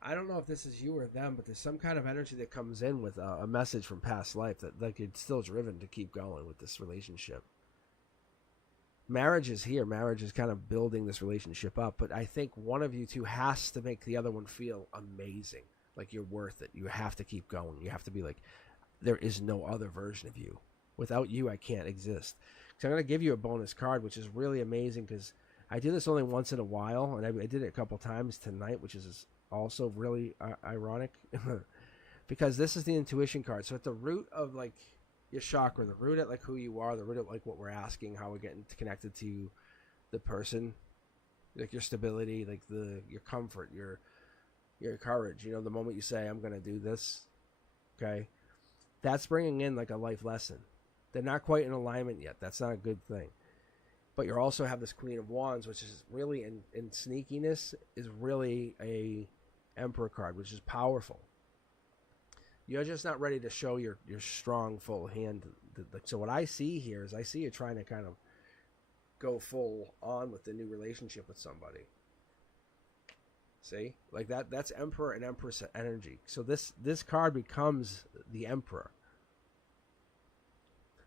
I don't know if this is you or them, but there's some kind of energy that comes in with a message from past life that like it's still driven to keep going with this relationship. Marriage is here. Marriage is kind of building this relationship up, but I think one of you two has to make the other one feel amazing, like you're worth it. You have to keep going. You have to be like, there is no other version of you. Without you, I can't exist. So I'm going to give you a bonus card, which is really amazing because I do this only once in a while, and I did it a couple times tonight, which is also really ironic because this is the intuition card. So at the root of like your chakra, the root at like who you are, the root at like what we're asking, how we're getting connected to the person, like your stability, like your comfort, your courage. You know, the moment you say I'm gonna do this, okay, that's bringing in like a life lesson. They're not quite in alignment yet. That's not a good thing. But you also have this Queen of Wands, which is really in sneakiness is really a Emperor card, which is powerful. You're just not ready to show your strong full hand. So what I see here is I see you trying to kind of go full on with the new relationship with somebody. See, like that's Emperor and Empress energy. So this card becomes the Emperor.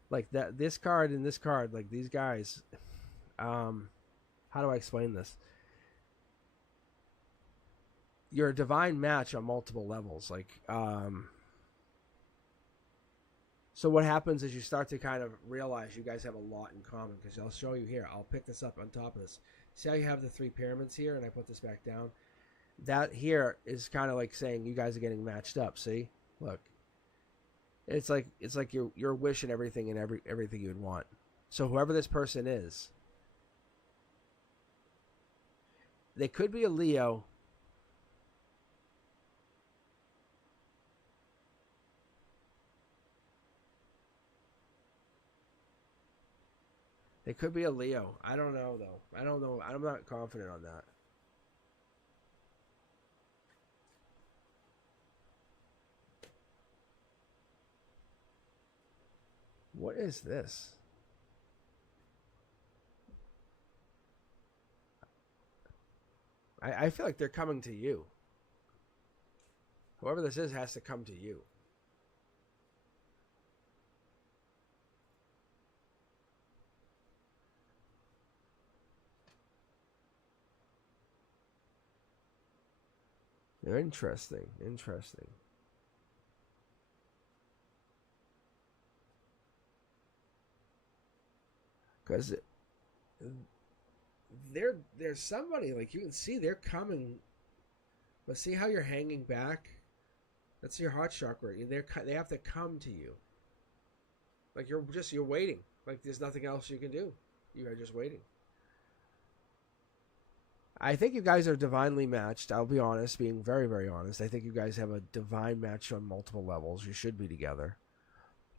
Like that, this card and this card, like these guys. How do I explain this? You're a divine match on multiple levels. So what happens is you start to kind of realize you guys have a lot in common because I'll show you here. I'll pick this up on top of this. See how you have the three pyramids here, and I put this back down. That here is kind of like saying you guys are getting matched up. See, look, it's like you're wishing everything and everything you would want. So whoever this person is, they could be a Leo. They could be a Leo. I don't know though. I don't know. I'm not confident on that. What is this? I feel like they're coming to you. Whoever this is has to come to you. They're interesting. Interesting. Because there's somebody like you can see they're coming, but see how you're hanging back. That's your heart chakra. They have to come to you. Like you're waiting. Like there's nothing else you can do. You are just waiting. I think you guys are divinely matched. I'll be honest, being very, very honest. I think you guys have a divine match on multiple levels. You should be together.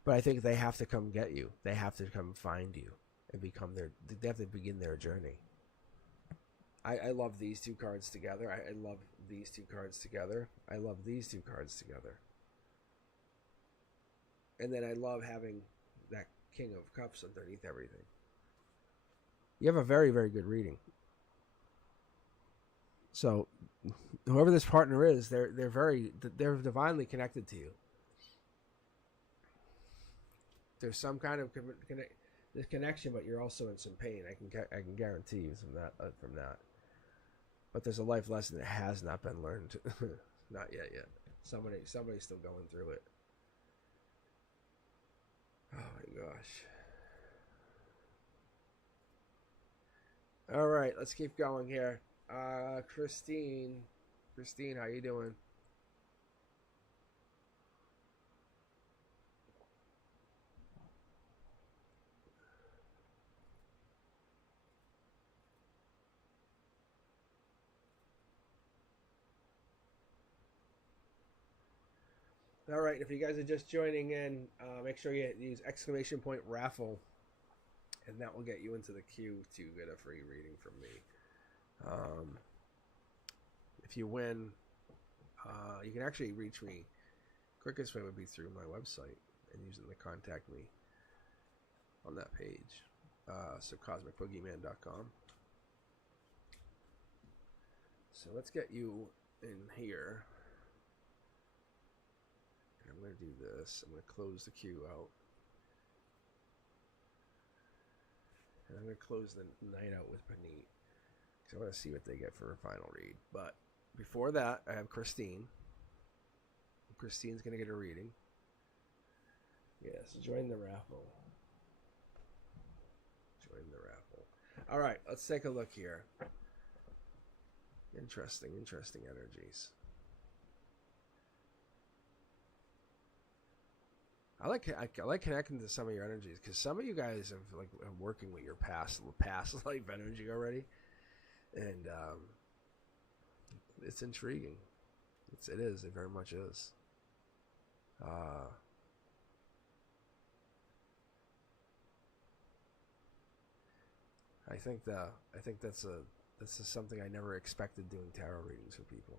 But I think they have to come get you. They have to come find you and they have to begin their journey. I love these two cards together. I love these two cards together. I love these two cards together. And then I love having that King of Cups underneath everything. You have a very, very good reading. So whoever this partner is, they're divinely connected to you. There's some kind of connection, but you're also in some pain. I can guarantee you from that. But there's a life lesson that has not been learned, not yet. Somebody's still going through it. Oh my gosh. All right, let's keep going here. Christine, how you doing? All right, if you guys are just joining in, make sure you use !raffle, and that will get you into the queue to get a free reading from me. If you win, you can actually reach me. Quickest way would be through my website and using the contact me on that page. So cosmicboogeyman.com. So let's get you in here. I'm going to do this. I'm going to close the queue out. And I'm going to close the night out with Panit. Because I want to see what they get for a final read. But before that, I have Christine. Christine's going to get a reading. Yes, join the raffle. Join the raffle. All right, let's take a look here. Interesting energies. I like connecting to some of your energies because some of you guys have like working with your past life energy already, and it's intriguing. It is. It very much is. I think that's something I never expected doing tarot readings for people.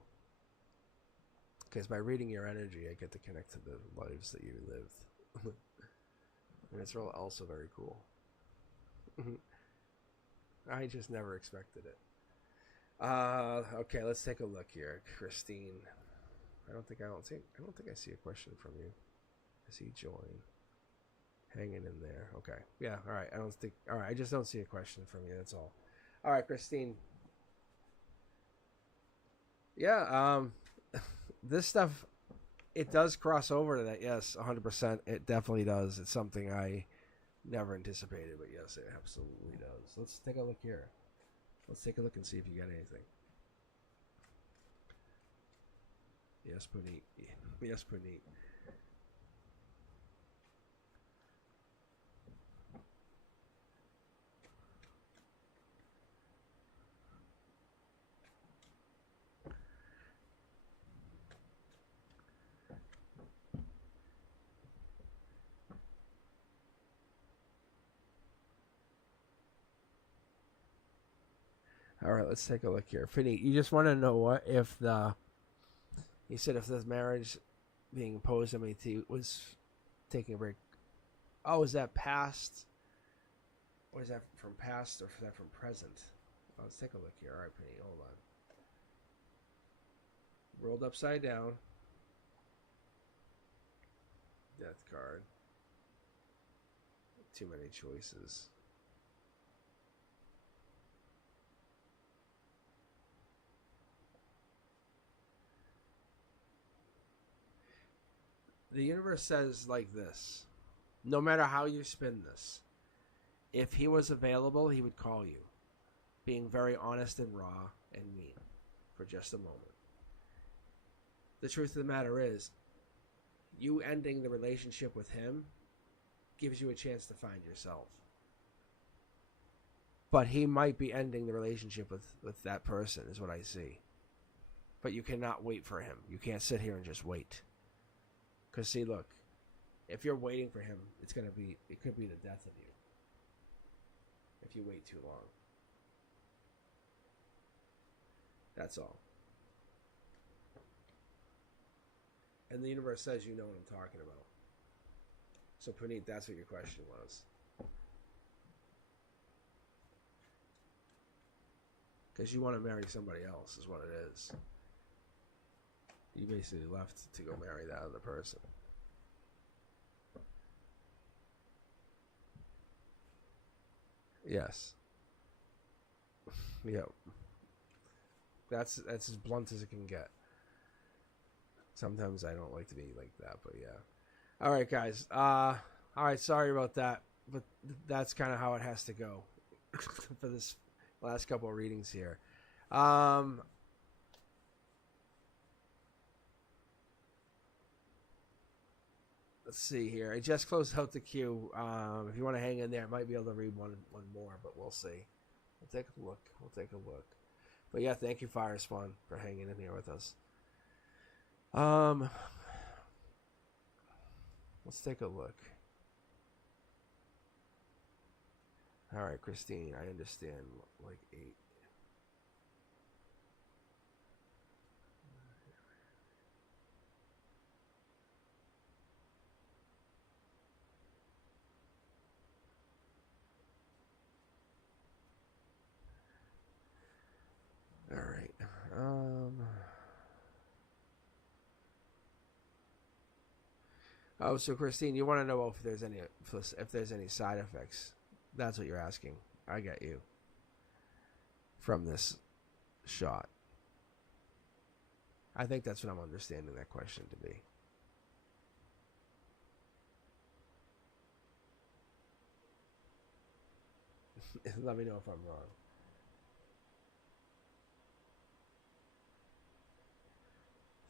Because by reading your energy, I get to connect to the lives that you lived. And it's also very cool. I just never expected it. Okay, let's take a look here. Christine. I don't think I see a question from you. I see join. Hanging in there. Okay. Yeah, alright. I just don't see a question from you, that's all. Alright, Christine. Yeah, this stuff, it does cross over to that. Yes, 100%. It definitely does. It's something I never anticipated, but yes, it absolutely does. Let's take a look here. Let's take a look and see if you got anything. Yes, Puneet. Yes, Puneet. All right, let's take a look here. Puneet, you just want to know what if you said if this marriage being imposed on me was taking a break. Oh, is that past? Or is that from past or is that from present? Oh, let's take a look here. All right, Penny, hold on. Rolled upside down. Death card. Too many choices. The universe says like this. No matter how you spin this, if he was available, he would call you. Being very honest and raw and mean for just a moment. The truth of the matter is, you ending the relationship with him gives you a chance to find yourself. But he might be ending the relationship with that person, is what I see. But you cannot wait for him. You can't sit here and just wait. Because see, look, if you're waiting for him, it could be the death of you. If you wait too long. That's all. And the universe says you know what I'm talking about. So, Puneet, that's what your question was. because you want to marry somebody else, is what it is. You basically left to go marry that other person. Yes. Yep. That's as blunt as it can get. Sometimes I don't like to be like that, but yeah. All right, guys. All right. Sorry about that, but that's kind of how it has to go for this last couple of readings here. Let's see here. I just closed out the queue. If you want to hang in there, I might be able to read one more, but we'll see. We'll take a look. But yeah, thank you, Fire Spawn, for hanging in here with us. Let's take a look. All right, Christine, I understand. Like 8. All right. Oh, so Christine, you want to know if there's any side effects? That's what you're asking. I get you. From this shot, I think that's what I'm understanding that question to be. Let me know if I'm wrong.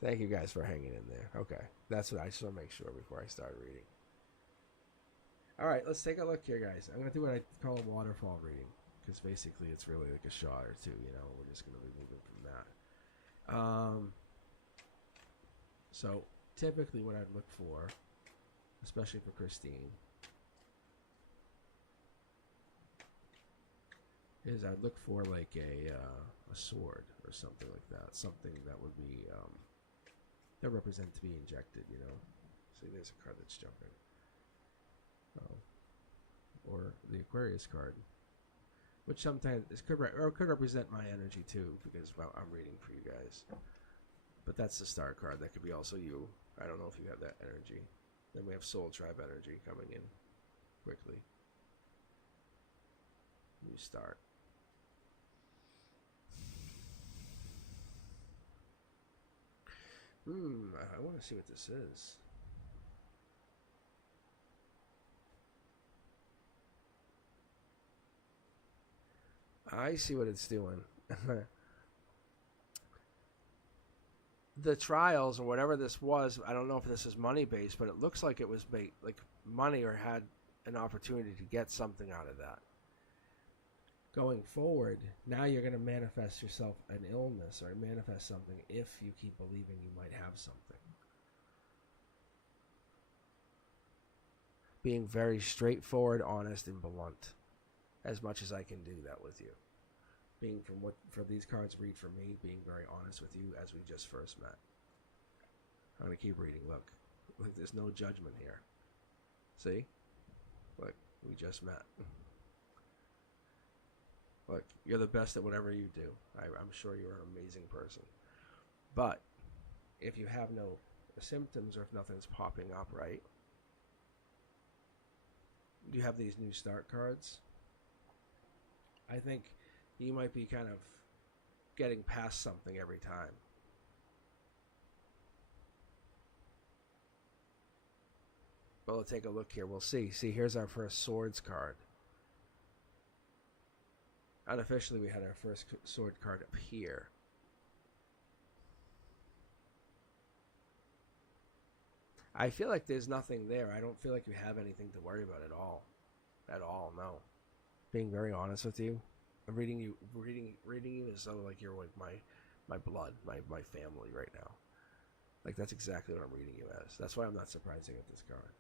Thank you guys for hanging in there. Okay, that's what I just want to make sure before I start reading. All right, let's take a look here, guys. I'm going to do what I call a waterfall reading, because basically it's really like a shot or two, you know. We're just going to be moving from that. So typically what I'd look for, especially for Christine, is I'd look for like a sword or something like that. Something that would be, that represent to be injected, you know. See, there's a card that's jumping. Or the Aquarius card, which sometimes could represent my energy too, because I'm reading for you guys. But that's the star card. That could be also you. I don't know if you have that energy. Then we have Soul Tribe energy coming in quickly. New start. I want to see what this is. I see what it's doing. The trials or whatever this was, I don't know if this is money based, but it looks like it was like money or had an opportunity to get something out of that. Going forward, now you're going to manifest yourself an illness or manifest something if you keep believing you might have something. Being very straightforward, honest, and blunt, as much as I can do that with you. Being from what for these cards read for me, being very honest with you as we just first met. I'm going to keep reading. Look, there's no judgment here. See? Look, we just met. Look, you're the best at whatever you do. I'm sure you're an amazing person. But if you have no symptoms or if nothing's popping up, right? You have these new start cards. I think you might be kind of getting past something every time. But we'll take a look here. We'll see. See, here's our first swords card. Unofficially, we had our first sword card up here. I feel like there's nothing there. I don't feel like you have anything to worry about at all. At all, no. Being very honest with you, I'm reading you as though like you're like my blood, my family right now. Like that's exactly what I'm reading you as. That's why I'm not surprising at this card.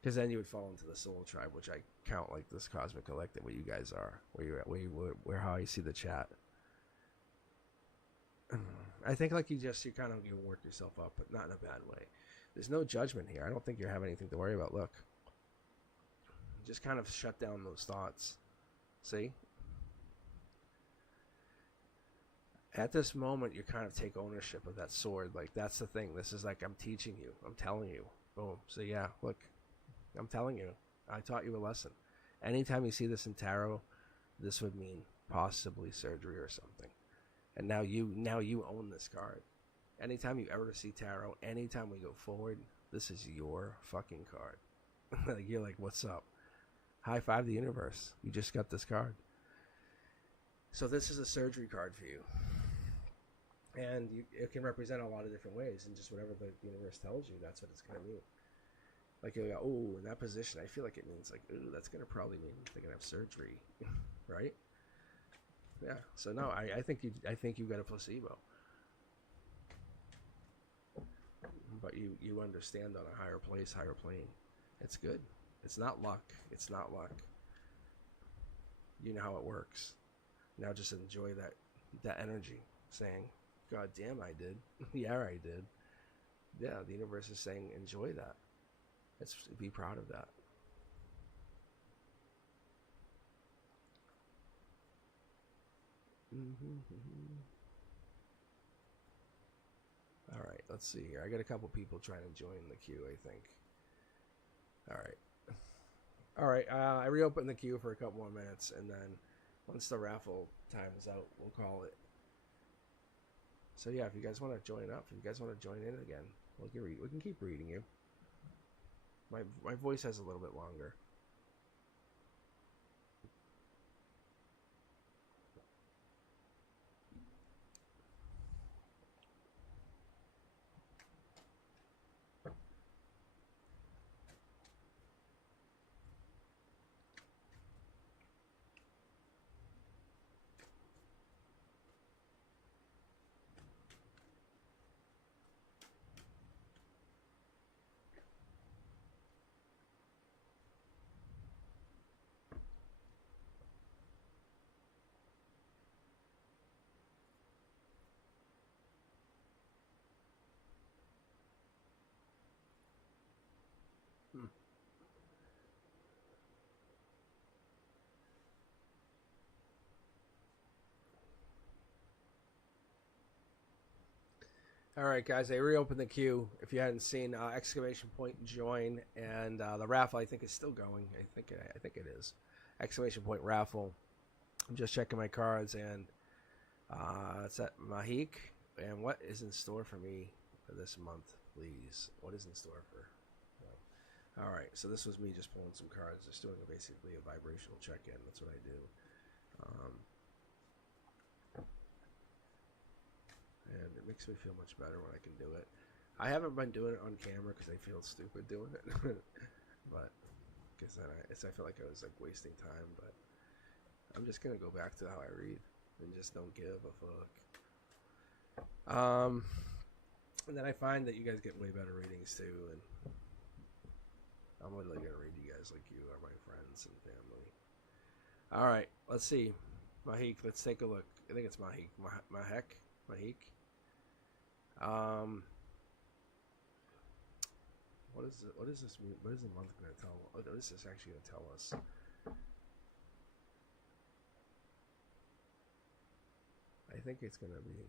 Because then you would fall into the Soul Tribe, which I count like this Cosmic Collective, what you guys are, where how you see the chat. I think like you work yourself up, but not in a bad way. There's no judgment here. I don't think you have anything to worry about. Look, just kind of shut down those thoughts. See? At this moment, you kind of take ownership of that sword. Like, that's the thing. This is like, I'm teaching you. I'm telling you. Boom. So yeah, look, I'm telling you. I taught you a lesson. Anytime you see this in tarot, this would mean possibly surgery or something. And now you own this card. Anytime you ever see tarot, anytime we go forward, this is your fucking card. Like, you're like, what's up? High five the universe. You just got this card. So this is a surgery card for you. And it can represent a lot of different ways. And just whatever the universe tells you, that's what it's going to mean. Like, you'll go, oh, in that position, I feel like it means, like, ooh, that's going to probably mean they're going to have surgery. Right? Yeah. So, no, I think you got a placebo. But you understand on a higher place, higher plane. It's good. It's not luck. It's not luck. You know how it works. Now just enjoy that energy, saying, God damn, I did. Yeah, I did. Yeah, the universe is saying, enjoy that. Let's be proud of that. All right, let's see here. I got a couple people trying to join the queue, I think. All right, I reopened the queue for a couple more minutes, and then once the raffle time is out, we'll call it. So yeah, if you guys want to join up, if you guys want to join in again, we can keep reading you. My voice has a little bit longer. All right, guys, I reopened the queue. If you hadn't seen, exclamation point join, and the raffle I think is still going. I think it is. Exclamation point raffle. I'm just checking my cards, and it's at Mahik. And what is in store for me for this month, please? What is in store for? Well, all right, so this was me just pulling some cards, just doing basically a vibrational check-in. That's what I do. And it makes me feel much better when I can do it. I haven't been doing it on camera because I feel stupid doing it, but because then I feel like I was like wasting time. But I'm just gonna go back to how I read and just don't give a fuck. And then I find that you guys get way better readings too, and I'm literally gonna read you guys like you are my friends and family. All right, let's see, Mahik. Let's take a look. I think it's Mahik. Mahik. What is it? What is this? What is the month going to tell? What is this actually going to tell us? I think it's going to be.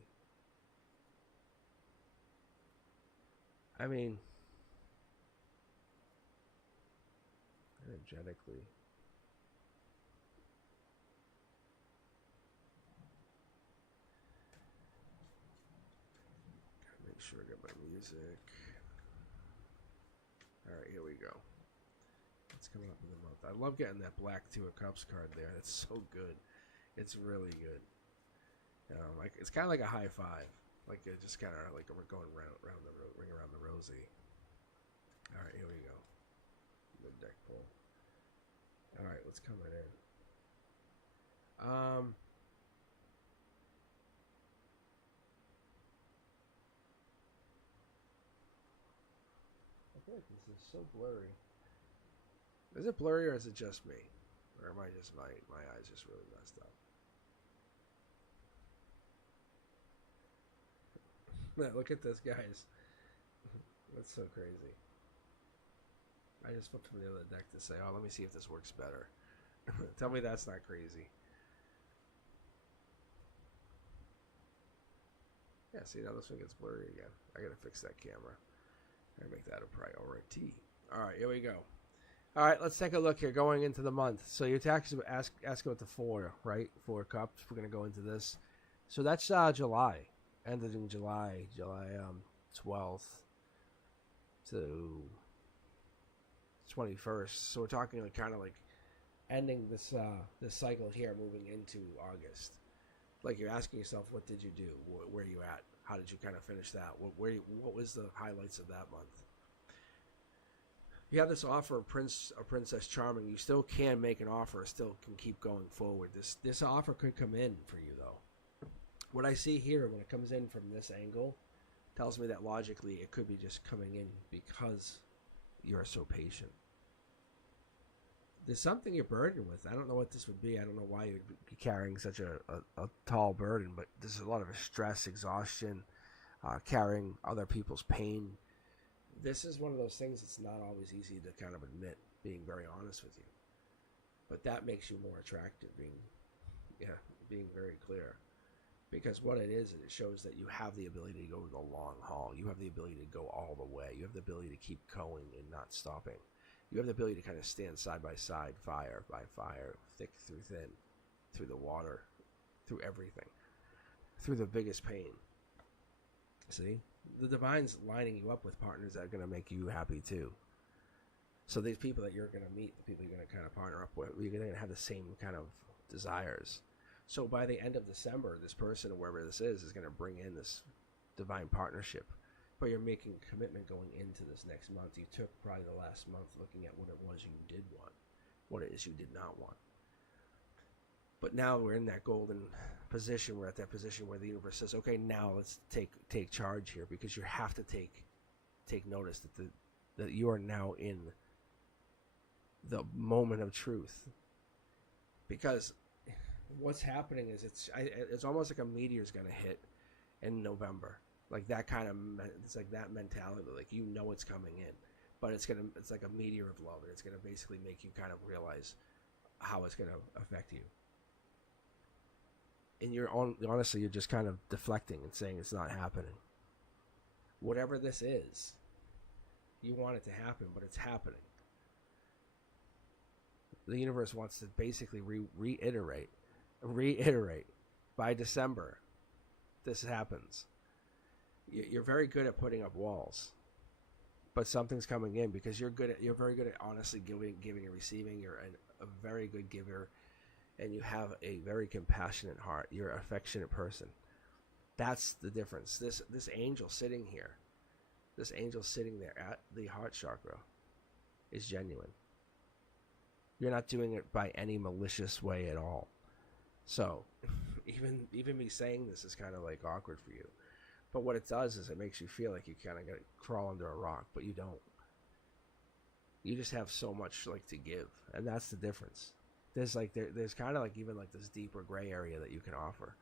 I mean, energetically. Make sure I got my music. Alright, here we go. It's coming up in the month. I love getting that Black Two of Cups card there. That's so good. It's really good. Like, it's kind of like a high five. Like, it just kind of like we're going ring around the rosy. Alright, here we go. Good deck pull. Alright, what's coming in? I feel like this is so blurry. Is it blurry or is it just me? Or am I just my eyes just really messed up? Look at this, guys. That's so crazy. I just flipped from the other deck to say, oh, let me see if this works better. Tell me that's not crazy. Yeah, see, now this one gets blurry again. I gotta fix that camera. I gotta make that a priority. All right, here we go. All right, let's take a look here going into the month. So your taxes ask about the 4, right? 4 cups. We're gonna go into this. So that's July. Ended in July 12th to 21st. So we're talking like kind of like ending this cycle here, moving into August. Like you're asking yourself, what did you do? Where are you at? How did you kind of finish that? What was the highlights of that month? You have this offer of Princess Charming. You still can make an offer, still can keep going forward. This offer could come in for you though. What I see here when it comes in from this angle tells me that logically it could be just coming in because you're so patient. There's something you're burdened with. I don't know what this would be. I don't know why you'd be carrying such a tall burden, but there's a lot of stress, exhaustion, carrying other people's pain. This is one of those things that's not always easy to kind of admit, being very honest with you. But that makes you more attractive, being very clear. Because what it is, it shows that you have the ability to go the long haul. You have the ability to go all the way. You have the ability to keep going and not stopping. You have the ability to kind of stand side by side, fire by fire, thick through thin, through the water, through everything, through the biggest pain. See? The divine's lining you up with partners that are going to make you happy too. So these people that you're going to meet, the people you're going to kind of partner up with, you're going to have the same kind of desires. So by the end of December, this person, or wherever this is going to bring in this divine partnership. But you're making a commitment going into this next month. You took probably the last month looking at what it was you did want, what it is you did not want. But now we're in that golden position. We're at that position where the universe says, okay, now let's take charge here, because you have to take notice that you are now in the moment of truth. Because what's happening is it's almost like a meteor's going to hit in November. Like that kind of, it's like that mentality, like you know it's coming in, but it's like a meteor of love, and it's gonna basically make you kind of realize how it's gonna affect you. And honestly, you're just kind of deflecting and saying it's not happening. Whatever this is, you want it to happen, but it's happening. The universe wants to basically reiterate by December, this happens. You're very good at putting up walls, but something's coming in, because you're very good at honestly giving and receiving. You're a very good giver, and you have a very compassionate heart. You're an affectionate person. That's the difference. This angel sitting here, this angel sitting there at the heart chakra, is genuine. You're not doing it by any malicious way at all. So even me saying this is kind of like awkward for you. But what it does is it makes you feel like you kind of got to crawl under a rock, but you don't. You just have so much like to give, and that's the difference. There's kind of like even like this deeper gray area that you can offer.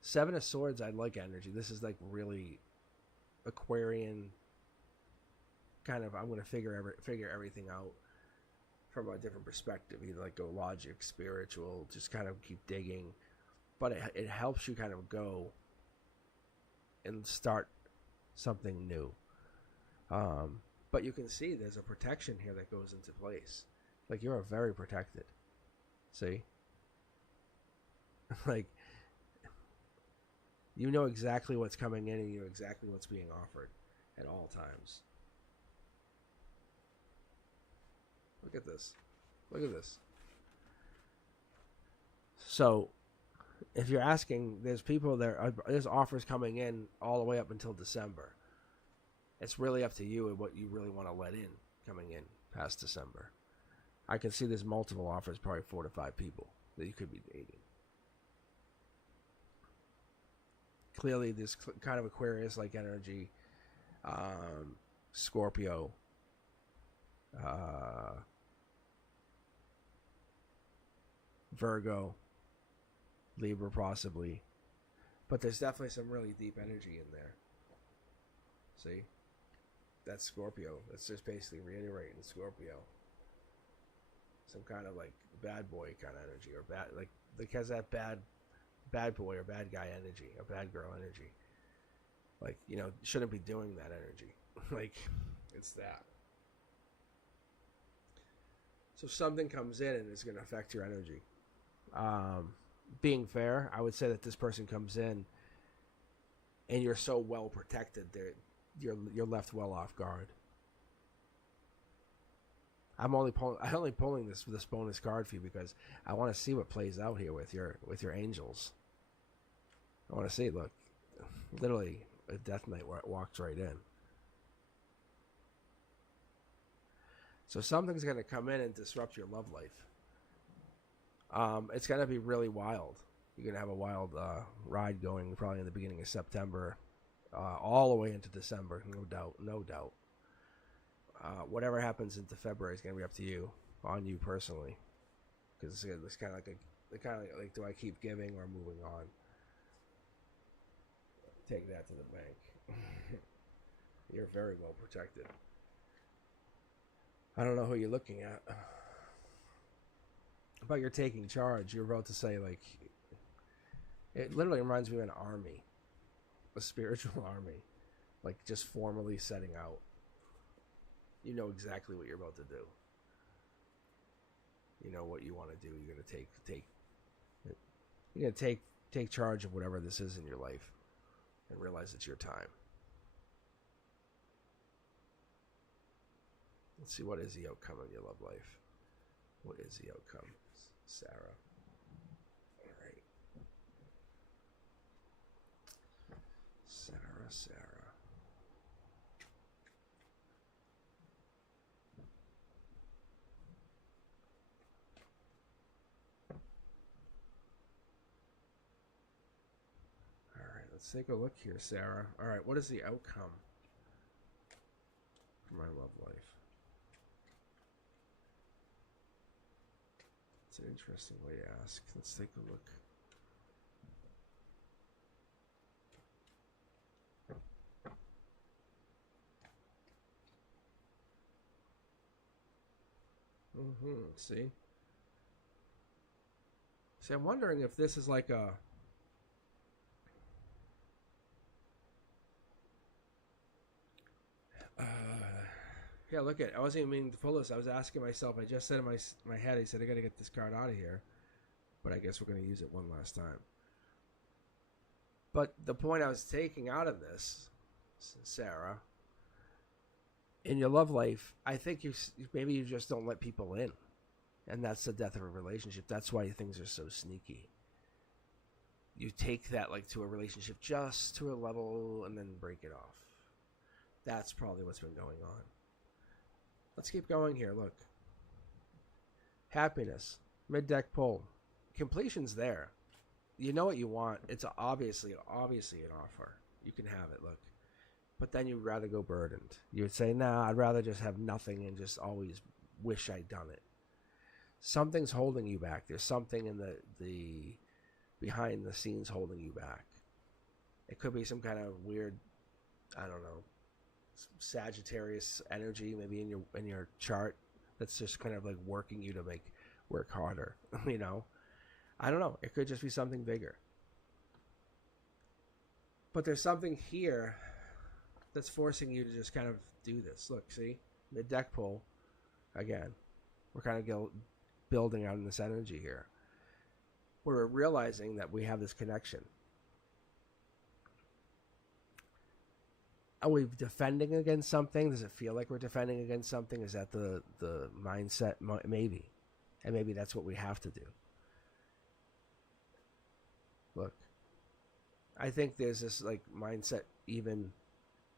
7 of Swords, I like energy. This is like really Aquarian kind of. I'm going to figure everything out from a different perspective. Either like go logic, spiritual, just kind of keep digging. But it helps you kind of go and start something new. But you can see there's a protection here that goes into place. Like you're very protected. See? Like you know exactly what's coming in, and you know exactly what's being offered at all times. Look at this. Look at this. So if you're asking, there's offers coming in all the way up until December. It's really up to you and what you really want to let in coming in past December. I can see there's multiple offers, probably 4 to 5 people that you could be dating. Clearly, this kind of Aquarius-like energy, Scorpio, Virgo, Libra possibly, but there's definitely some really deep energy in there. See, that's Scorpio. That's just basically reiterating Scorpio. Some kind of like bad boy kind of energy, or bad like has that bad bad boy or bad guy energy, or bad girl energy. Like, shouldn't be doing that energy. Like, it's that. So something comes in and it's going to affect your energy. Being fair, I would say that this person comes in and you're so well protected that you're left well off guard. I'm only pulling this bonus card for you because I want to see what plays out here with your angels. I want to see. Look, literally a death knight where it walks right in. So something's going to come in and disrupt your love life. It's going to be really wild. You're going to have a wild ride going probably in the beginning of September, all the way into December, no doubt. Whatever happens into February is going to be up to you, on you personally. Because it's kind of like, do I keep giving or moving on? Take that to the bank. You're very well protected. I don't know who you're looking at. But you're taking charge. You're about to say, like, it literally reminds me of an army, a spiritual army, like just formally setting out. You know exactly what you're about to do. You know what you want to do. You're gonna take charge of whatever this is in your life, and realize it's your time. Let's see, what is the outcome of your love life? What is the outcome, Sarah? All right, Sarah. All right, let's take a look here, Sarah. All right, what is the outcome for my love life? It's an interesting way to ask. Let's take a look. See, I'm wondering if this is like a yeah, look at, I wasn't even meaning to pull this. I was asking myself, I just said in my head, I said I gotta get this card out of here, but I guess we're gonna use it one last time. But the point I was taking out of this, Sarah, in your love life, I think maybe you just don't let people in, and that's the death of a relationship. That's why things are so sneaky. You take that like to a relationship just to a level and then break it off. That's probably what's been going on. Let's keep going here. Look, happiness, mid-deck pull, completion's there. You know what you want. It's obviously an offer. You can have it. Look. But then you'd rather go burdened. You would say, nah, I'd rather just have nothing and just always wish I'd done it. Something's holding you back. There's something in the behind the scenes holding you back. It could be some kind of weird, I don't know, Sagittarius energy maybe in your chart that's just kind of like working you to work harder. You know? I don't know. It could just be something bigger. But there's something here that's forcing you to just kind of do this. Look, see? Mid-deck pull. Again, we're kind of building out in this energy here. We're realizing that we have this connection. Are we defending against something? Does it feel like we're defending against something? Is that the mindset? Maybe. And maybe that's what we have to do. Look. I think there's this like mindset even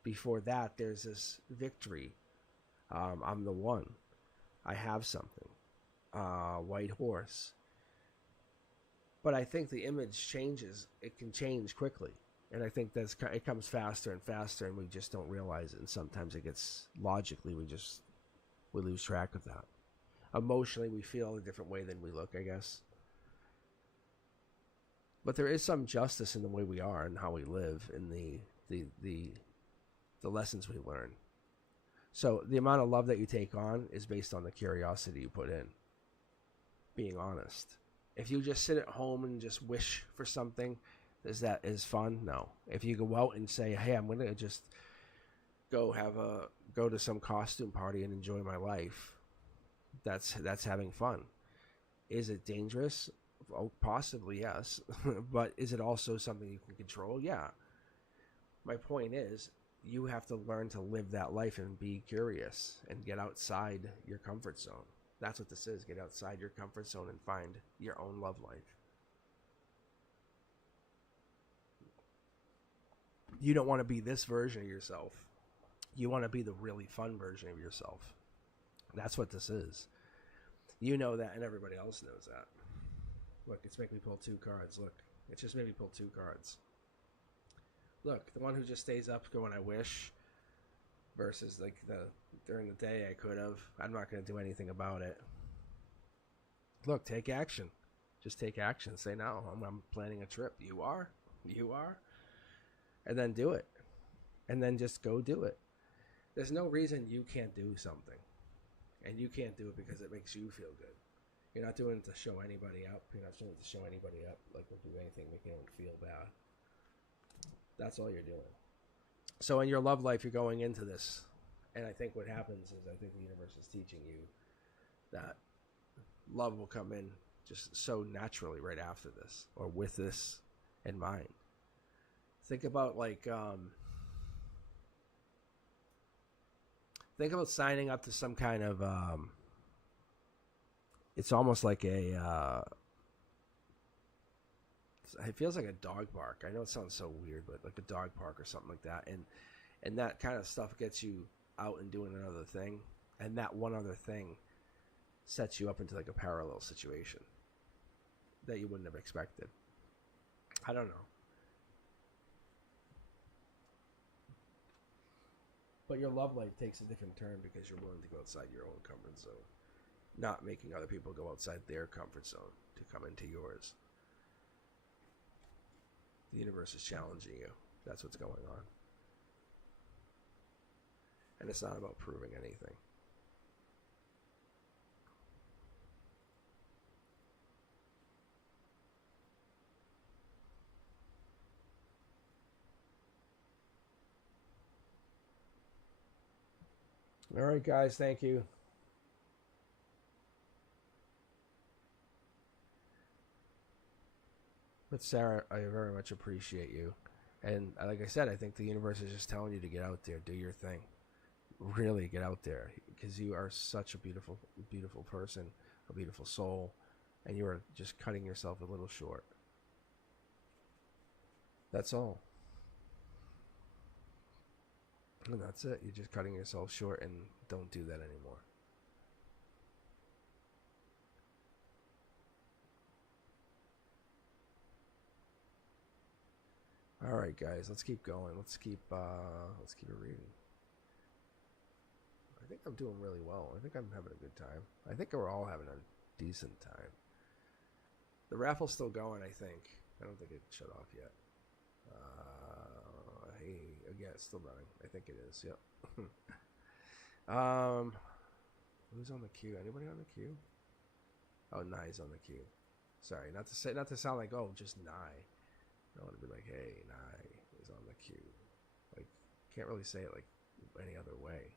before that. There's this victory. I'm the one. I have something. White horse. But I think the image changes. It can change quickly. And I think it comes faster and faster, and we just don't realize it. And sometimes it gets, logically, we lose track of that. Emotionally, we feel a different way than we look, I guess. But there is some justice in the way we are and how we live, in the lessons we learn. So the amount of love that you take on is based on the curiosity you put in. Being honest. If you just sit at home and just wish for something, is that is fun? No. If you go out and say, "Hey, I'm gonna just go to some costume party and enjoy my life," that's having fun. Is it dangerous? Oh, possibly yes, but is it also something you can control? Yeah. My point is, you have to learn to live that life and be curious and get outside your comfort zone. That's what this is. Get outside your comfort zone and find your own love life. You don't want to be this version of yourself. You want to be the really fun version of yourself. That's what this is. You know that, and everybody else knows that. Look, it's making me pull 2 cards. Look, it just made me pull 2 cards. Look, the one who just stays up going, "I wish," versus like during the day I could have. I'm not going to do anything about it. Look, take action. Just take action. Say, "No, I'm planning a trip." You are, and then do it, and then just go do it. There's no reason you can't do something, and you can't do it because it makes you feel good. You're not doing it to show anybody up. You're not doing it to show anybody up, like, or do anything make anyone feel bad. That's all you're doing. So in your love life, you're going into this, and I think what happens is I think the universe is teaching you that love will come in just so naturally right after this, or with this in mind. Think about think about signing up to some kind of it's almost like a it feels like a dog park. I know it sounds so weird, but like a dog park or something like that. And that kind of stuff gets you out and doing another thing, and that one other thing sets you up into like a parallel situation that you wouldn't have expected. I don't know. But your love life takes a different turn because you're willing to go outside your own comfort zone, not making other people go outside their comfort zone to come into yours. The universe is challenging you. That's what's going on. And it's not about proving anything. All right, guys, thank you. But Sarah, I very much appreciate you. And like I said, I think the universe is just telling you to get out there, do your thing. Really get out there, because you are such a beautiful, beautiful person, a beautiful soul, and you are just cutting yourself a little short. That's all. And that's it. You're just cutting yourself short, and don't do that anymore. All right, guys, let's keep going. Let's keep it reading. I think I'm doing really well. I think I'm having a good time. I think we're all having a decent time. The raffle's still going, I think. I don't think it shut off yet. Hey, yeah, it's still running. I think it is. Yep. Who's on the queue? Anybody on the queue? Oh, Nye's on the queue. Sorry, not to sound like, oh, just Nye. I want to be like, hey, Nye is on the queue. Like, can't really say it like any other way.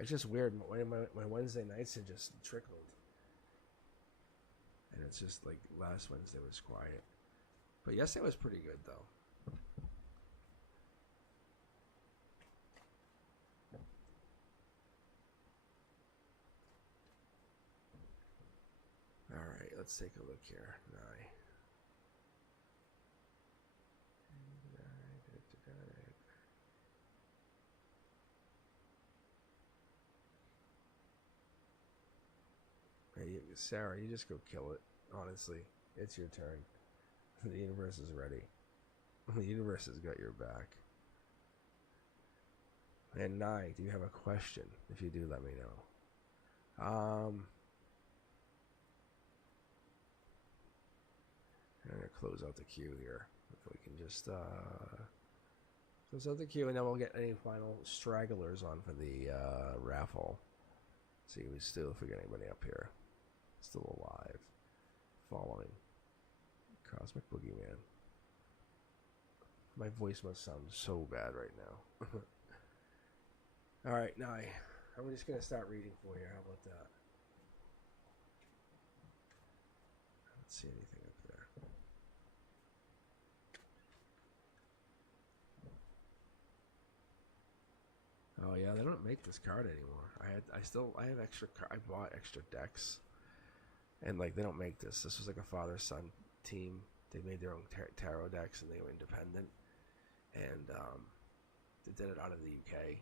It's just weird. My Wednesday nights have just trickled. And it's just like last Wednesday was quiet. But yesterday was pretty good, though. Alright, let's take a look here. Nye. Hey, Sarah, you just go kill it. Honestly, it's your turn. The universe is ready. The universe has got your back. And Nye, do you have a question? If you do, let me know. I'm gonna close out the queue here. If we can just Close out the queue, and then we'll get any final stragglers on for the raffle. See, we still, if we get anybody up here, still alive, following Cosmic Boogeyman. My voice must sound so bad right now. All right, now I'm just gonna start reading for you. How about that? I don't see anything up there. Oh yeah, they don't make this card anymore. I have extra. I bought extra decks, and like they don't make this. This was like a father-son team. They made their own tarot decks, and they were independent, and they did it out of the UK.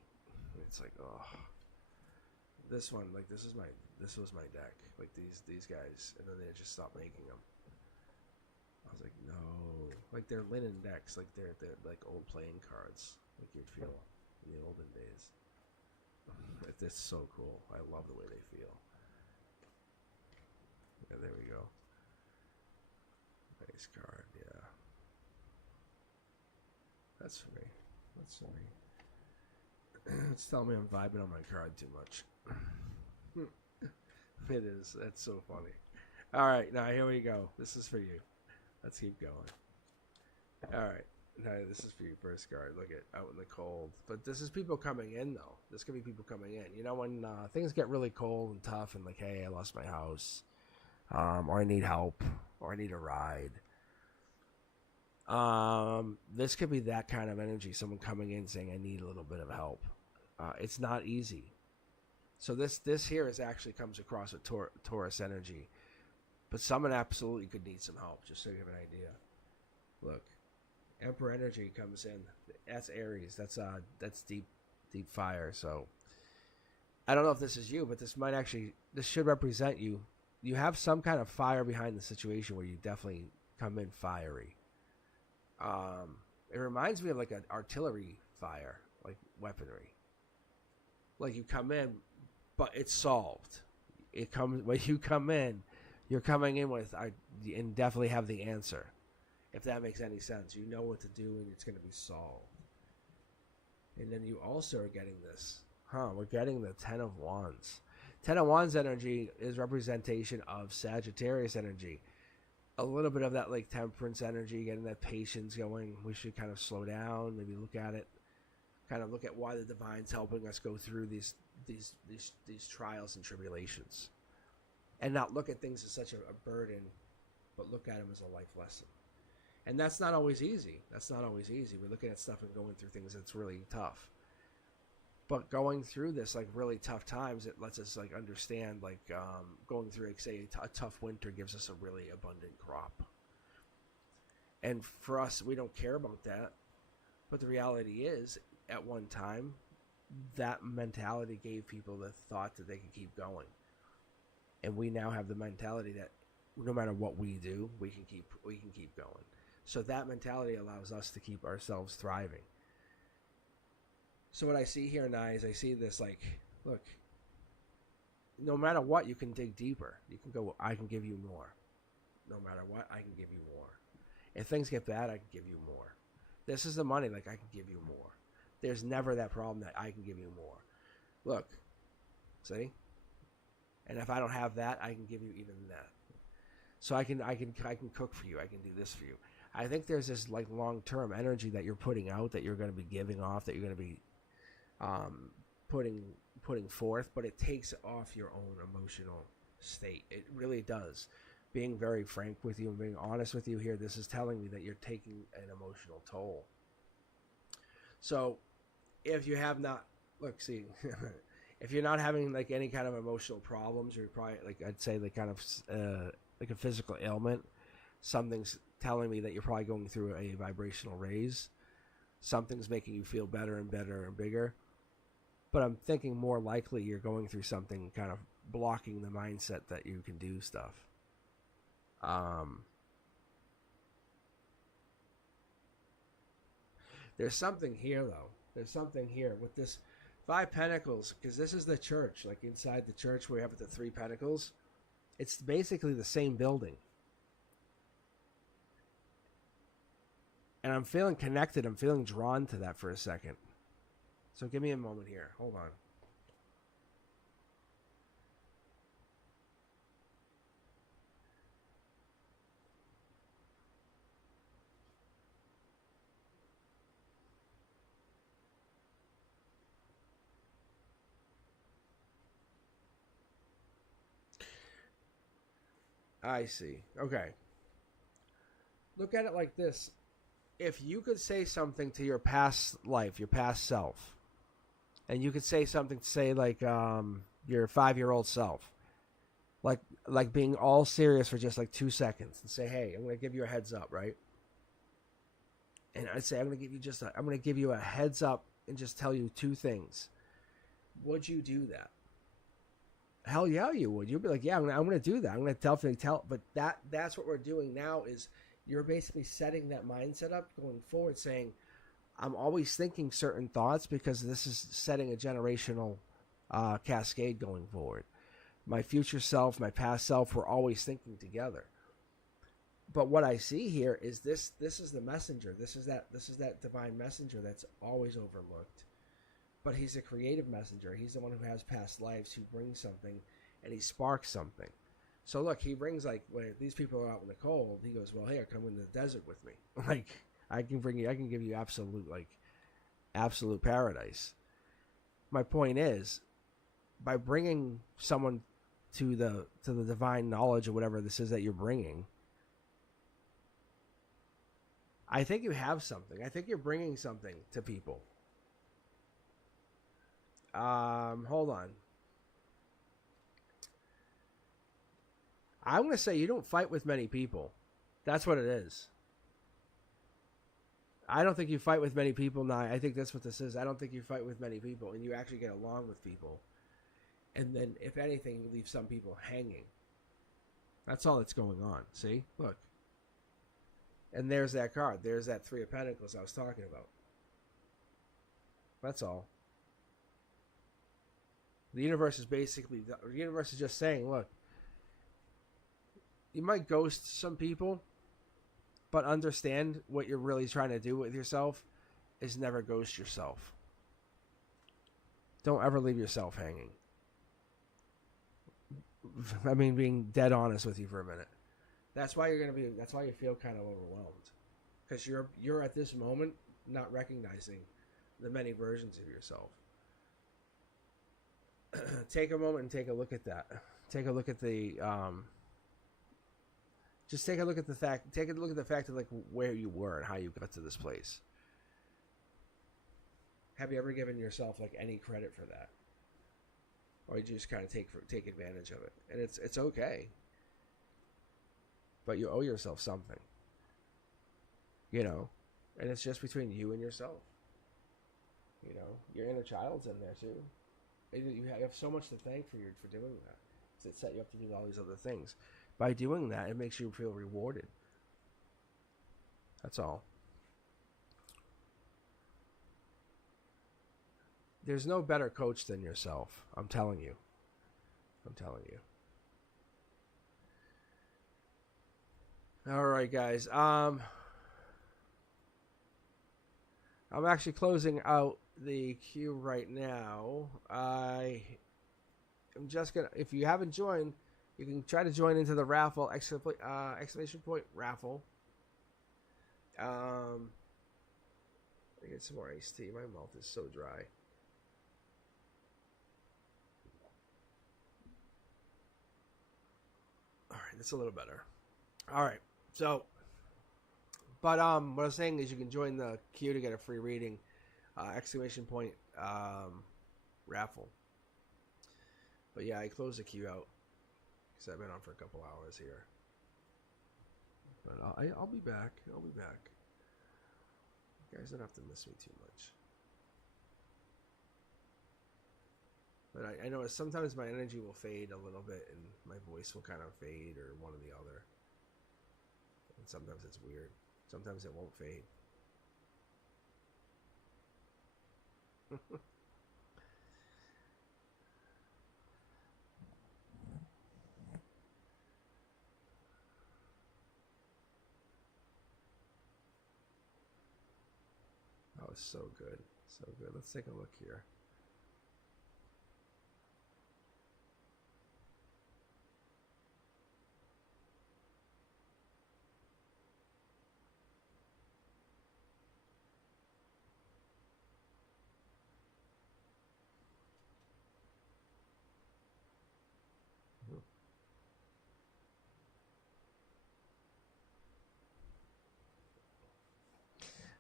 And it's like, oh, this one, like this was my deck, like these guys, and then they just stopped making them. I was like, no, like they're linen decks, like they're like old playing cards, like you'd feel in the olden days. It's so cool. I love the way they feel. Yeah, there we go. Nice card, yeah. That's for me. That's for me. It's telling me I'm vibing on my card too much. It is. That's so funny. All right, now here we go. This is for you. Let's keep going. All right. Now this is for you, first card. Look at out in the cold. But this is people coming in, though. This could be people coming in. You know, when things get really cold and tough and like, hey, I lost my house. Or I need help. Or I need a ride. This could be that kind of energy. Someone coming in saying, I need a little bit of help. It's not easy. So this here is actually comes across with Taurus energy. But someone absolutely could need some help, just so you have an idea. Look. Emperor energy comes in. That's Aries. That's deep fire. So I don't know if this is you, but this should represent you. You have some kind of fire behind the situation where you definitely come in fiery. It reminds me of like an artillery fire, like weaponry. Like you come in, but it's solved. It comes when you come in, you're coming in with and definitely have the answer. If that makes any sense, you know what to do and it's going to be solved. And then you also are getting this. We're getting the Ten of Wands. Ten of Wands energy is representation of Sagittarius energy. A little bit of that like temperance energy, getting that patience going. We should kind of slow down, maybe look at it. Kind of look at why the divine's helping us go through these trials and tribulations. And not look at things as such a burden, but look at them as a life lesson. And that's not always easy. We're looking at stuff and going through things that's really tough. But going through this like really tough times, it lets us like understand like going through, like, say, a tough winter gives us a really abundant crop. And for us, we don't care about that. But the reality is, at one time, that mentality gave people the thought that they could keep going. And we now have the mentality that no matter what we do, we can keep going. So that mentality allows us to keep ourselves thriving. So what I see here now is I see this like, look, no matter what, you can dig deeper. You can go, I can give you more. No matter what, I can give you more. If things get bad, I can give you more. This is the money, like I can give you more. There's never that problem that I can give you more. Look, see? And if I don't have that, I can give you even that. So I can cook for you. I can do this for you. I think there's this like long-term energy that you're putting out, that you're going to be giving off, that you're going to be putting forth, but it takes off your own emotional state. It really does. Being very frank with you and being honest with you here, this is telling me that you're taking an emotional toll. So if you have not, look, see, if you're not having like any kind of emotional problems, you're probably like, I'd say like kind of like a physical ailment, something's telling me that you're probably going through a vibrational raise. Something's making you feel better and better and bigger. But I'm thinking more likely you're going through something kind of blocking the mindset that you can do stuff. There's something here, though. There's something here with this Five Pentacles, because this is the church. Like inside the church where we have the Three Pentacles, it's basically the same building. And I'm feeling connected. I'm feeling drawn to that for a second. So give me a moment here. Hold on. I see. Okay. Look at it like this. If you could say something to your past life, your past self, and you could say something to say like your 5-year-old self, like being all serious for just like 2 seconds and say, "Hey, I'm going to give you a heads up, right?" And I'd say, I'm going to give you a heads up and just tell you 2 things. Would you do that? Hell yeah, you would. You'd be like, yeah, I'm gonna do that. I'm gonna tell. But that's what we're doing now. Is you're basically setting that mindset up going forward, saying, I'm always thinking certain thoughts because this is setting a generational cascade going forward. My future self, my past self, we're always thinking together. But what I see here is this. This is the messenger. This is that divine messenger that's always overlooked. But he's a creative messenger. He's the one who has past lives, who brings something, and he sparks something. So look, he brings, like, when these people are out in the cold, he goes, well, hey, come in the desert with me. Like, I can give you absolute paradise. My point is, by bringing someone to the divine knowledge or whatever this is that you're bringing, I think you have something. I think you're bringing something to people. Hold on. I'm going to say you don't fight with many people. That's what it is. I don't think you fight with many people now. I think that's what this is. I don't think you fight with many people, and you actually get along with people. And then, if anything, you leave some people hanging. That's all that's going on. See? Look. And there's that card. There's that 3 of Pentacles I was talking about. That's all. The universe is just saying, look, you might ghost some people, but understand what you're really trying to do with yourself is never ghost yourself. Don't ever leave yourself hanging. I mean, being dead honest with you for a minute. That's why you feel kind of overwhelmed. Because you're at this moment not recognizing the many versions of yourself. Take a moment and take a look at that. Take a look at the just take a look at the fact. Take a look at the fact of like where you were and how you got to this place. Have you ever given yourself like any credit for that, or you just kind of take advantage of it? And it's okay, but you owe yourself something. You know, and it's just between you and yourself. You know, your inner child's in there too. You have so much to thank for doing that. It set you up to do all these other things. By doing that, it makes you feel rewarded. That's all. There's no better coach than yourself. I'm telling you. All right, guys. I'm actually closing out the queue right now. I'm just gonna. If you haven't joined, you can try to join into the raffle. Exclamation point raffle. I get some more iced tea. My mouth is so dry. All right, that's a little better. All right, so, but what I was saying is you can join the queue to get a free reading. Exclamation point raffle. But yeah, I closed the queue out because I've been on for a couple hours here. But I'll be back. You guys don't have to miss me too much. But I know sometimes my energy will fade a little bit and my voice will kind of fade or one or the other. And sometimes it's weird. Sometimes it won't fade. it's so good. So good. Let's take a look here.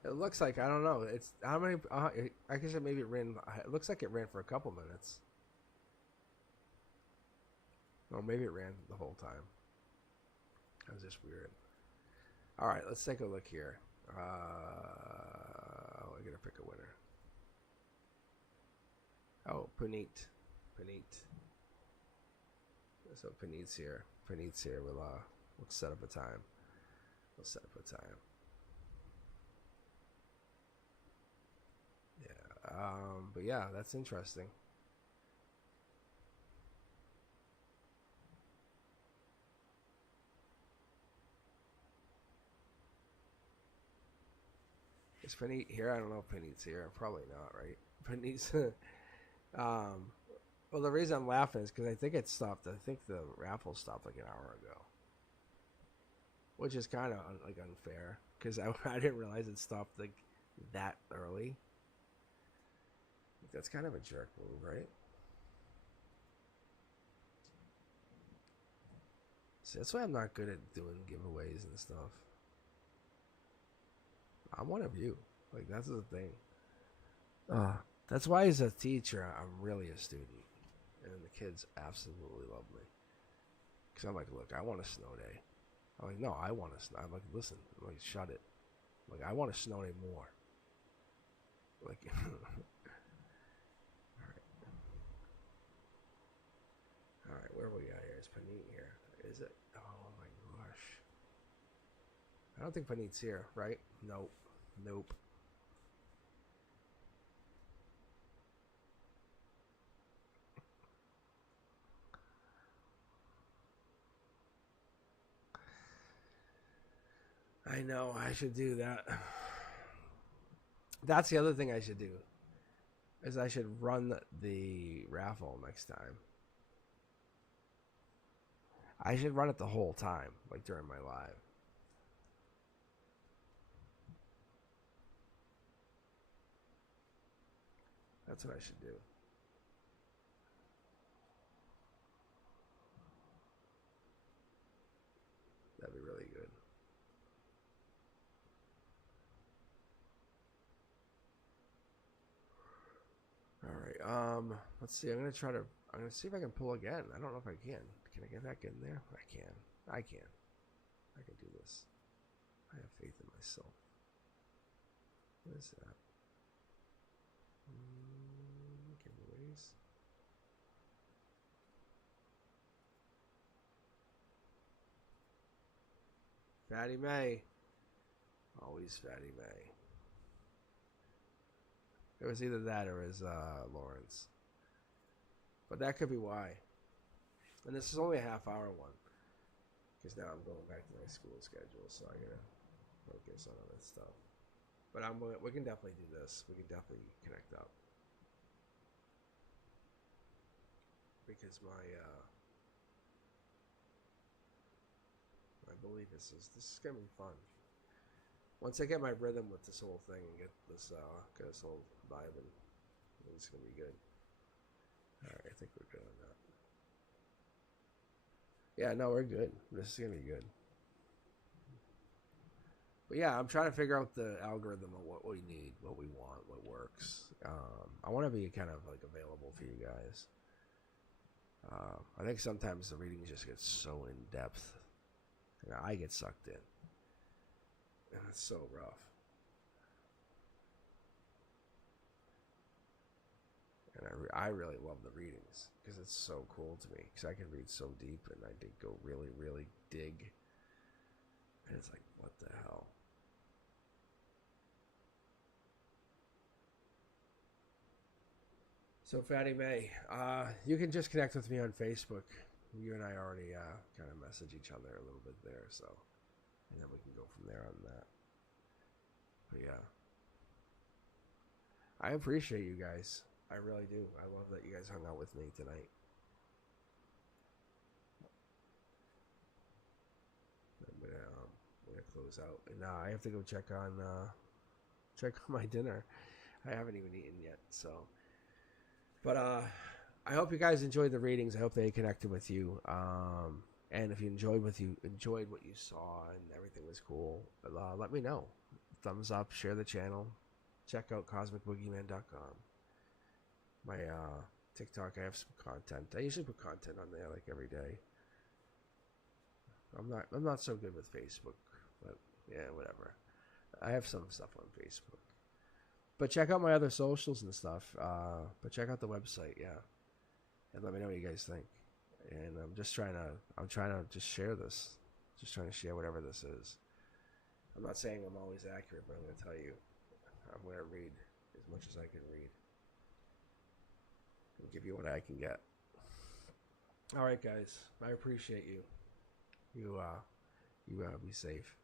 It looks like, I don't know. It's how many? I guess maybe it ran. It looks like it ran for a couple minutes. Or maybe it ran the whole time. That was just weird. All right, let's take a look here. I gotta pick a winner. Oh, Puneet. So Puneet's here. We'll set up a time. Yeah. But yeah, that's interesting. Is Puneet here? I don't know if Puneet's here. Probably not, right? Puneet's. Well, the reason I'm laughing is because I think it stopped. I think the raffle stopped like an hour ago, which is kind of like unfair because I didn't realize it stopped like that early. That's kind of a jerk move, right? See, that's why I'm not good at doing giveaways and stuff. I'm one of you. Like, that's the thing. That's why as a teacher, I'm really a student. And the kids absolutely love me. Because I'm like, look, I want a snow day. I'm like, no, I want a snow. I'm like, listen. I'm like, shut it. I'm like, I want a snow day more. Like, all right, where we got here? Is Puneet here? Is it? Oh my gosh. I don't think Puneet's here, right? Nope. I know, I should do that. That's the other thing I should do. Is I should run the raffle next time. I should run it the whole time, like during my live. That's what I should do. That'd be really good. All right. Let's see. I'm gonna see if I can pull again. I don't know if I can. Can I get back in there? I can. I can do this. I have faith in myself. What is that? Giveaways. Fatty May. Always Fatty May. It was either that or it was Lawrence. But that could be why. And this is only a half-hour one. Because now I'm going back to my school schedule, so I gotta focus on other stuff. But we can definitely do this. We can definitely connect up. Because my belief is this is gonna be fun. Once I get my rhythm with this whole thing and get this whole vibe, it's gonna be good. All right, I think we're good on that. Yeah, no, we're good. This is gonna be good. But yeah, I'm trying to figure out the algorithm of what we need, what we want, what works. I want to be kind of like available for you guys. I think sometimes the readings just get so in depth, and I get sucked in, and it's so rough. And I really love the readings because it's so cool to me because I can read so deep and I did go really, really dig, and it's like, what the hell? So Fatty May, you can just connect with me on Facebook. You and I already kind of message each other a little bit there, so, and then we can go from there on that. But yeah. I appreciate you guys. I really do. I love that you guys hung out with me tonight. I'm gonna close out, and now I have to go check on my dinner. I haven't even eaten yet, so. But I hope you guys enjoyed the readings. I hope they connected with you. And if you enjoyed what you saw and everything was cool, let me know. Thumbs up, share the channel, check out cosmicboogeyman.com. My TikTok, I have some content. I usually put content on there like every day. I'm not so good with Facebook, but yeah, whatever. I have some stuff on Facebook. But check out my other socials and stuff. But check out the website, yeah. And let me know what you guys think. And I'm trying to just share this. Just trying to share whatever this is. I'm not saying I'm always accurate, but I'm going to tell you, I'm going to read as much as I can read. And give you what I can get. All right, guys. I appreciate you. You be safe.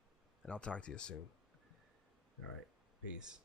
And I'll talk to you soon. All right. Peace.